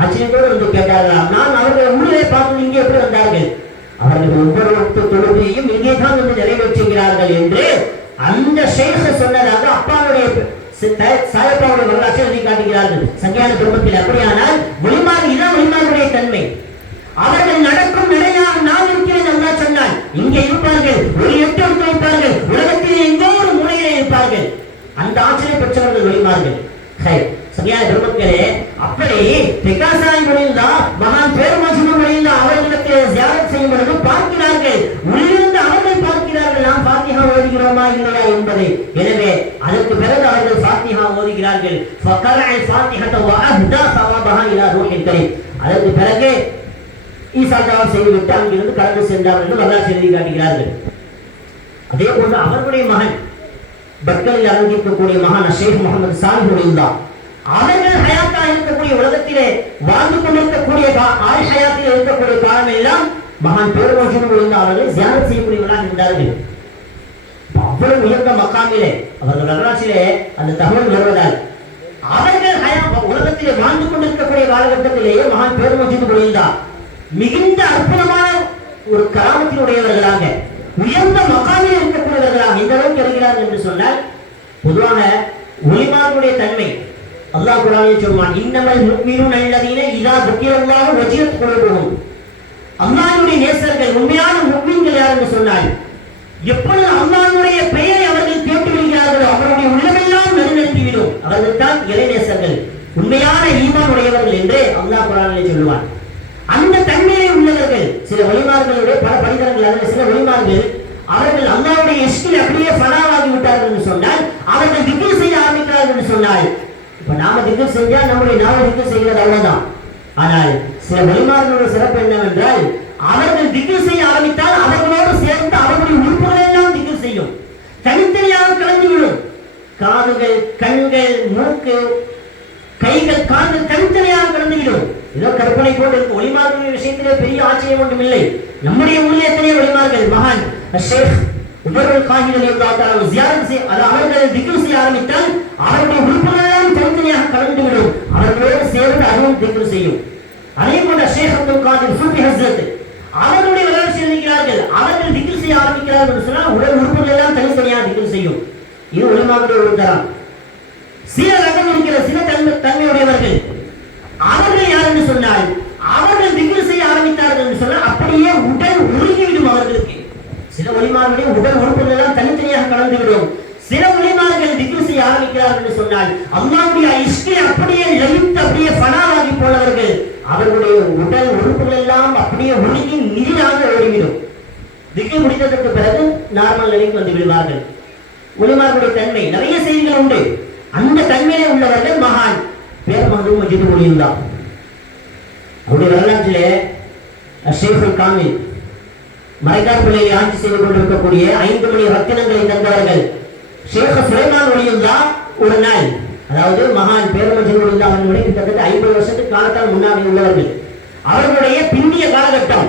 ஆச்சரியத்தோடு வந்து கேட்டார்களாம், நான் அவர்கள் உள்ளே பார்த்து இங்கே எப்படி வந்தார்கள்? அவர்கள் ஒவ்வொரு தொழுகையையும் இங்கே தான் வந்து நிறைவேற்றுகிறார்கள் என்று அந்த ஷேഖ് சொன்னதாக அப்பாவுடைய சாயப்பாவுடைய வரலாற்றை எழுதி காட்டுகிறார்கள் சங்கியான குடும்பத்தில். அப்படியானால் ஒளிமாறு இதான் ஒளிமாறுடைய தன்மை. அவர்கள் நடக்கும் நிலையாக நாம் இருக்கிறது அல்லாஹ் சொன்னான். இங்கே இருப்பார்கள், ஒரு எட்டு வைப்பார்கள், உலகத்திலே எங்கோ ஒரு மூலையிலே இருப்பார்கள். அந்த ஆற்றலை பெற்றவர்கள் ஒளிமார்கள். சரியான பெருமக்களே, அப்படி பிகாசாய் மொழிந்தா மகான் பேருமாசனம் மொழிந்தா அவர்களுக்கு ஜியாரத் செய்யும் பொழுது பார்க்கிறார்கள், உள்ளிருந்து அவர்கள் பார்க்கிறார்கள் நாம் ஃபாத்திஹா ஓதுகிறோமா இல்லையா என்பதை. எனவே அதற்கு பிறகு அவர்கள் ஃபாத்திஹா ஓதுகிறார்கள். ஃபகரஅல் ஃபாத்திஹத வ அஹ்தா ஸவாபஹா இலா ரூஹில் கரீம். அதற்கு பிறகு ஈசா தவாப் செய்துவிட்டு அங்கிருந்து கடந்து சென்றார்கள் என்று வரலாற்று எழுதி காட்டுகிறார்கள். அதே போன்று அவர்களுடைய மகன் பக்கலில் அடங்கியிருக்கக்கூடிய மகான் ஷேக் முகமது சாலிஹ் உலில்லா அவர்கள் ஹயாத்தாக இருக்கக்கூடிய உலகத்திலே வாழ்ந்து கொண்டிருக்கக்கூடிய ஆயுள் ஹயாத்தில் இருக்கக்கூடிய காலம் எல்லாம் மகான் பேருமாசனம் உலில்லா அவர்களை ஜியாரத் செய்யக்கூடியவர்களாக இருந்தார்கள். அவ்வளவு உயர்ந்த மக்காமிலே அவர்கள் வரலாற்றிலே அந்த தகவல் வருவதால் அவர்கள் உலகத்திலே வாழ்ந்து கொண்டிருக்கக்கூடிய காலகட்டத்திலேயே மகான் பேருமாசனம் உலில்லா மிகுந்த அற்புதமான ஒரு கராமத்தினுடையவர்களாக உயர்ந்த மக்காமில் இருக்கக்கூடியவர்களாக இந்த அளவுக்கு இருக்கிறார்கள் என்று சொன்னால், பொதுவாக ஒளிமார்களுடைய தன்மை அல்லாஹ் குர்ஆனில் சொல்வான், இன்னமல் முஃமினூன அல்லதீன இதா ذكرல்லாஹு வஜிலத் குலூபுஹும். அல்லாஹ்வுடைய நேசர்கள் உண்மையான முஃமின்கள் யார் என்று சொன்னால், எப்பொழுது அல்லாஹ்வுடைய பெயரை அவர்கள் கேட்டு விடுகிறார்களோ அவருடைய உள்ளமெல்லாம் நடுநடுங்கிவிடும். அவர்கள் தான் இறைநேசர்கள், உண்மையான ஈமான் உடையவர்கள் என்று அல்லாஹ் குர்ஆனில் சொல்லுவான். அந்த தன்மையிலே உள்ளவர்கள் சில வழிமார்களுடைய பல படித்தரங்கள். அதில் சில வழிமார்கள் அவர்கள் அல்லாஹ்வுடைய இஷ்கில் அப்படியே ஃபனாவாகி விட்டார்கள் என்று சொன்னால், அவர்கள் திக்ர் செய்ய ஆரம்பிக்கிறார்கள் என்று சொன்னால், இப்ப நாம திக்ர் செஞ்சா நம்முடைய நாம திக்ர் செய்கிறது அவ்வளவுதான். ஆனால் சில வழிமார்களுடைய சிறப்பு என்னவென்றால், அவர்கள் திக்ர் செய்ய ஆரம்பித்தால் அவர்களோடு சேர்ந்து அவர்களுடைய உறுப்புகள் எல்லாம் திக்ர் செய்யும். தனித்தனியாக கலந்துவிடும். காதுகள், கண்கள், மூக்கு, கைகள், கால்கள் தனித்தனியாக கலந்துவிடும். ஏதோ கற்பனை போட்டு இருக்கும். ஒளிமார்களுடைய விஷயத்திலே பெரிய ஆச்சரியம் ஒன்றும் இல்லை. நம்முடைய ஊரில் எத்தனையோ ஒளிமார்கள் மகான் ஷேக் உமருல் காஹில் ரலியல்லாஹு தஆலா ஜியாரத் செய்ய அவர்கள் திக்ர் செய்ய ஆரம்பித்தால் அவருடைய உறுப்புகள் எல்லாம் தனித்தனியாக கலந்துவிடும். அவர்களோடு சேர்ந்து அதுவும் திக்ர் செய்யும். அதே போன்ற ஷேக் அப்துல் காதிர் சூஃபி ஹஸ்ரத் அவர்களுடைய வளர்ச்சி இருக்கிறார்கள். அவர்கள் திக்ர் செய்ய ஆரம்பிக்கிறார்கள் என்று சொன்னால் உடல் உறுப்புகள் எல்லாம் தனித்தனியாக திக்ர் செய்யும். இது ஒளிமார்களுடைய ஒரு தரம். சில ரகம் இருக்கிற சில தன்மையுடையவர்கள் அவர்கள் யார் என்று சொன்னால், அவர்கள் திக்ர் செய்ய ஆரம்பித்தார்கள் என்று சொன்னால் அப்படியே உடல் உருகிவிடும் அவர்களுக்கு. சில ஒளிமார்களுடைய உடல் உறுப்புகள் எல்லாம் தனித்தனியாக கலந்துவிடும். சில ஒளிமார்கள் திக்ர் செய்ய ஆரம்பிக்கிறார்கள் என்று சொன்னால் அல்லாஹ்வுடைய இஷ்கை அப்படியே லயித்து அப்படியே ஃபனாவாகி போனவர்கள், அவர்களுடைய உடல் உறுப்புகள் எல்லாம் அப்படியே உருகி நீராக ஓடிவிடும். திக்ர் முடித்ததற்கு பிறகு நார்மல் நிலைக்கு வந்து விடுவார்கள். ஒளிமார்களுடைய தன்மை நிறைய செய்திகள் உண்டு. அந்த தன்மையிலே உள்ளவர்கள் மகான் பேர் மகதும் மஜிது ஒளியுல்லா. அவருடைய வரலாற்றிலே ஷேகுல் காமில் மரைக்கார் பிள்ளையை ஆட்சி செய்து கொண்டிருக்கக்கூடிய 5 மணி ரத்தினங்களை தந்தவர்கள் ஷேக் சுலைமான் ஒளியுல்லா. ஒரு நாள், அதாவது மகான் பேர் மஜிது ஒளியுல்லா அவர்களுடைய கிட்டத்தட்ட 50 வருஷத்துக்கு காலத்தால் முன்னாடி உள்ளவர்கள். அவர்களுடைய பிந்திய காலகட்டம்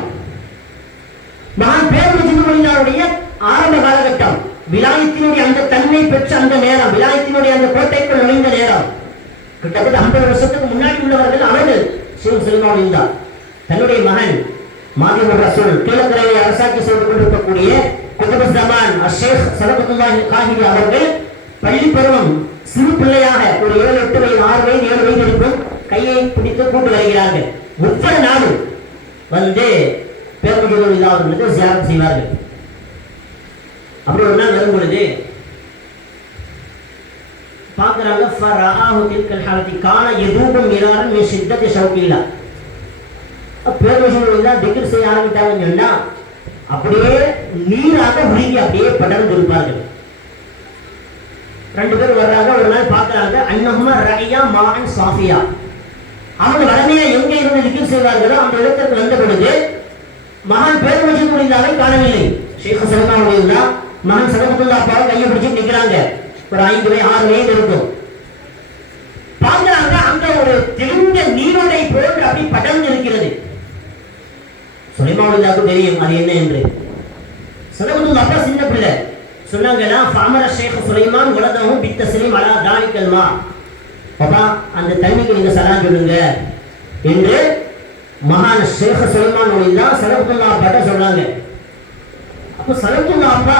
மகான் பேர் மஜிது ஒளியுல்லாவுடைய ஆரம்ப காலகட்டம். விலாயத்தினுடைய அந்த தன்மை பெற்ற அந்த நேரம், விலாயத்தினுடைய அந்த கோட்டைக்குள் நுழைந்த நேரம், கிட்டத்தட்ட 50 வருஷத்துக்கு முன்னாடி உள்ளவர்கள் அவர்கள் ஷேக் சுலைமான் ஒளியுல்லா. தன்னுடைய மகன் மாதிமுர் ரசூல் கீழக்கரையை அரசாட்சி செய்து கொண்டிருக்கக்கூடிய குதுபுஸ் ஜமான் ஷேக் சலபத்துல்லாஹி காஹிரி அவர்கள் பள்ளி பருவம் சிறு பிள்ளையாக ஒரு 7, 8 வயது, 6 வயது, 7 வயது இருக்கும் கையை பிடித்து கூட்டு வருகிறார்கள். ஒவ்வொரு நாளும் வந்து பேருந்துகள் அவர்களுக்கு ஜியாரத் செய்வார்கள். அப்படி ஒரு நாள் வரும் பொழுது பார்க்கிறாங்க, ஃபரஆஹு தில்கல் ஹாலதி கான யதூபு மிராரன் மின் ஷித்தத்தி ஷௌகில்லா. பேருந்துகள் தான் திக்ர் செய்ய ஆரம்பித்தாங்கன்னு சொன்னா அப்படியே நீராக உருகி அப்படியே படர்ந்து இருப்பார்கள். 2 பேர் வர்றாங்க. ஒரு நாள் பார்க்கிறாங்க, அன்னஹுமா ரஹியா மான் சாஃபியா. அவங்க வளமையா எங்கே இருந்து திக்ர் செய்வார்களோ அந்த இடத்திற்கு வந்த பொழுது மகான் பேருந்துகளை காணவில்லை. ஷேக் சுலைமான் ஒளியுல்லா மகான் சலபத்துல்லா அப்பாவை கையை பிடிச்சு நிற்கிறாங்க. ஒரு 5 வயது 6 வயது இருக்கும். பார்க்கிறாங்க, அங்க ஒரு தெளிந்த நீரோடை போன்று அப்படி படர்ந்து இருக்கிறது. சுலைமான் ஒளியுல்லாவுக்கு தெரியும் அது என்ன என்று. சலபத்துல்லா அப்பா சின்ன பிள்ளை சொன்னாங்கன்னா, ஃபஅமர ஷேக் சுலைமான் வலதஹு பித்தஸ்லீம் அலா தாலிகல் மா. பாப்பா அந்த தண்ணிக்கு நீங்க சலாம் சொல்லுங்க என்று மகான் ஷேக் சுலைமான் வலியுல்லாஹ் சலஃபுல்லாஹ் அப்பாட்ட சொல்றாங்க. அப்ப சலஃபுல்லாஹ் அப்பா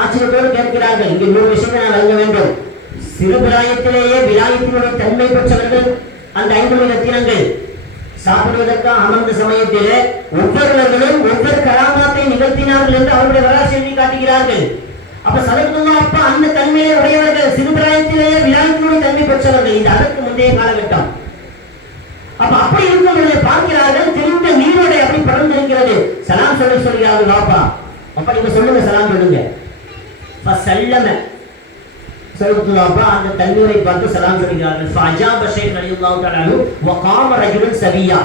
ஆச்சரியத்தோடு கேட்கிறார்கள், இங்கே 3 விஷயத்தை நான் வழங்க வேண்டும். சிறு பிராயத்திலேயே விலாயத்தினுடைய தன்மை பெற்றவர்கள் அந்த 5 ரத்தினங்கள். சாப்பிடுவதற்காக அமர்ந்த சமயத்திலே ஒவ்வொருவர்களும் ஒவ்வொரு கராமாத்தை நிகழ்த்தினார்கள் என்று அவருடைய வரலாற்றை எழுதி காட்டுகிறார்கள். அப்ப சலஃபுல்லாஹ் அப்பா அந்த தன்மையை உடையவர்கள், சிறு பிராயத்திலேயே விலாயத்தினுடைய தன்மை பெற்றவர்கள். இது அதற்கு முந்தைய காலகட்டம். அப்ப அப்படி இருக்கவர்களை பார்க்கிறார்கள், தெரிந்த நீரோட அப்படி பறந்திருக்கிறது. சலாம் சொல்கிறார்கள், வாப்பா அப்ப நீங்க சொல்லுங்க, சலாம் சொல்லுங்க. சலஃபுல்லாஹ் அந்த தண்ணீரை பார்த்து சலாம் சொல்கிறார்கள். ஃபஅஜாப ஷைக் ரலியல்லாஹு தஆலா அன்ஹு வகாம ரஜுலன் சபியா.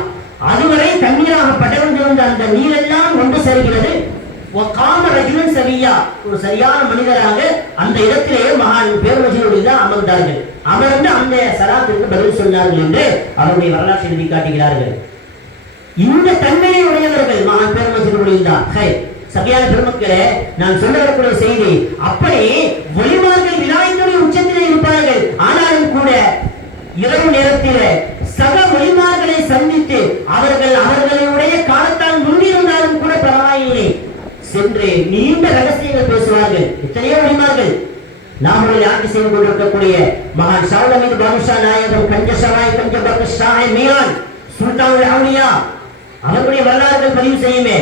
அதுவரை தண்ணீராக படர்ந்திருந்த அந்த நீரெல்லாம் ஒன்று சேர்கிறது. வகாம ரஜுலன் சபியா, ஒரு சரியான மனிதராக அந்த இடத்திலே மகான் பேர்வஜினுடைய அமர்ந்தார்கள். அமர்ந்து அந்த சலாத்திற்கு பதில் சொன்னார்கள் என்று அவருடைய வரலாற்றை எழுதி காட்டுகிறார்கள். இந்த தன்மையை உடையவர்கள் மகான் பேர்வஜினுடைய தான். சபையான பெருமக்களே, நான் சொல்ல வரக்கூடிய செய்தி, அப்படி வலிமார்கள் விநாயகனுடைய உச்சத்திலே இருப்பார்கள். ஆனாலும் கூட இரவு நேரத்திலே சக வலிமார்களை சந்தித்து அவர்களுடைய காலத்தால் முன்னிருந்தாலும் கூட பரவாயில்லை சென்று நீண்ட ரகசியங்கள் பேசுவார்கள். எத்தனையோ வலிமார்கள் நாமளுடைய ஆட்சி செய்து கொண்டிருக்கக்கூடிய மகான் ஷாவுலமீது பாதுஷா நாயகம், கஞ்சஷவாய் கஞ்சபக் ஷாஹ் மீரான் சுல்தான் அவுலியா அவர்களுடைய வரலாறுகள் பதிவு செய்யுமே.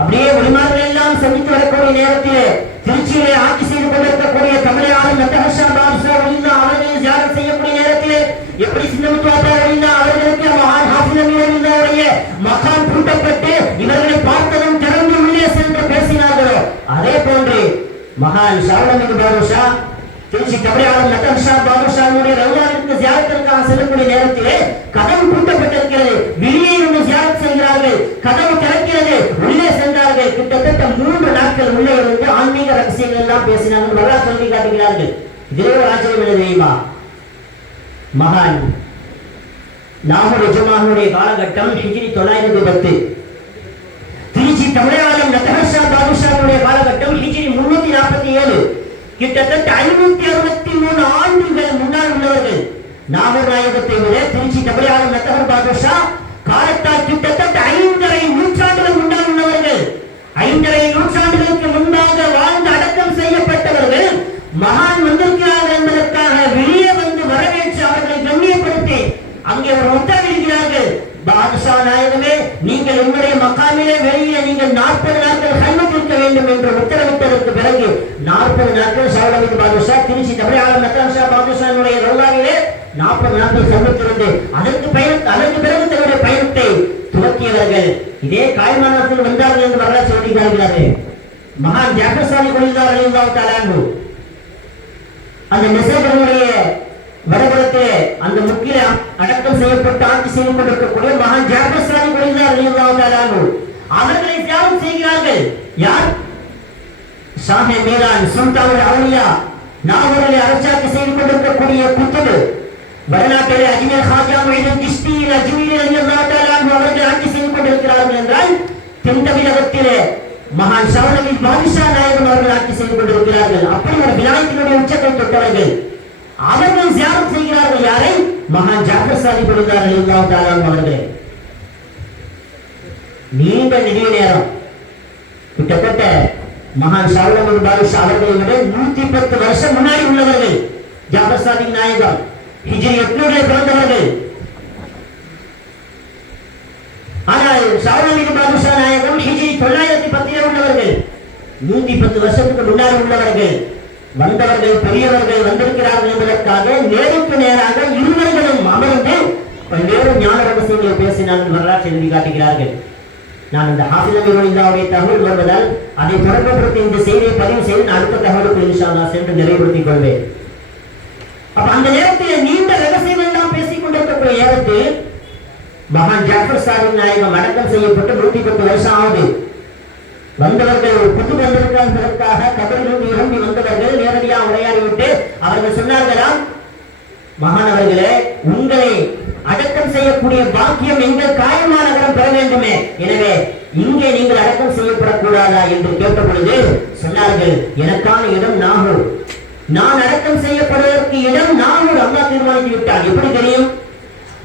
அப்படியே ஒளிமார்கள் எல்லாம் சந்தித்து வரக்கூடிய நேரத்தில் திருச்சியிலே ஆட்சி செய்து கொண்டிருக்கக்கூடிய தமிழாளர் நத்தஹஷா பாதுஷா வலியுல்லாஹ் அவர்களை ஜியாரத் செய்யக்கூடிய நேரத்தில் எப்படி சின்னமுத்துவாப்பா வலியுல்லாஹ் அவர்களுக்கு மகான் ஹாஃபிஸ் வலியுல்லாஹ்வுடைய மகான் கூட்டப்பட்டு இவர்களை பார்த்ததும் திறந்து உள்ளே சென்று பேசினார்களோ, அதே போன்று மகான் ஷாவுலமீது பாதுஷா திருச்சி தமிழாளர் நத்தஹஷா பாதுஷாவுடைய ரவுலாவிற்கு ஜியாரத்திற்காக செல்லக்கூடிய நேரத்திலே கதவு கூட்டப்பட்டிருக்கிறது. வெளியே இருந்து ஜியாரத் செய்கிறார்கள், கதவு திறக்கிறது, உள்ளே சென்றார்கள். கிட்டத்தட்ட 3 நாட்கள் உள்ளே இருந்து ஆன்மீக ரகசியங்கள் எல்லாம் பேசினார்கள், வரலாறு சொல்லி காட்டுகிறார்கள். இதே ஒரு ஆச்சரியம் என்ன தெரியுமா? மகான் நாகூர் ஜமானுடைய காலகட்டம் ஹிஜ்ரி 910, திருச்சி தமிழாளர் நத்தஹஷா பாதுஷாவுடைய காலகட்டம் ஹிஜ்ரி 347. கிட்டத்தட்ட 563 ஆண்டுகள் முன்னால் உள்ளவர்கள். நாகூர் நாயகத்தை விட திருச்சி தமிழாளர் நத்தஹர் பாதுஷா காலத்தால் கிட்டத்தட்ட 5½ நூற்றாண்டுகள் முன்னால் உள்ளவர்கள். 5½ நூற்றாண்டுகளுக்கு முன்பாக வாழ்ந்து அடக்கம் செய்யப்பட்டவர்கள் மகான் வந்திருக்கிறார்கள் என்பதற்காக வெளியே வந்து வரவேற்று அவர்களை கண்ணியப்படுத்தி அங்கே ஒரு உத்தரவிடுகிறார்கள். பாதுஷா நாயகமே, நீங்கள் உங்களுடைய மக்காமிலே வெளியே நீங்கள் 40 நாட்கள் ஹல்வத் இருக்க வேண்டும் என்று உத்தரவிட்டதற்கு பிறகு 40 நாட்கள் ஷாவுலமீது பாதுஷா திருச்சி தமிழாளர் நத்தஹஷா பாதுஷாவுடைய ரவுலாவிலே 40 நாட்கள் சந்தித்திருந்து அதற்கு பிறகு தன்னுடைய பயணத்தை துவக்கியவர்கள் இதே காய்மானத்தில் வந்தார்கள் என்று வரலாறு சொல்லியிருக்கிறார்கள். மகான் ஜாஃபர் சாதிக் ரலியல்லாஹு தஆலா அன்ஹு அந்த நெசேபனுடைய வடபுறத்திலே அந்த முக்கிய அடக்கம் செய்யப்பட்டு ஆட்சி செய்து கொண்டிருக்கக்கூடிய மகான் ஜாஃபர் சாதிக் ரலியல்லாஹு தஆலா அன்ஹு அவர்களை தியாகம் செய்கிறார்கள். யார்? ஷாஹ் மீரான் சுல்தான் அவுலியா நாகூரிலே அரசாட்சி செய்து கொண்டிருக்கக்கூடிய குத்துபு, வடநாட்டிலே அஜ்மீர் ஹாஜா மொய்னுத்தீன் சிஷ்தி அஜ்மீர் ரலியல்லாஹு தஆலா அன்ஹு அவர்கள் ஆட்சி செய்து கொண்டிருக்கிறார்கள் என்றால், தென் தமிழகத்திலே மகான் ஷாவுலமீது பாதுஷா நாயகம் அவர்கள் ஆட்சி செய்து கொண்டிருக்கிறார்கள். அப்படி ஒரு விநாயகனுடைய உச்சத்தை தொட்டவர்கள் அவர்கள் ஜியாரத் செய்கிறார்கள். யாரை? மகான் ஜாஃபர் சாதிக் ரலியல்லாஹு தஆலா அன்ஹு அவர்களை. நீண்ட நெடிய நேரம், கிட்டத்தட்ட மகான் ஷாவுலமீது பாதுஷா அவர்களை விட 110 வருஷம் முன்னாடி உள்ளவர்கள். ஜாஃபர் சாதிக் நாயகம் ஹிஜ்ரி 800 பிறந்தவர்கள். ஆனால் ஷாவுலமீது பாதுஷா நாயகம் ஹிஜ்ரி 910 உள்ளவர்கள். 110 வருஷத்துக்கு முன்னாடி உள்ளவர்கள். வந்தவர்கள் பெரியவர்கள் வந்திருக்கிறார்கள் என்பதற்காக நேருக்கு நேராக இருவர்களும் அமர்ந்து பல்வேறு ஞான ரகசியங்களை பேசினார்கள், வரலாற்றை எழுதி காட்டுகிறார்கள். நான் இந்த ஹாஃபிஸ் அமீருல்லாஹ்வுடைய தகவல் வருவதால் அதை தொடர்புபடுத்தி இந்த செய்தியை பதிவு செய்து அடுத்த தகவலுக்கு இன்ஷா அல்லாஹ் சென்று நிறைவுபடுத்திக் கொள்வேன். அப்ப அந்த நேரத்தில் நீண்ட ரகசியங்கள் எல்லாம் பேசிக் கொண்டிருக்கக்கூடிய நேரத்தில் மகான் ஜாஃபர் சாதிக் நாயகம் அடக்கம் செய்யப்பட்டு 110 வருஷம் ஆகுது. வந்தவர்கள் புது வந்திருக்காக கபரிலிருந்து இறங்கி வந்தவர்கள் நேரடியாக உரையாடிவிட்டு அவர்கள் சொன்னார்களாம், மகான் அவர்களே, உங்களை அடக்கம் செய்யக்கூடிய பாக்கியம் எங்கள் காயமானவரம் பெற வேண்டுமே, எனவே இங்கே நீங்கள் அடக்கம் செய்யப்படக்கூடாதா என்று கேட்ட பொழுது சொன்னார்கள், எனக்கான இடம் நாகூர், நான் அடக்கம் செய்யப்படுவதற்கு இடம் நாகூர் அல்லாஹ் தீர்மானித்து விட்டார். எப்படி தெரியும்?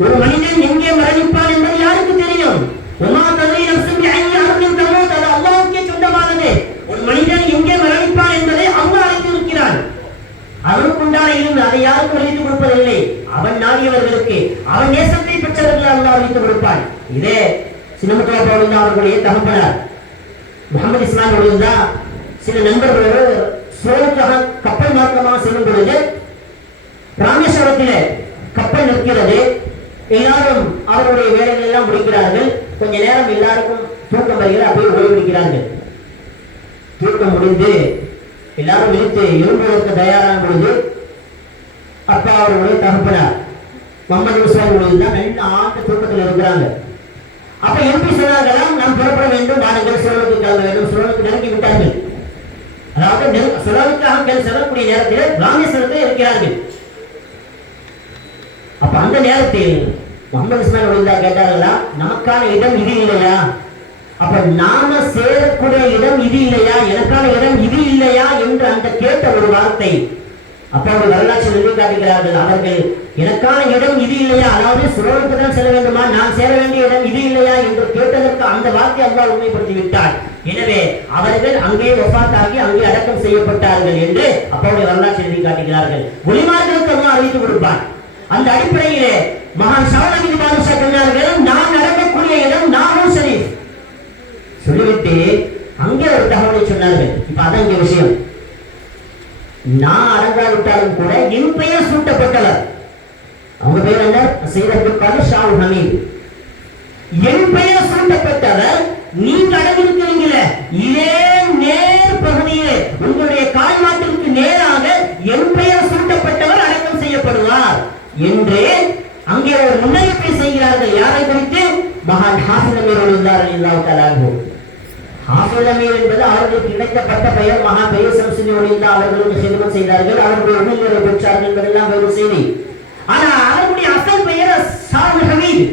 ஒரு மனிதன் எங்கே மரணிப்பான் என்பது யாருக்கு தெரியும்? மறுமையிலும் அதை யாருக்கும் அறிவித்துக் கொடுப்பதில்லை. அவன் நாடியவர்களுக்கு, அவன் நேசத்தை பெற்றவர்கள் அல்லாஹ் அறிவித்துக் கொடுப்பான். இதே சின்னமுத்துவா அவர்களுடைய தகப்பனார் முகமது இஸ்மாயில் தான் சில நண்பர்களோடு சோழுக்காக கப்பல் மார்க்கமாக செல்லும் பொழுது ராமேஸ்வரத்திலே கப்பல் நிற்கிறது. எல்லாரும் அவருடைய வேலைகள் எல்லாம் முடிக்கிறார்கள். கொஞ்ச நேரம் எல்லாருக்கும் தூக்கம் வருகிறது. அப்படியே ஓய்வெடுக்கிறார்கள். தூக்கம் முடிந்து எல்லாரும் விழித்து எழும்புவதற்கு தயாரான பொழுது அப்பா அவர்களுடைய தகப்பனார் முகமது இஸ்மாயில் தான் நல்ல ஆழ்ந்த தூக்கத்தில் இருக்கிறாங்க. அப்ப எழுப்பி சொன்னார்களாம், நாம் புறப்பட வேண்டும், நாங்கள் சுழலுக்கு கிளம்ப வேண்டும். சுழலுக்கு நெருங்கி விட்டார்கள். அதாவது சுழலுக்காக செல்லக்கூடிய நேரத்தில் ராமேஸ்வரத்தில் இருக்கிறார்கள். அப்ப அந்த நேரத்தில் முகமது இஸ்மாயில் கேட்டார்களா, நமக்கான இடம் இது இல்லையா? அப்ப நாம சேரக்கூடிய இடம் இது இல்லையா? எனக்கான இடம் இது இல்லையா என்று அந்த கேட்ட ஒரு வார்த்தை அப்ப அவர் வரலாற்று எழுதி காட்டுகிறார்கள். அவர்கள் எனக்கான இடம் இது இல்லையா, அதாவது சுழலுக்கு தான் செல்ல வேண்டுமா, நான் சேர வேண்டிய இடம் இது இல்லையா என்று கேட்டதற்கு அந்த வார்த்தை அல்லாஹ் உண்மைப்படுத்தி விட்டார். எனவே அவர்கள் அங்கே வஃபாத்தாகி அங்கே அடக்கம் செய்யப்பட்டார்கள் என்று அப்போடைய வரலாற்று எழுதி காட்டுகிறார்கள். ஒளிமார்களுக்கு அல்லாஹ் அறிவித்து கொடுப்பார். அந்த அடிப்படையிலே மகான் ஷாவுல் பாதுஷா சொன்னார்கள், நான் நடக்கக்கூடிய இடம் நாகூர் ஷரீஃப் சொல்லிவிட்டு அங்கே ஒரு தகவலை சொன்னார்கள். இப்ப அதான் இங்க விஷயம். நான் அடங்காவிட்டாலும் கூட என் பெயர் சூட்டப்பட்டவர், அவங்க பெயர் என்ன, சையத் ஷாவுல் ஹமீத், என் பெயர் சூட்டப்பட்டவர். நீங்க அடங்கிருக்கிறீங்களே இதே நேர் பகுதியிலே உங்களுடைய கால்மாட்டிற்கு நேராக என் பெயர் சூட்டப்பட்டவர் அடக்கம் செய்யப்படுவார் என்று அங்கே ஒரு முன்னறிவிப்பை செய்கிறார்கள். யாரை குறித்து? மகான் ஹாஃபிஸ் அமீர் ரலியல்லாஹு தஆலா அன்ஹு. ஹாஃபிஸ் அமீர் என்பது அவர்களுக்கு கிடைக்கப்பட்ட பெயர். மகா பெயர் சம்சுனி ஒளிந்தா அவர்களுக்கு ஹிதமத் செய்தார்கள், அவர்களுடைய உண்மையை பெற்றார்கள் என்பதெல்லாம் வேறு செய்தி. ஆனா அவருடைய அசல் பெயர் ஷாவுல் ஹமீத்.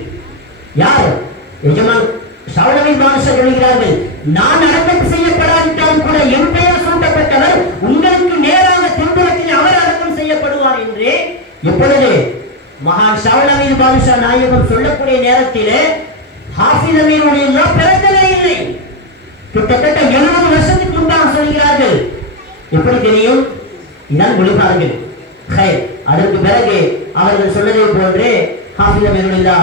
யார்? எஜமான் ஷாவுல் ஹமீத் பாதுஷா சொல்கிறார்கள், நான் அடக்கம் செய்யப்படாவிட்டாலும் கூட என் பெயர் சூட்டப்பட்டவர் உங்களுக்கு நேராக திருப்புறத்தில் அவர் அடக்கம் செய்யப்படுவார் என்று எப்பொழுது மகான் ஷாவுல் ஹமீத் பாதுஷா நாயகம் சொல்லக்கூடிய நேரத்திலே ஹாஃபிஸ் அமீருடைய பிறந்ததே இல்லை. கிட்டத்தட்ட 70 வருஷத்துக்கு முன்பாக சொல்கிறார்கள். எப்படி தெரியும்? இதான் மொழிபார்கள். அதற்கு பிறகு அவர்கள் சொன்னதை போன்று ஹாஃபிஸ் அமீருடைய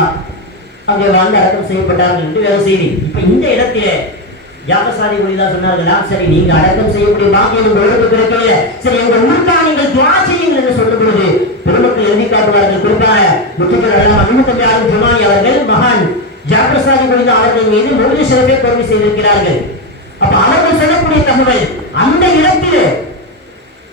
அங்கே வாழ்ந்து அடக்கம் செய்யப்பட்டார்கள் என்று வேறு செய்தி. இப்ப இந்த இடத்திலே ஜாஃபர் சாதிக் ஒலிதா சொன்னார்களா, சரி நீங்க அடக்கம் செய்யக்கூடிய பாக்கியம் உங்களுக்கு கிடைக்கல, சரி எங்க ஊருக்கா நீங்கள் துஆ செய்யுங்கள் என்று சொல்லும் பொழுது பெருமக்கள் எழுதி காட்டுவார்கள். குறிப்பாக முத்துக்கள் அல்லாஹ் ஜுமானி அவர்கள் மகான் ஜாஃபர் சாதிக் ஒலிதா அவர்கள் மீது மௌலித் ஷரீஃபை பதிவு செய்திருக்கிறார்கள். அப்ப அவர்கள் சொல்லக்கூடிய தகவல் அந்த இடத்திலே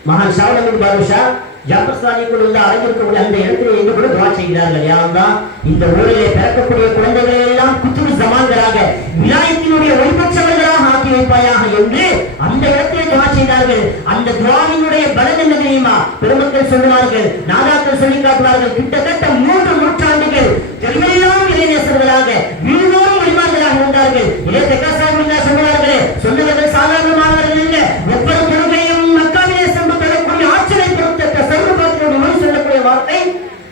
மகான் ஷாவுல் ஹமீத் பாதுஷா ஜாஃபர் சாதிக் ஒலிதா அடங்கியிருக்கக்கூடிய அந்த இடத்திலே எங்க கூட துஆ செய்கிறார்கள். யா அல்லாஹ், இந்த ஊரிலே பிறக்கக்கூடிய குழந்தைகளை எல்லாம் குத்துபு ஜமான்களாக விலாயத்தினுடைய ஒளிபட்சவர்களாக ஆக்கி வைப்பாயாக என்று அந்த இடத்திலே துஆ செய்தார்கள். அந்த துஆவினுடைய பலன் என்ன தெரியுமா? பெருமக்கள் சொல்லுவார்கள், நாதாக்கள் சொல்லி காட்டுவார்கள், கிட்டத்தட்ட 3 நூற்றாண்டுகள் தெளிவெல்லாம் இளைஞர்களாக வீழ்வோரும் ஒளிமார்களாக இருந்தார்கள். இதே தெக்காசாமில்லா சொல்லுவார்களே, சொன்னவர்கள் சாதாரணமானவர்கள் இல்லை. ஒவ்வொரு தொழுகையும் மக்காவிலே சென்று தொழக்கூடிய ஆற்றலை பொறுத்த சர்வபாத்திரோடு மொழி சொல்லக்கூடிய வார்த்தை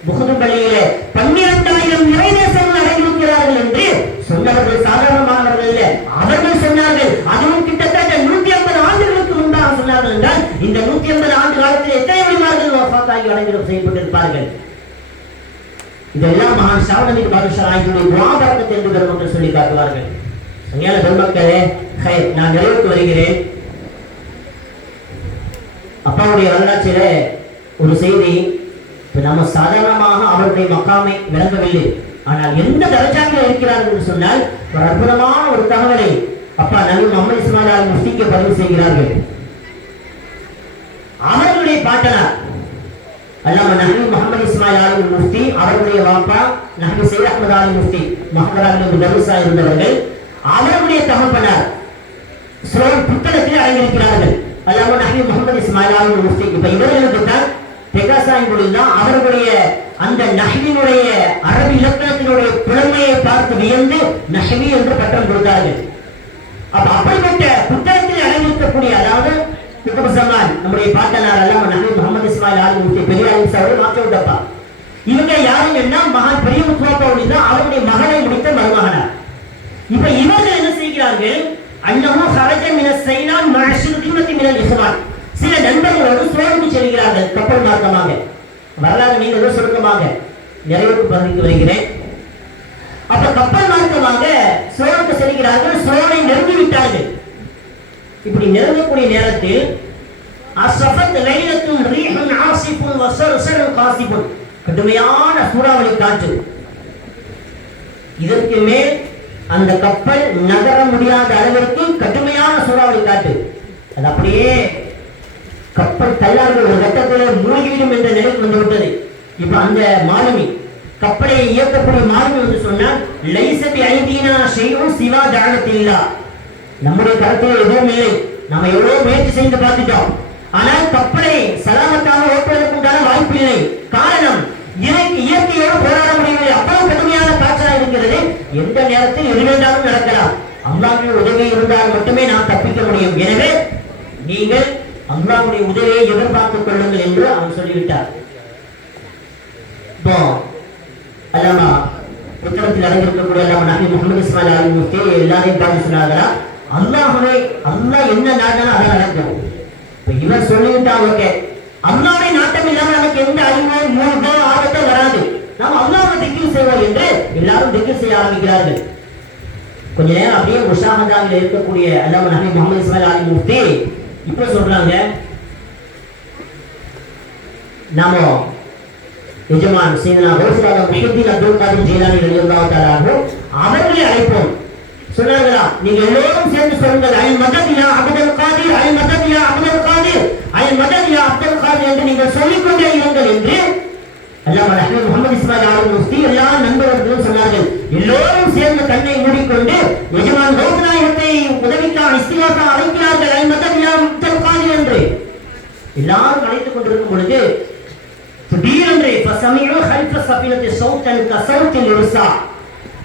புகுதுபள்ளியிலே 12,000 இறைநேசர்கள் அடைந்திருக்கிறார்கள் என்று சொன்னவர்கள் சாதாரணமானவர்கள் இல்லை. அவர்கள் சொன்னார்கள், அதுவும் கிட்டத்தட்ட 150 ஆண்டுகளுக்கு முன்பாக சொன்னார்கள் என்றால் இந்த 150 ஆண்டு காலத்தில் எத்தனை ஒளிமார்கள் வஃபாத்தாகி அடைந்து செய்யப்பட்டிருப்பார்கள். இதெல்லாம் மகான் ஷாவுல் ஹமீத் பாதுஷா நாயகனுடைய துஆ பரக்கத் என்று பெருமக்கள் சொல்லி காட்டுவார்கள். சங்கையான பெருமக்களே, நான் நிறைவுக்கு வருகிறேன். அப்பாவுடைய வரலாற்றிலே ஒரு செய்தி. நம்ம சாதாரணமாக அவருடைய மக்காமை விளங்கவில்லை, ஆனால் எந்த தரஜாவில் இருக்கிறார்கள் என்று சொன்னால் ஒரு அற்புதமான ஒரு தகவலை அப்பா நபி முஹம்மது இஸ்மாயில் அல் முஃப்திக்கு பதிவு செய்கிறார்கள். அவர்களுடைய பாட்டனார் அல்லாமா நபி முஹம்மது இஸ்மாயில் அல் முஃப்தி, அவருடைய வாப்பா நபி சையத் அஹ்மத் அல் முஃப்தி மஹ்தராவில் தர்ஸா இருந்தவர்கள். அவருடைய தகப்பனார் ஸ்ரோல் புத்தகத்தில் அடங்கியிருக்கிறார்கள் அல்லாமா நபி முஹம்மது இஸ்மாயில் அல் முஃப்தி. இப்ப இவர்களுக்கு தான் தெகாசாயினுடைய அவர்களுடைய அந்த நஹ்வினுடைய அரபி இலக்கணத்தினுடைய புலமையை பார்த்து வியந்து நஹ்வி என்று பட்டம் கொடுத்தார்கள். அப்ப அப்படிப்பட்ட புத்தகத்தில் அடங்கியிருக்கக்கூடிய, அதாவது நம்முடைய பாட்டனார் அல்லாமா நபி முஹம்மது இஸ்மாயில் அல் முஃப்தி பெரியாரின் சகோதரர் மாற்றவுட்டப்பா. இவங்க யாருன்னா மகான் பெரிய முத்துவாப்பா தான் அவருடைய மகளை முடித்த மருமகனார். இப்ப இவர்கள் என்ன செய்கிறார்கள்? அன்னஹு ஹரஜ மின ஸைலான் மஅ ஷுர்திமதி மினல் இஹ்வான். சில நண்பர்களோடு சோழுக்கு செல்கிறார்கள். கப்பல் மார்க்கமாக வரலாறு நீங்கள் சுருக்கமாக நிறைவுக்கு பகுதிக்கு வருகிறேன். அப்ப கப்பல் மார்க்கமாக சோழனுக்கு செல்கிறார்கள். சோழனை நெருங்கிவிட்டார்கள். இப்படி நெருங்கக்கூடிய நேரத்தில் அஸ்ரஃபத் லைலத்துன் ரீஹுன் ஆசிஃபுன் வஸர்ஸருன் காசிஃபுன், கடுமையான சூறாவளி காற்று. இதற்கு மேல் அந்த கப்பல் நகர முடியாத அளவிற்கு கடுமையான சூறாவளி காற்று. அது அப்படியே கப்பல் தள்ளார்கள், ஒரு கட்டத்தில் மூழ்கிவிடும் என்ற நிலைக்கு வந்துவிட்டது. இப்ப அந்த மாலுமி, கப்பலை இயக்கக்கூடிய மாலுமி என்று சொன்னால் லைசபி ஐதீனா ஷைஉன் சிவா தஅவத்தில்லா, நம்முடைய கருத்தில் எதுவும் இல்லை, நாம எவ்வளவு முயற்சி செய்து பார்த்துட்டோம், ஆனால் கப்பலை சலாமத்தாக ஓட்டுவதற்குண்டான வாய்ப்பு இல்லை. காரணம், இயற்கையோடு போராட முடியவில்லை, அவ்வளவு கடுமையான காற்றா இருக்கிறது. எந்த நேரத்தில் எது வேண்டாலும் நடக்கலாம். அல்லாஹ்வுடைய உதவி இருந்தால் மட்டுமே நாம் தப்பிக்க முடியும். எனவே நீங்கள் அல்லாஹ்வுடைய உதவியை எதிர்பார்த்துக் கொள்ளுங்கள் என்று அவர் சொல்லிவிட்டார். அல்லாமா புத்தகத்தில் அடங்கியிருக்கக்கூடிய அல்லாமா நபி முகமது இஸ்மாயில் அலி முஃப்தி எல்லாரையும் பார்த்து சொன்னார்களா, அல்லாஹ்வை அல்லாஹ் என்ன நாட்டினாலும் அதான் நடக்கும். இவர் சொல்லிவிட்டா ஓகே, அல்லாஹ்வுடைய நாட்டம் இல்லாமல் நமக்கு எந்த அழிவோ மூழ்கோ ஆபத்தோ வராது, நாம் அல்லாஹ்வை திக்ர் செய்வோம் என்று எல்லாரும் திக்ர் செய்ய ஆரம்பிக்கிறார்கள். கொஞ்ச நேரம் அப்படியே முஷாஹதாவில் இருக்கக்கூடிய அல்லாமா நபி முகமது இஸ்மாயில் அலி முஃப்தி இப்ப சொல்றாங்க, நாம எஜமான் சையதுனா கௌஸ் ஆலம் முஹித்தீன் அப்துல் காதிர் ஜீலானி ரலியல்லாஹு தஆலா அன்ஹு அவர்களை அழைப்போம். சொன்னார்களா, நீங்க எல்லோரும் சேர்ந்து சொல்லுங்கள், அல் மதத் யா அப்துல் காதிர், அல் மதத் யா அப்துல் காதிர், அல் மதத் யா அப்துல் காதிர் என்று நீங்கள் சொல்லிக்கொண்டே இருங்கள் என்று அல்லாமா நபி முகமது இஸ்மாயில் அலி முஃப்தி எல்லா நண்பர்களும் சொன்னார்கள். எல்லோரும் சேர்ந்து கண்ணை மூடிக்கொண்டு எஜமான் கௌஸ் நாயகத்தை உதவிக்காக இஸ்திகாசா அழைக்கிறார்கள், அல் மதத் யா அப்துல் காதிர் என்று. எல்லாரும் அழைத்துக் கொண்டிருக்கும் பொழுது திடீரென்று ஃபஸமிஉ ஹல்ஃப ஸஃபினத்தி ஸௌத்தன் கஸௌத்தில் இர்ஸா,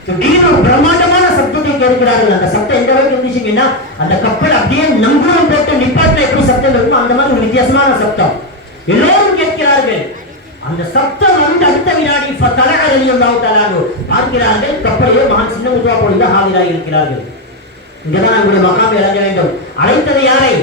திடீரென்று ஒரு பிரம்மாண்டமான சத்தத்தை கேட்கிறார்கள். அந்த சத்தம் எந்த அளவுக்கு இருந்துச்சுன்னா, அந்த கப்பல் அப்படியே நங்கூரம் போட்டு நிப்பாட்டின எப்படி சத்தம் இருக்கும் அந்த மாதிரி ஒரு வித்தியாசமான சத்தம். எல்லோரும் கேட்கிறார்கள். அந்த சத்தம் வந்து அடுத்த வினாடி ஃபதலஅ ரலியல்லாஹு தஆலா அன்ஹு பார்க்கிறார்கள், கப்பலிலே மகான் சின்ன முத்துவா போலிதான் ஹாஜராகி இருக்கிறார்கள். இங்கதான் நம்முடைய மகாம் இறங்க வேண்டும். அழைத்தது யாரை?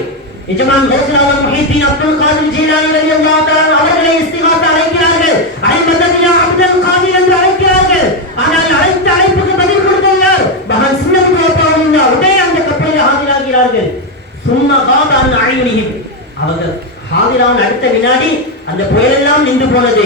எஜமான் கௌஸ் ஆலம் முஹித்தீன் அப்துல் காதிர் ஜீலானி ரலியல்லாஹு தஆலா அவர்களை இஸ்திகாசா அழைக்கிறார்கள், அல் மதத் யா அப்துல் காதிர் என்று அழைக்கிறார்கள். ஆனால் அழைத்த அழைப்புக்கு பதில் கொடுத்தார் மகான் சின்ன முத்துவா போலிதான். உடனே அந்த கப்பலில் ஹாஜராகிறார்கள். சும்மா காப அன் அய்யுனிஹிம், அவர்கள் ஹாஜரான அடுத்த வினாடி அந்த புயலெல்லாம் நின்று போனது.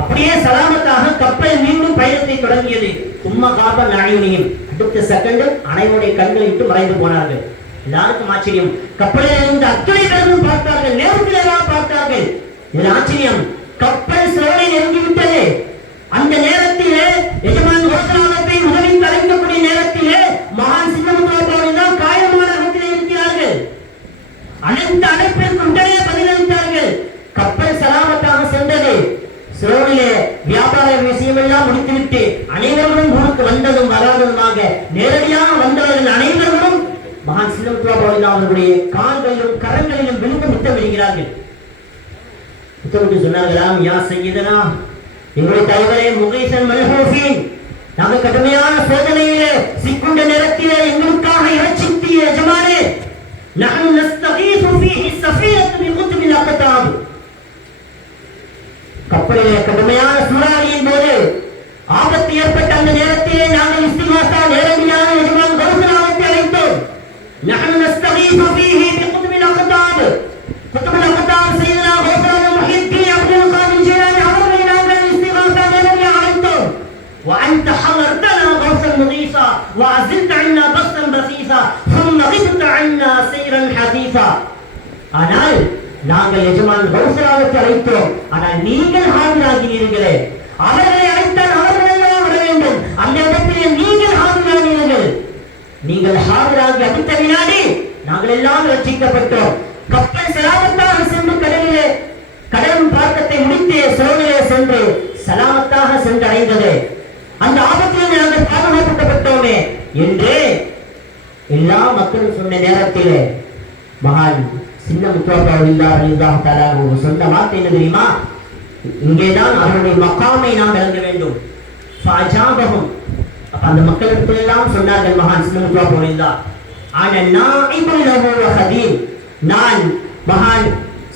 அப்படியே சலாமத்தாக கப்பல் மீண்டும் பயணத்தை தொடங்கியது. சும்மா காப அன் அய்யுனிஹிம், அடுத்த செகண்ட் அனைவருடைய கண்களை விட்டு மறைந்து போனார்கள். எல்லாருக்கும் ஆச்சரியம். கப்பலில் இருந்து அத்தனை பேரும் பார்த்தார்கள், நேரத்தில் பார்த்தார்கள். இது ஆச்சரியம். கப்பல் சோழனை நெருங்கிவிட்டது. அந்த நேரத்திலே எஜமான் கோசலாமத்தை உதவி அழைக்கக்கூடிய நேரத்திலே மகான் சின்னமுத்துவா காயமான இடத்திலே இருக்கிறார்கள். அனைத்து அழைப்பிற்கு உடனே பதிலளித்தார்கள். கப்பல் சலாமத்தாக சென்றது. சோழிலே வியாபார விஷயமெல்லாம் முடித்துவிட்டு அனைவரும் ஊருக்கு வந்ததும் வராததுமாக நேரடியாக வந்தவர்கள் அனைவரும் மகான் சின்னமுத்துவா அவர்களுடைய கால்களிலும் கரங்களிலும் விழுந்து முத்தமிடுகிறார்கள். முத்தமிட்டு சொன்னார்களாம், யா சையதனா, எங்களுடைய தலைவரே முகைசன் மல்ஹூஃபின், நாங்கள் கடுமையான சோதனையிலே சிக்குண்ட நேரத்திலே எங்களுக்காக இறைச்சித்திய எஜமானே, நஹ்னு நஸ்தகீஸு ஃபீஹி ஸஃபீனத்து பிகுத்பில் அக்தாப், கப்பலிலே கடுமையான சூறாவளியின் போது ஆபத்து ஏற்பட்ட அந்த நேரத்திலே நாங்கள் இஸ்திகாசா நேரடியாக எஜமான் கௌசலாமத்தை அழைத்தோம். நஹ்னு நஸ்தகீஸு ஃபீஹி பிகுத்பில் அக்தாப், குத்புல் அக்தாப் சையதுனா கௌஸ் ஆலம் முஹித்தீன் அப்துல் காதிர் ஜீலானி அவர்களை நாங்கள் இஸ்திகாசா நேரடியாக அழைத்தோம். وأنت حضرتنا غوثا مغيثا وعزلت عنا بسطا بسيطا ثم غبت عنا سيرا حثيثا. ஆனால் நாங்கள் எஜமான் கௌசலாமத்தை அழைத்தோம், ஆனால் நீங்கள் ஹாஜராகிறீர்களே. அவர்களை அழைத்தால் அவர்கள் எல்லாம் வர வேண்டும், அந்த இடத்திலே நீங்கள் ஹாஜராகிறீர்கள். நீங்கள் ஹாஜராகி அடுத்த வினாடி நாங்கள் எல்லாம் ரட்சிக்கப்பட்டோம். கப்பல் சலாமத்தாக சென்று கடலும் பார்க்கத்தை முடித்து சோழனிலே சென்று சலாமத்தாக சென்றடைந்தது. அந்த ஆபத்தில் நாங்கள் பாதுகாக்கப்பட்டோமே என்று எல்லா மக்களும் சொன்ன நேரத்திலே மகான் சின்ன முத்துவா ரலியல்லாஹு தஆலா சொன்ன வார்த்தை என்ன தெரியுமா? இங்கேதான் அவருடைய மகாமை நாம் விளங்க வேண்டும். ஃபஅஜாபஹும், அப்ப அந்த மக்களுக்கு எல்லாம் சொன்னார்கள் மகான் சின்ன முத்துவா அன நாஇபு லஹு வ ஹதீம், நான் மகான்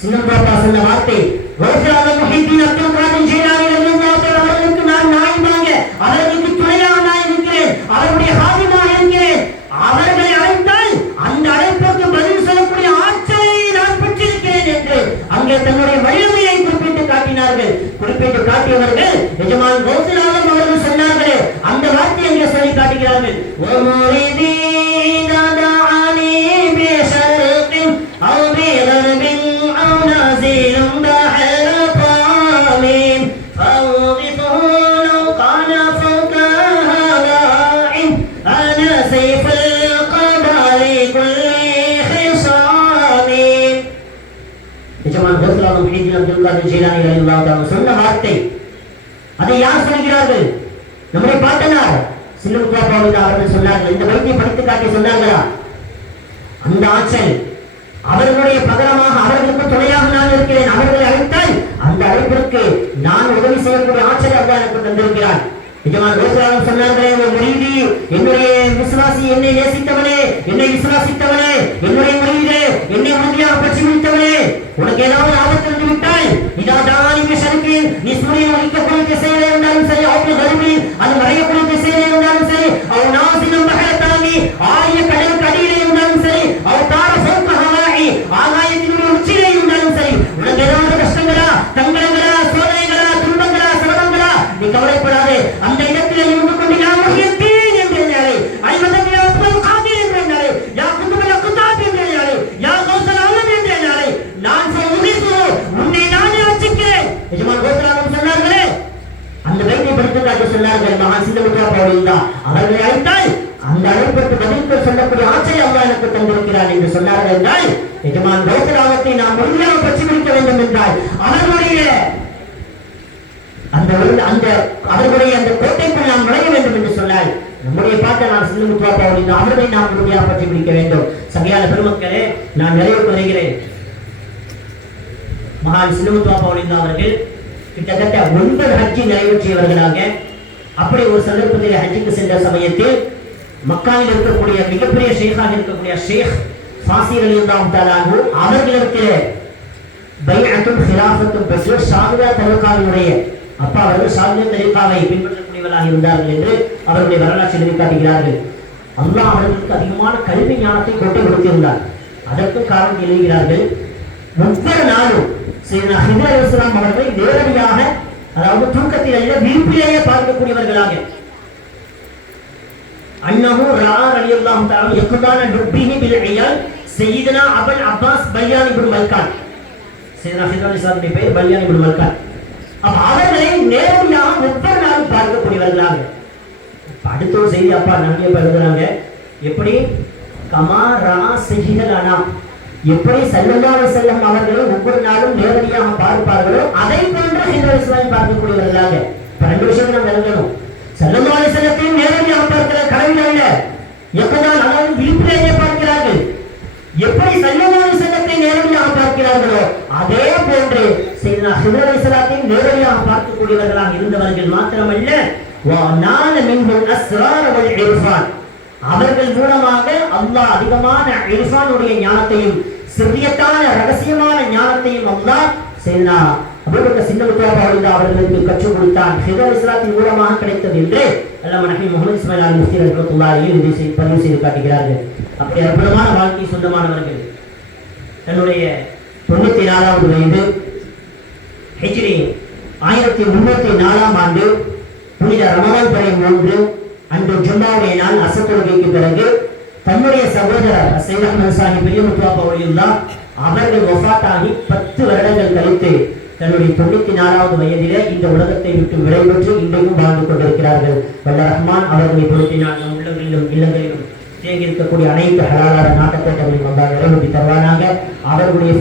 சின்னம் பாப்பா சொன்ன வார்த்தை ரோஷான முஹிதீன் அப்துல் காதிர் ஜீலானி ரலியல்லாஹு தஆலா அவர்களுக்கு நான் நாயிபாங்க அவர்களுக்கு துணையாக நான் இருக்கிறேன், அவருடைய ஹாதிமாக இருக்கிறேன். அவர்களை அழைத்தால் அந்த அழைப்புக்கு பதில் சொல்லக்கூடிய ஆற்றலை நான் பெற்றிருக்கிறேன் என்று அங்கே தன்னுடைய வலிமையை குறிப்பிட்டு காட்டினார்கள். குறிப்பிட்டு காட்டியவர்கள் எஜமான் கௌசுல் ஆலம் அவர்கள் சொன்னார்களே அந்த வார்த்தை அங்கே சொல்லி காட்டுகிறார்கள். சொன்ன வார்த்தை அதை யார் சொல்கிறார்கள்? நம்முடைய பாட்டனார் சின்னமுத்துவாப்பா அவர்கள் சொன்னார்கள். இந்த வைத்தியை படித்து காட்டி சொன்னார்களா? அந்த ஆற்றல் அவர்களுடைய பகரமாக அவர்களுக்கு துணையாக நான் இருக்கிறேன். அவர்களை அழைத்தால் அந்த அழைப்பிற்கு நான் உதவி செய்யக்கூடிய ஆற்றல் அல்லா எனக்கு தந்திருக்கிறான். நிஜமான ரோசராலும் சொன்னார்களே, என்னுடைய விசுவாசி, என்னை நேசித்தவனே, என்னை விசுவாசித்தவனே, என்னுடைய முறையிலே என்னை உறுதியாக பற்றி முடித்தவனே, உனக்கு ஏதாவது ஆபத்து வந்து விட்டால் நீ சூரியன் ஒழிக்கக்கூடிய திசையிலே இருந்தாலும் சரி, அவர்கள் கருவி அது மறையக்கூடிய திசையிலே இருந்தாலும் சரி, அவன் நாசினம் பகலத்தாமி ஆரிய கடலுக்கு அடியிலே இருந்தாலும் சரி, அவன் தார சோக்கஹாயி ஆகாயத்தினுடைய உச்சியிலே இருந்தாலும் சரி, உனக்கு ஏதாவது கஷ்டங்களா, தங்கங்களா, சோதனைகளா, துன்பங்களா, சிரமங்களா, நீ கவலைப்படாதே. அந்த இடத்திலே இருந்து கொண்டு நான் முஹித்தீன் என்றாலே, ஐமதம் யா அப்துல் காதிர் என்றாலே, யா குதுபல் குதாப் என்றாலே, யா கௌசுல் ஆலம் என்றாலே, நான் சொல்லுகிறேன் உன்னை நானே வச்சிக்கிறேன். எஜமான் கௌசுல் ஆலம் சொன்னார்களே, அந்த வைத்தியை படித்து காட்டி சொன்னார்கள். மகான் சின்னமுத்துவாப்பா அவர்களை அழைத்தால் அந்த அழைப்பிற்கு பதில் சொல்லக்கூடிய ஆற்றலை அல்லாஹ் எனக்கு தந்திருக்கிறான் என்று சொன்னார்கள் என்றால், எஜமான் கௌசுல் ஆலத்தை நாம் முழுமையாக பற்றி பிடிக்க வேண்டும் என்றால் அவர்களுடைய அவர்களுடைய அந்த கோட்டைக்குள் நாம் நுழைய வேண்டும் என்று சொன்னால் நம்முடைய பாட்டை நான் சின்னமுத்துவாப்பா அவர்களை நாம் முழுமையாக பற்றி பிடிக்க வேண்டும். சகையான பெருமக்களே, நான் நிறைவு வருகிறேன். மகான் சின்னமுத்துவாப்பா அவர்கள் கிட்டத்தட்ட 9 ஹஜ்ஜி நிறைவேற்றியவர்களாக அப்படி ஒரு சந்தர்ப்பத்தில் ஹஜ்ஜுக்கு சென்ற சமயத்தில் மக்காவில் இருக்கக்கூடிய மிகப்பெரிய ஷேக்காக இருக்கக்கூடிய ஷேக் ஃபாசி ரலியல்லாஹு தஆலா அன்ஹு அவர்களிடத்திலே பைஅத்துல் ஹிலாஃபத்தும் பெற்று ஷாதியா தரீகாவினுடைய அப்பா அவர்கள் ஷாதியா தரீகாவை பின்பற்றக்கூடியவர்களாக இருந்தார்கள் என்று அவருடைய வரலாற்றை எழுதி காட்டுகிறார்கள். அல்லாஹ் அவர்களுக்கு அதிகமான கல்வி ஞானத்தை கொட்டை கொடுத்திருந்தார். அதற்கு காரணம் எழுதுகிறார்கள். ஒவ்வொரு நாளும் சையதுனா ஹிதர் அலைஹிஸ்ஸலாம் அவர்களை நேரடியாக, அதாவது தூக்கத்தில் அல்ல விழிப்பிலேயே பார்க்கக்கூடியவர்களாக, அன்னஹு ரஆ ரலியல்லாஹு தஆலா யக்தான நுபிஹி பில் இயால் சையதுனா அபுல் அப்பாஸ் பல்யான் இப்னு மல்கான். சையதுனா ஹிதர் அலைஹிஸ்ஸலாமுடைய பெயர் பல்யான் இப்னு மல்கான். அவர்களை நேரடியாக ஒவ்வொரு நாளும் பார்க்கக்கூடியவர்களாக. அடுத்த ஒரு செய்தி அப்பா நம்பியப்பா எழுதுறாங்க, எப்படி கமா ரா சையதுனா, எப்படி ஸல்லல்லாஹு அலைஹி வஸல்லம் அவர்களை ஒவ்வொரு நாளும் நேரடியாக பார்ப்பார்களோ அதை போன்று ஹிதர் அலைஹிஸ்ஸலாம் பார்க்கக்கூடியவர்களாக. ரெண்டு விஷயத்தை நாம் விளங்கணும். ஸல்லல்லாஹு அலைஹி வஸல்லத்தையும் நேரடியாக பார்க்கிற கடவுள் அல்ல, எப்பதான் அதாவது விழிப்பிலேயே பார்க்கிறார்கள். எப்படி ஸல்லல்லாஹு அலைஹி வஸல்லத்தை நேரடியாக பார்க்கிறார்களோ அதே போன்று சையதுனா ஹிதர் அலைஹிஸ்ஸலாத்தையும் நேரடியாக பார்க்கக்கூடியவர்களாக இருந்தவர்கள் மாத்திரமல்ல, வநால மின்ஹுல் அஸ்ரார் வல் இர்ஃபான், அவர்கள் மூலமாக அல்லாஹ் அதிகமான இர்ஃபானுடைய ஞானத்தையும் சிறியத்தான ரகசியமான ஞானத்தையும் அல்லாஹ் சையதுனா அபூபக்கர் சின்னமுத்துவாப்பா அவர்களுக்கு கற்றுக் கொடுத்தான். ஹிதர் அலைஹிஸ்ஸலாத்தின் மூலமாக கிடைத்தது என்று அல்லாமா நபி முஹம்மது இஸ்மாயில் அல் முஃப்தி ரஹ்மத்துல்லாஹி அலைஹி பதிவு செய்து காட்டுகிறார்கள். அப்படி அற்புதமான வாழ்க்கை சொந்தமானவர்கள். தன்னுடைய 94வது வயது ஹிஜ்ரி 1304ஆம் ஆண்டு புனித ரமலான் பிறை 3 அன்று ஜும்மாவுடைய நாள் அசர் தொழுகைக்கு பிறகு தன்னுடைய சகோதரர் சையத் அஹ்மத் சாஹிப் பெரியமுத்துவாப்பா வலியுல்லாஹ் அவர்கள் வஃபாத்தாகி 10 வருடங்கள் கழித்து தன்னுடைய 94வது வயதிலே இந்த உலகத்தை விட்டு விடைபெற்று இன்றையும் வாழ்ந்து கொண்டிருக்கிறார்கள். வல்ல ரஹ்மான் அவர்களை பொருத்தினால் நம் உள்ளங்களிலும் இல்லங்களிலும் தேங்கியிருக்கக்கூடிய அனைத்து ஹலாலான நாட்டத்தோட்டங்களையும் அல்லாஹ் நிறைவேற்றி தருவானாக. அவர்களுடைய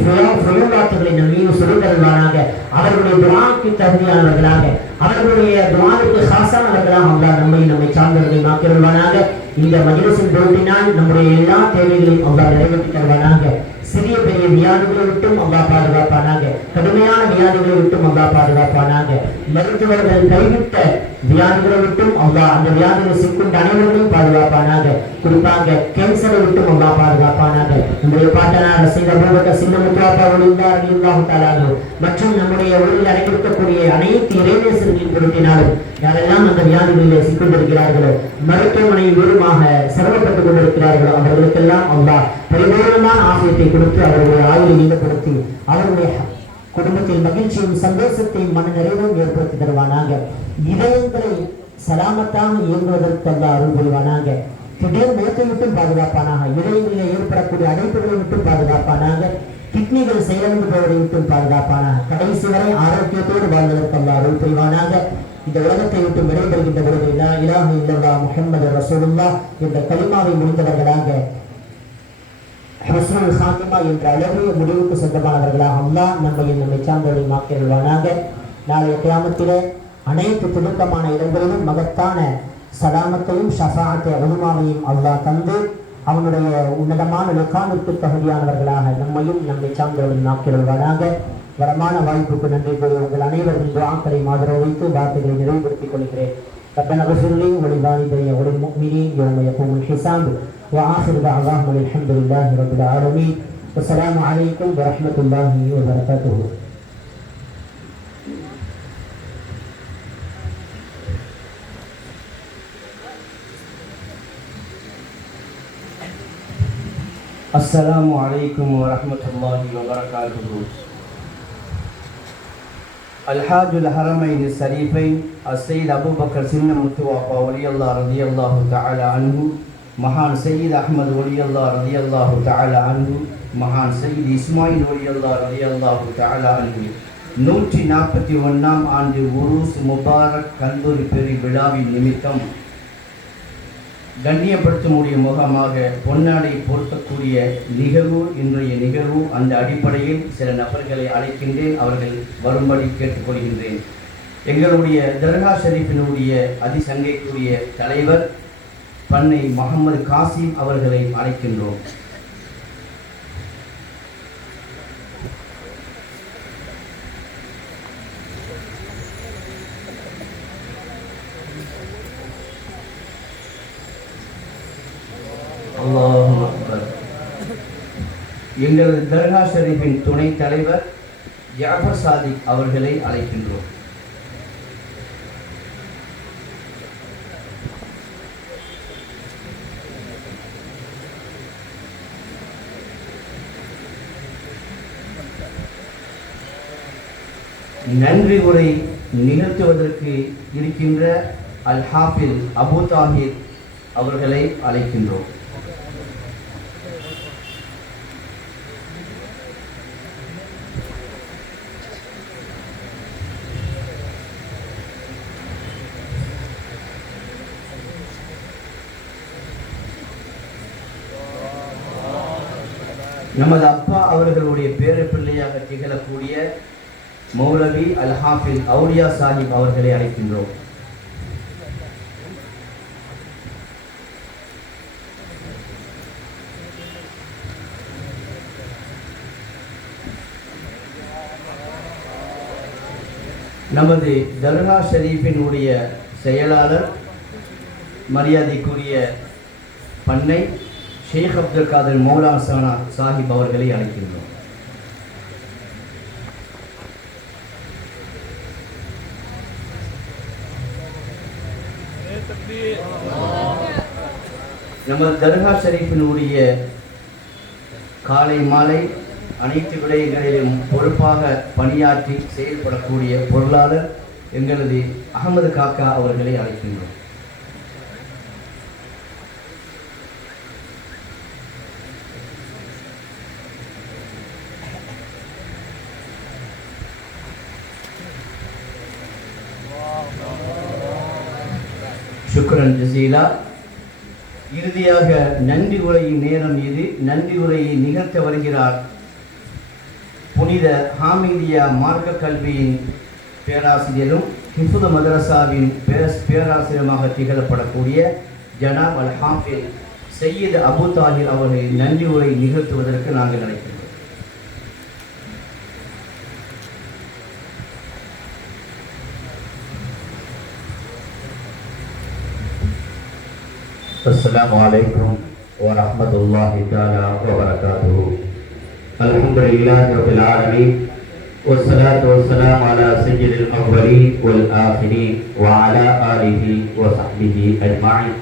சுயவாத்துகளை நம் மீது சொல்லித் தருவானாக. அவர்களுடைய துஆக்கு தகுதியானவர்களாக, அவர்களுடைய துஆவுக்கு ஹாஸானவர்களாக அல்லாஹ் நம்மை சார்ந்தவர்களை மாற்றிடுவானாக. இந்த மஜ்லிஸின் பொருட்டினால் நம்முடைய எல்லா தேவைகளையும் அல்லாஹ் நிறைவேற்றி தருவானாக. சிறிய பெரிய வியாதிகளை விட்டும் அல்லாஹ் பாதுகாப்பானாக. கடுமையான வியாதிகளை விட்டும் அல்லாஹ் பாதுகாப்பானாக. மருத்துவர்கள் கைவிட்ட வியாதிகளை விட்டும் அல்லாஹ் அந்த வியாதிகளை சிக்கொண்ட அனைவர்களையும் பாதுகாப்பானாக. குறிப்பாக கேன்சரை விட்டும் அல்லாஹ் பாதுகாப்பானாக. நம்முடைய பாட்டனார் ரசீத் அபூபக்கர் சின்னமுத்துவாப்பா ரலியல்லாஹு தஆலா மற்றும் நம்முடைய ஊரில் அடைந்திருக்கக்கூடிய அனைத்து இறைநேசர்களின் பொருட்டினாலும் யாரெல்லாம் அந்த வியாதிகளிலே சிக்கொண்டிருக்கிறார்களோ, மருத்துவமனையில் வீடுமாக சிரமப்பட்டுக் கொண்டிருக்கிறார்களோ, அவர்களுக்கெல்லாம் அல்லாஹ் பரிபூர்ணமான ஆசியத்தை கொடுத்து அவர்களுடைய ஆயுளை ஈடுபடுத்தி அவருடைய குடும்பத்தில் மகிழ்ச்சியும் சந்தோஷத்தையும் மன நிறைவும் ஏற்படுத்தி தருவானாக. இதயங்களை சலாமத்தாக இயங்குவதற்கு அல்லாஹ் அருள் புரிவானாக. திடீர் மயத்தை விட்டும் பாதுகாப்பானாக. இதயங்களில் ஏற்படக்கூடிய அடைப்புகளை விட்டும் பாதுகாப்பானாக. கிட்னிகள் செயலந்து போவதை விட்டும் பாதுகாப்பானாக. கடைசி வரை ஆரோக்கியத்தோடு வாழ்வதற்கு அல்லாஹ் அருள் புரிவானாக. இந்த உலகத்தை விட்டு விடைபெறுகின்ற பொழுது லா இலாஹ இல்லல்லாஹ் முஹம்மது ரசூலுல்லாஹ் என்ற கலிமாவை முடிந்தவர்களாக ஹஸ்னுல் ஹாத்திமா என்ற அழகிய முடிவுக்கு சொந்தமானவர்களாக அல்லாஹ் நம்மை சார்ந்தவர்களை மாக்கிடுவானாக. நாளைய கியாமத்திலே அனைத்து துணுக்கமான இடங்களிலும் மகத்தான சலாமத்தையும் ஷஃபாஅத்தை உலமாவையும் அல்லாஹ் தந்து அவனுடைய உன்னதமான லுகானுக்கு தகுதியானவர்களாக நம்மையும் நம்மை சார்ந்தவர்களை மாக்கிடுவானாக. வரமான வாய்ப்புக்கு நன்றி கூறி உங்கள் அனைவரின் துஆக்களை ஆதரவு வைத்து வார்த்தைகளை நிறைவுபடுத்திக் கொள்கிறேன். ربنا اغفر لي ولوالدي وللمؤمنين يوم يقوم الحساب وآخر دعواهم الحمد لله رب العالمين والسلام عليكم ورحمة الله وبركاته. السلام عليكم ورحمة الله وبركاته. الحاج الحرمين الشريفين السيد أبو بكر سن متوفى ولي الله رضي الله تعالى عنه மகான் சையீத் அஹ்மது வலியல்லாஹ் ரலியல்லாஹு தஆலா அன்ஹு, மகான் சையீத் இஸ்மாயில் வலியல்லாஹ் ரலியல்லாஹு தஆலா அன்ஹு 141ஆம் ஆண்டு உருஸ் முபாரக் கந்தூரி பெரி விழாவின் நிமித்தம் கண்ணியப்படுத்தக்கூடிய முகமாக பொன்னாடை பொருத்தக்கூடிய நிகழ்வு இன்றைய நிகழ்வு. அந்த அடிப்படையில் சில நபர்களை அழைக்கின்றேன், அவர்கள் வரும்படி கேட்டுக்கொள்கின்றேன். எங்களுடைய தர்கா ஷரீஃபினுடைய அதிசங்கைக்குரிய தலைவர் பண்ணை முகமது காசிம் அவர்களை அழைக்கின்றோம். அல்லாஹு அக்பர். எங்களது தர்கா ஷரீஃபின் துணைத் தலைவர் ஜாஃபர் சாதிக் அவர்களை அழைக்கின்றோம். நன்றி உரை நிகழ்த்துவதற்கு இருக்கின்ற அல் ஹாஃபில் அபு தாஹிர் அவர்களை அழைக்கின்றோம். நமது அப்பா அவர்களுடைய பேர பிள்ளையாக திகழக்கூடிய மௌலவி அல் ஹாஃபில் அவுலியா சாஹிப் அவர்களை அழைக்கின்றோம். நமது தர்கா ஷரீஃபினுடைய செயலாளர் மரியாதைக்குரிய பண்ணை ஷேக் அப்துல் காதர் மௌலானா சாஹிப் அவர்களை அழைக்கின்றோம். நமது தர்கா ஷரீஃபினுடைய காலை மாலை அனைத்து விடயங்களிலும் பொறுப்பாக பணியாற்றி செயல்படக்கூடிய பொருளாளர் எங்களது அகமது காக்கா அவர்களை அழைக்கின்றோம். சுக்ரன் ஜசீலா. இறுதியாக நன்றி உரையின் நேரம் இது. நன்றி உரையை நிகழ்த்த வருகிறார் புனித ஹாமிதியா மார்க்க கல்வியின் பேராசிரியரும் ஹிஃபுத் மதரசாவின் பேராசிரியருமாக திகழப்படக்கூடிய ஜனாப் அல் ஹாஃபில் சையீத் அபு தாஹிர் அவர்களை நன்றி உரை நிகழ்த்துவதற்கு நாங்கள் அழைக்கிறோம். السلام عليكم ورحمة الله تعالى وبركاته. الحمد لله رب العالمين والصلاة والسلام على سيد الأولين والآخرين وعلى آله وصحبه أجمعين.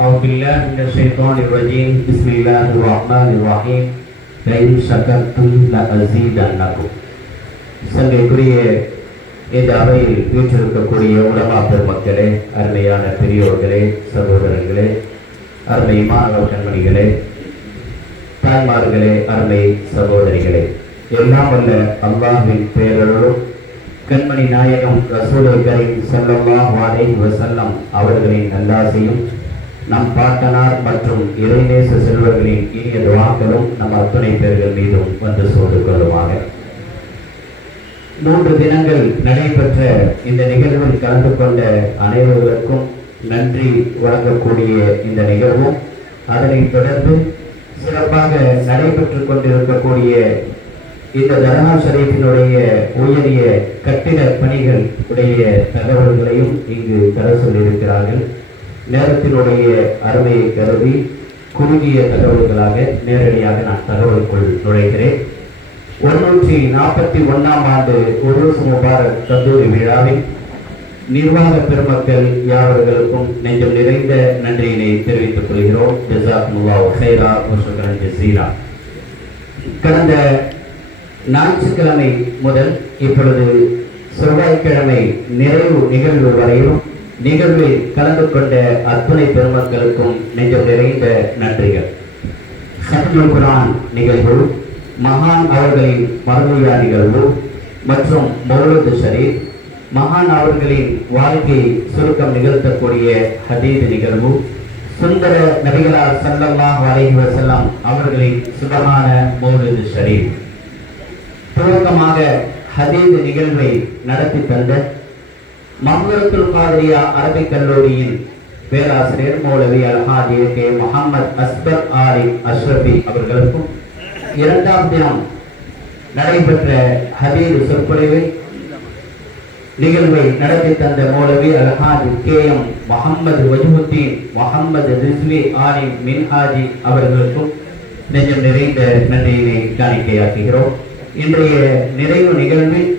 أعوذ بالله من الشيطان الرجيم. بسم الله الرحمن الرحيم. لئن شكرتم لأزيدنكم. சங்கைக்குரிய இந்த அவையில் வீற்றிருக்கக்கூடிய உலமா பெருமக்களே, அருமையான பெரியோர்களே, சகோதரர்களே, அருமை மாணவ கண்மணிகளே, தாய்மார்களே, அருமை சகோதரிகளே, எல்லாம் வல்ல அல்லாஹ்வின் பெயரோடும் கண்மணி நாயகம் ரசூலுல் கரீம் ஸல்லல்லாஹு அலைஹி வஸல்லம் அவர்களின் நல்லாசையும் நம் பாட்டனார் மற்றும் இறைநேச செல்வர்களின் இனிய துஆக்களும் நம் அத்துணை பேர்கள் மீதும் வந்து சூழ்ந்து கொள்ளுமாக. 3 தினங்கள் நடைபெற்ற இந்த நிகழ்வில் கலந்து கொண்ட அனைவருக்கும் நன்றி வழங்கக்கூடிய இந்த நிகழ்வும், அதனைத் தொடர்ந்து சிறப்பாக நடைபெற்றுக் கொண்டிருக்கக்கூடிய இந்த தர்கா ஷரீஃபினுடைய உயரிய கட்டிட பணிகள் உடைய தகவல்களையும் இங்கு தர சொல்லியிருக்கிறார்கள். நேரத்தினுடைய அருமையை கருதி குறுகிய தகவல்களாக நேரடியாக நான் தகவலுக்குள் நுழைகிறேன். 141ஆம் ஆண்டு உருஸ் முபாரக் கந்தூரி விழாவில் நிர்வாக பெருமக்கள் யாவர்களுக்கும் நெஞ்சம் நிறைந்த நன்றியினை தெரிவித்துக் கொள்கிறோம். ஜஸாக்குமுல்லாஹு கைரா வ ஷுக்ரன் ஜஸீலா. கடந்த ஞாயிற்றுக்கிழமை முதல் இப்பொழுது செவ்வாய்க்கிழமை நிறைவு நிகழ்வு வரையிலும் நிகழ்வில் கலந்து கொண்ட அத்துணை பெருமக்களுக்கும் நெஞ்சம் நிறைந்த நன்றிகள். ஹத்முல் குர்ஆன் நிகழ்வு, மகான் அவர்களின் மரபுயா நிகழ்வு மற்றும் மௌலூத் ஷரீஃப், மகான் அவர்களின் வாழ்க்கை சுருக்கம் நிகழ்த்தக்கூடிய ஹதீத் நிகழ்வு, சுந்தர நபிகளார் ஸல்லல்லாஹு அலைஹி வஸல்லம் அவர்களின் சுபஹான மௌலூத் ஷரீஃப். துவக்கமாக ஹதீத் நிகழ்வை நடத்தி தந்த மஹ்ரத்துல் காதிரியா அரபிக் கல்லூரியின் பேராசிரியர் மௌலவி அல்ஹாஜி கே முஹம்மது அஸ்பர் ஆலி அஷ்ரஃபி அவர்களுக்கும், 2ஆம் தினம் நடைபெற்ற ஹதீத் சொற்பொழிவை நிகழ்வை நடத்தி தந்த மௌலவி அல்ஹாஜ் KM முஹம்மது வஜ்ஹுத்தீன் முஹம்மது ரிஸ்வி ஆலி மின்ஹாஜி அவர்களுக்கும் நெஞ்சம் நிறைந்த நன்றியினை காணிக்கையாக்குகிறோம். இன்றைய நிறைவு நிகழ்வில்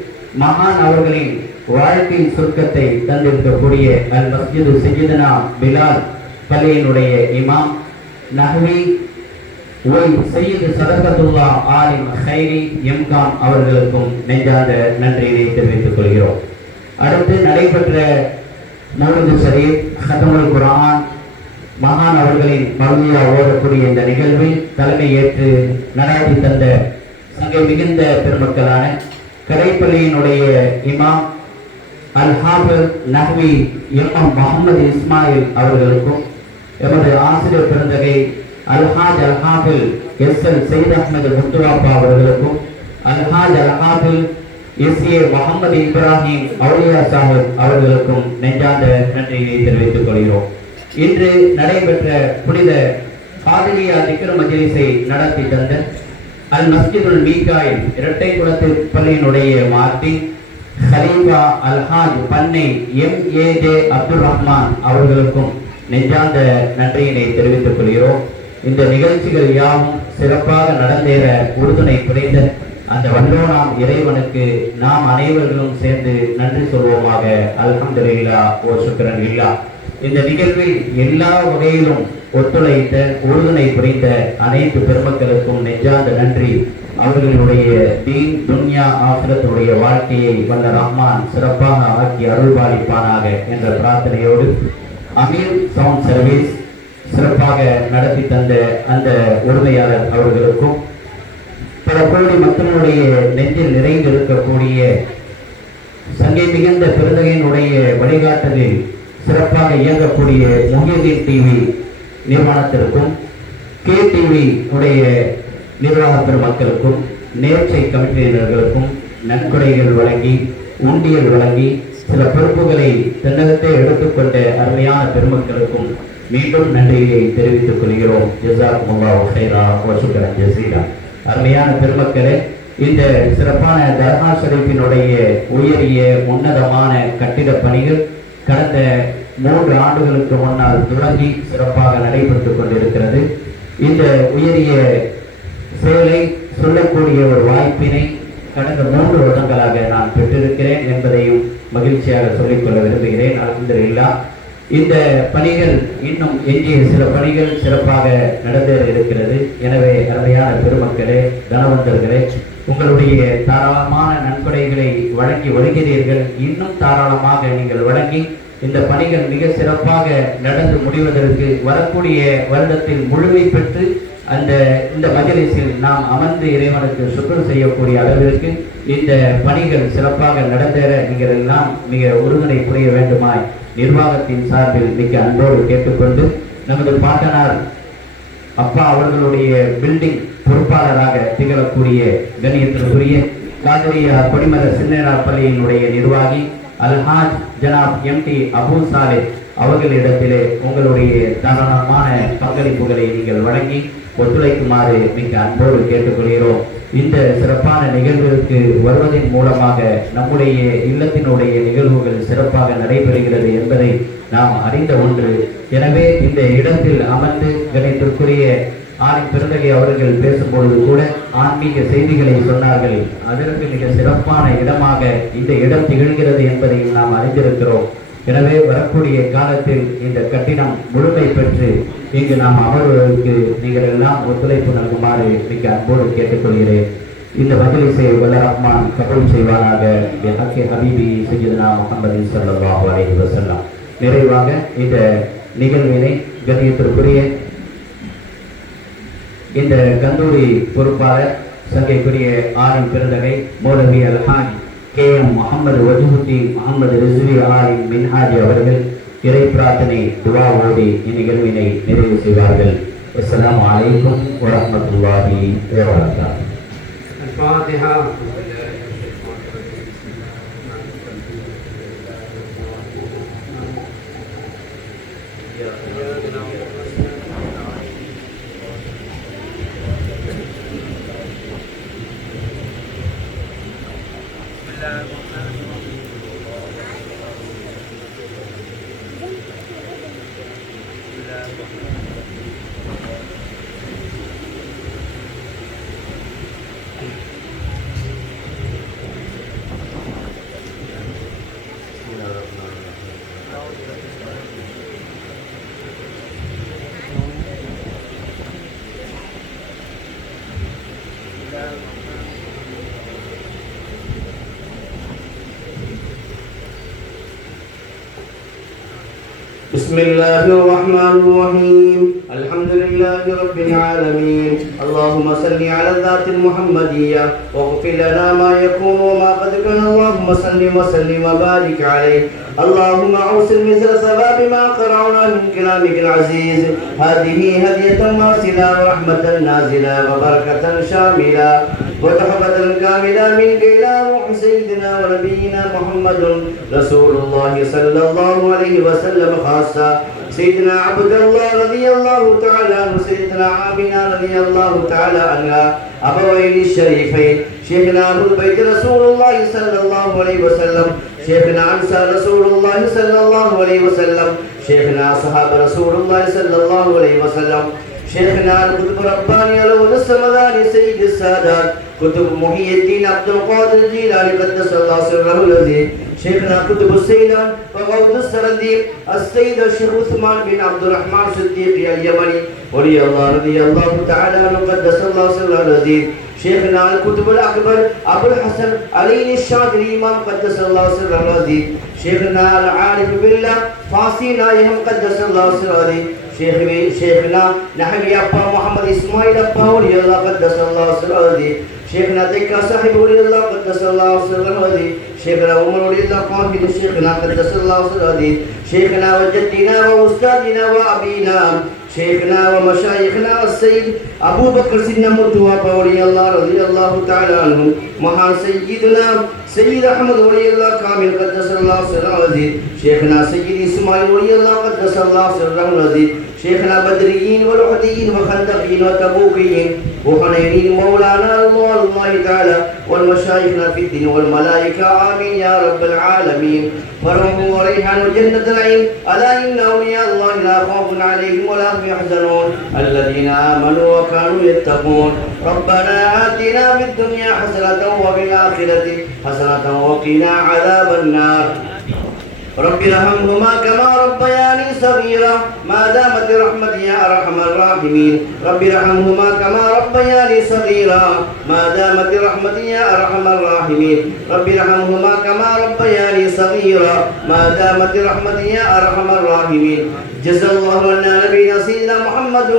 மகான் அவர்களின் வாழ்க்கை சுருக்கத்தை தந்திருக்கக்கூடிய அல் மஸ்ஜிது சையதுனா பிலால் பள்ளியினுடைய இமாம் நஹ்வி சையது சதகத்துல்லா ஆலிம் ஹைரி எம்காம் அவர்களுக்கும் நெஞ்சார்ந்த நன்றியினை தெரிவித்துக் கொள்கிறோம். அடுத்து நடைபெற்ற மௌலூத் ஷரீஃப், ஹத்முல் குர்ஆன், மகான் அவர்களின் மர்மியா ஓதக்கூடிய இந்த நிகழ்வில் தலைமை ஏற்று நடாத்தி தந்த சங்கை மிகுந்த பெருமக்களான கடைப்பள்ளியினுடைய இமாம் அல் ஹாஃபிஸ் நஹ்வி எம் முஹம்மது இஸ்மாயில் அவர்களுக்கும், எமது ஆசிரியர் பெருந்தகை அல்ஹாஜ் அல் ஹாஃபிஸ் SL சையத் அஹ்மது முத்துவாப்பா அவர்களுக்கும், அல்ஹாஜ் அல் ஹாஃபிஸ் SA முஹம்மது இப்ராஹிம் அவுலியா சாஹிப் அவர்களுக்கும் நெஞ்சார்ந்த நன்றியை தெரிவித்துக் கொள்கிறோம். இன்று நடைபெற்ற புனித காதிரியா திக்ர் மஜ்லிஸை நடத்தி தந்த அல் மஸ்ஜிதுல் மீகாயில் இரட்டை குளத்து பள்ளியினுடைய மார்டி ஹலீஃபா அல்ஹாஜ் பண்ணை MAJ அப்துல் ரஹ்மான் அவர்களுக்கும் நெஞ்சார்ந்த நன்றியினை தெரிவித்துக் கொள்கிறோம். இந்த நிகழ்ச்சிகள் யாவும் சிறப்பாக நடந்தேற உறுதுணை புரிந்த அந்த வல்லோனாம் இறைவனுக்கு நாம் அனைவர்களும் சேர்ந்து நன்றி சொல்வோமாக. அல்ஹம்துலில்லாஹ் வ ஷுக்ரன் லில்லாஹ். இந்த நிகழ்வில் எல்லா வகையிலும் ஒத்துழைத்த உறுதுணை புரிந்த அனைத்து பெருமக்களுக்கும் நெஞ்சார்ந்த நன்றி. அவர்களுடைய தீன் துன்யா ஆகிரத்துடைய வாழ்க்கையை வல்ல ரஹ்மான் சிறப்பாக ஆக்கி அருள்பாலிப்பானாக என்ற பிரார்த்தனையோடு அமீர் சவுண்ட் சர்வீஸ் சிறப்பாக நடத்தி தந்த அந்த உரிமையாளர் அவர்களுக்கும், பல கோடி மக்களுடைய நெஞ்சில் நிறைந்து இருக்கக்கூடிய சங்கை மிகுந்த பெருந்தகையினுடைய வழிகாட்டலில் சிறப்பாக இயங்கக்கூடிய முஹியதீன் டிவி நிறுவனத்திற்கும், KTV உடைய நிர்வாக பெருமக்களுக்கும், நேர்ச்சை கமிட்டியினர்களுக்கும் நன்கொடைகள் வழங்கி உண்டியல் வழங்கி சில பொறுப்புகளை தன்னகத்தை எடுத்துக்கொண்ட அருமையான பெருமக்களுக்கும் மீண்டும் நன்றியை தெரிவித்துக் கொள்கிறோம். ஜஸாக்குமுல்லாஹு கைரா வ ஷுக்ரன் ஜஸீலா. அருமையான பெருமக்களே, இந்த சிறப்பான தர்கா ஷரீஃபினுடைய உயரிய உன்னதமான கட்டிட பணிகள் கடந்த 3 ஆண்டுகளுக்கு முன்னால் தொடங்கி சிறப்பாக நடைபெற்றுக் கொண்டிருக்கிறது. இந்த உயரிய செயலை சொல்லக்கூடிய ஒரு வாய்ப்பினை கடந்த 3 வருடங்களாக நான் பெற்றிருக்கிறேன் என்பதையும் மகிழ்ச்சியாக சொல்லிக்கொள்ள விரும்புகிறேன். அல்ஹம்துலில்லாஹ். இந்த பணிகள் இன்னும் எஞ்சிய சில பணிகள் சிறப்பாக நடந்தேற இருக்கிறது. எனவே அருமையான பெருமக்களே, தனவந்தர்களே, உங்களுடைய தாராளமான நன்கொடைகளை வழங்கி வருகிறீர்கள். இன்னும் தாராளமாக நீங்கள் வழங்கி இந்த பணிகள் மிக சிறப்பாக நடந்து முடிவதற்கு வரக்கூடிய வருடத்தில் முழுமை பெற்று இந்த மஜ்லிஸில் நாம் அமர்ந்து இறைவனுக்கு சுக்ர் செய்யக்கூடிய அளவிற்கு இந்த பணிகள் சிறப்பாக நடந்தேற நீங்கள் எல்லாம் மிக உறுதுணை புரிய வேண்டுமாய் நிர்வாகத்தின் சார்பில் மிக அன்போடு கேட்டுக்கொண்டு, நமது பாட்டனார் அப்பா அவர்களுடைய பில்டிங் பொறுப்பாளராக திகழக்கூடிய கண்ணியத்திற்குரிய காதிரியா கொடிமர சின்னேரார் பள்ளியினுடைய நிர்வாகி அல்ஹாஜ் ஜனாப் எம்டி அபு சாலே அவர்களிடத்திலே உங்களுடைய தாராளமான பங்களிப்புகளை நீங்கள் வழங்கி ஒத்துழைக்குமாறு மிக அன்போடு கேட்டுக்கொள்கிறோம். இந்த சிறப்பான நிகழ்விற்கு வருவதன் மூலமாக நம்முடைய இல்லத்தினுடைய நிகழ்வுகள் சிறப்பாக நடைபெறுகிறது என்பதை நாம் அறிந்த ஒன்று. எனவே இந்த இடத்தில் அமர்ந்து கணித்திற்குரிய ஆலிம் பெருந்தகை அவர்கள் பேசும்பொழுது கூட ஆன்மீக செய்திகளை சொன்னார்கள். அதற்கு மிக சிறப்பான இடமாக இந்த இடம் திகழ்கிறது என்பதையும் நாம் அறிந்திருக்கிறோம். எனவே வரக்கூடிய காலத்தில் இந்த கட்டிடம் முழுமை பெற்று இங்கு நாம் அமர்வதற்கு நீங்கள் எல்லாம் ஒத்துழைப்பு நல்குமாறு மிக அன்போடு கேட்டுக்கொள்கிறேன். இந்த மஜ்லிஸை வல்ல ரஹ்மான் கபூல் செய்வானாக. ஹபீபி சய்யிதுனா முஹம்மது ஸல்லல்லாஹு அலைஹி வஸல்லம். நிறைவாக இந்த நிகழ்வினை கண்ணியத்திற்குரிய இந்த கந்தூரி பொறுப்பாளர் சங்கைக்குரிய ஆலிம் பெருந்தகை மௌலவி அல்ஹாஜ் KM முகமது வஜூஹுத்தீன் முகமது ரிஸ்வி ஆலிம் மின்ஹாஜி அவர்கள் இறை பிரார்த்தனை துவா ஓதி இந்நிகழ்வினை நிறைவு செய்வார்கள். அஸ்ஸலாமு அலைக்கும் வரஹ்மத்துல்லாஹி வபரகாத்துஹு. الفاتحة. بسم الله الرحمن الرحيم. الحمد لله رب العالمين. اللهم صل على الذات المحمدية واغفر لنا ما يكون وما قد كان. اللهم صل وسلم وبارك عليه. اللهم اوصل مثل ثواب ما قرأنا من كلامك العزيز. هذه هدية واصلة ورحمة نازلة وبركة شاملة وتحفة كاملة منك إلى روح سيدنا ونبينا محمد رسول الله صلى الله عليه وسلم، خاصة سيدنا عبد الله رضي الله تعالى عنه، سيدنا عامنا رضي الله تعالى عنها، أبوين الشريفين، شيخنا أبو البيت رسول الله صلى الله عليه وسلم، شيخنا أنصار رسول الله صلى الله عليه وسلم، شيخنا أصحاب رسول الله صلى الله عليه وسلم، شيخنا القطب رباني الأول السمداني سيد السادات قطب محي الدين عبد القادر الجيلاني قدس الله سره العظيم، شيخنا قطب السيدان وغوث السرنديب السيد الشيخ عثمان بن عبد الرحمن الصديق اليمني ولي الله رضي الله تعالى عنه قدس الله سره العظيم، شيخنا القطب الأكبر أبو الحسن علي الشاذلي إمام قدس الله سره العظيم، شيخنا العارف بالله فاسي نايهم قدس الله سره العظيم، شيخنا نحوي أبا محمد إسماعيل أبا ولي الله قدس الله سره العظيم، شيخنا تكا صاحب ولي الله قدس الله سره العظيم، شيخنا عمر ولي الله قاهر شيخنا قدس الله سره العظيم، شيخنا وجدنا وأستاذنا وأبينا شيخنا ومشايخنا السيد أبو بكر سن متوفى ولي الله رضي الله تعالى عنهم، مع سيدنا سيد أحمد ولي الله كامل قدس الله سره العظيم، شيخنا سيد إسماعيل ولي الله قدس الله سره العظيم، شيخنا بدريين والعهديين وخندقين وتبوكيين وحنينين مولانا الله تعالى والمشايخنا في الدين والملائكة آمين يا رب العالمين. وروح وريحان وجنة العين ألا إن أولياء الله لا خوف عليهم ولا هم يحزنون الذين آمنوا وكانوا يتقون. ربنا آتنا في الدنيا حسنة وفي الآخرة حسنة وقنا عذاب النار. رب ارحمهما كما ربياني صغيرا ما دامت رحمتي يا أرحم الراحمين. رب ارحمهما كما ربياني صغيرا ما دامت رحمتي يا أرحم الراحمين. رب ارحمهما كما ربياني صغيرا ما دامت رحمتي يا أرحم الراحمين. جزا الله عنا نبينا سيدنا محمد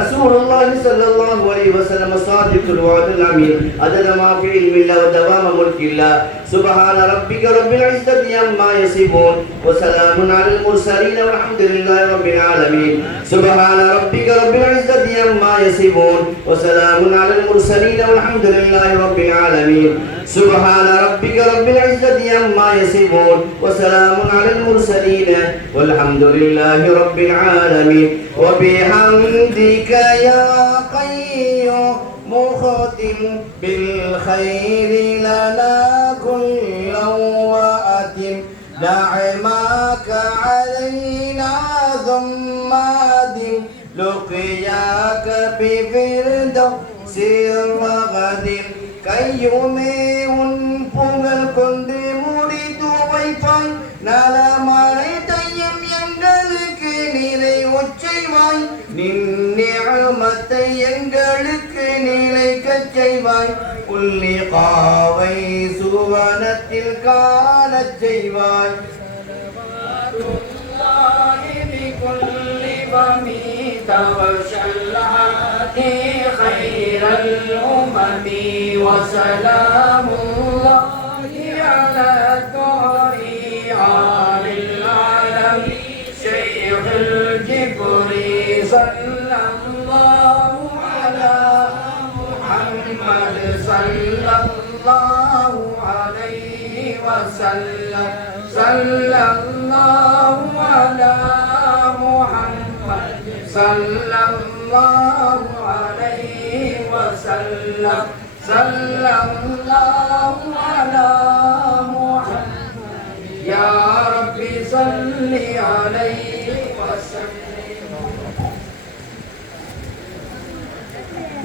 رسول الله صلى الله عليه وسلم الصادق الوعد الأمين عدد ما في علم الله ودوام ملك الله. سبحان ربك رب العزة عما يصفون وسلام على المرسلين والحمد لله رب العالمين. سبحان ربك رب العزة عما يصفون وسلام على المرسلين والحمد لله رب العالمين. سبحان ربك رب العزة عما يصفون وسلام على المرسلين والحمد لله رب العالمين. وبحمدك يا قيوم مختم بالخير لنا كلا وأتم نعمك علينا ثم أدم لقياك بفردوس الرغد. கையுமே உன் புகழ் கொண்டு முடித்து வைப்பாய் நலமறை தையம் எங்களுக்கு நிலை ஒச்சைவாய் நின் நிஅமத்தை எங்களுக்கு நிலைக்கச் செய்வாய் புள்ளி காவை சுவனத்தில் காணச் செய்வாய். خير الأمم وسلام الله على طريق العالم شيخ الجبر صلى الله على محمد صلى الله عليه وسلم صلى الله على محمد صلى الله عليه وسلم صلى الله على محمد يا ربي صل عليه وسلم.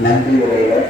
நன்றி உரையார்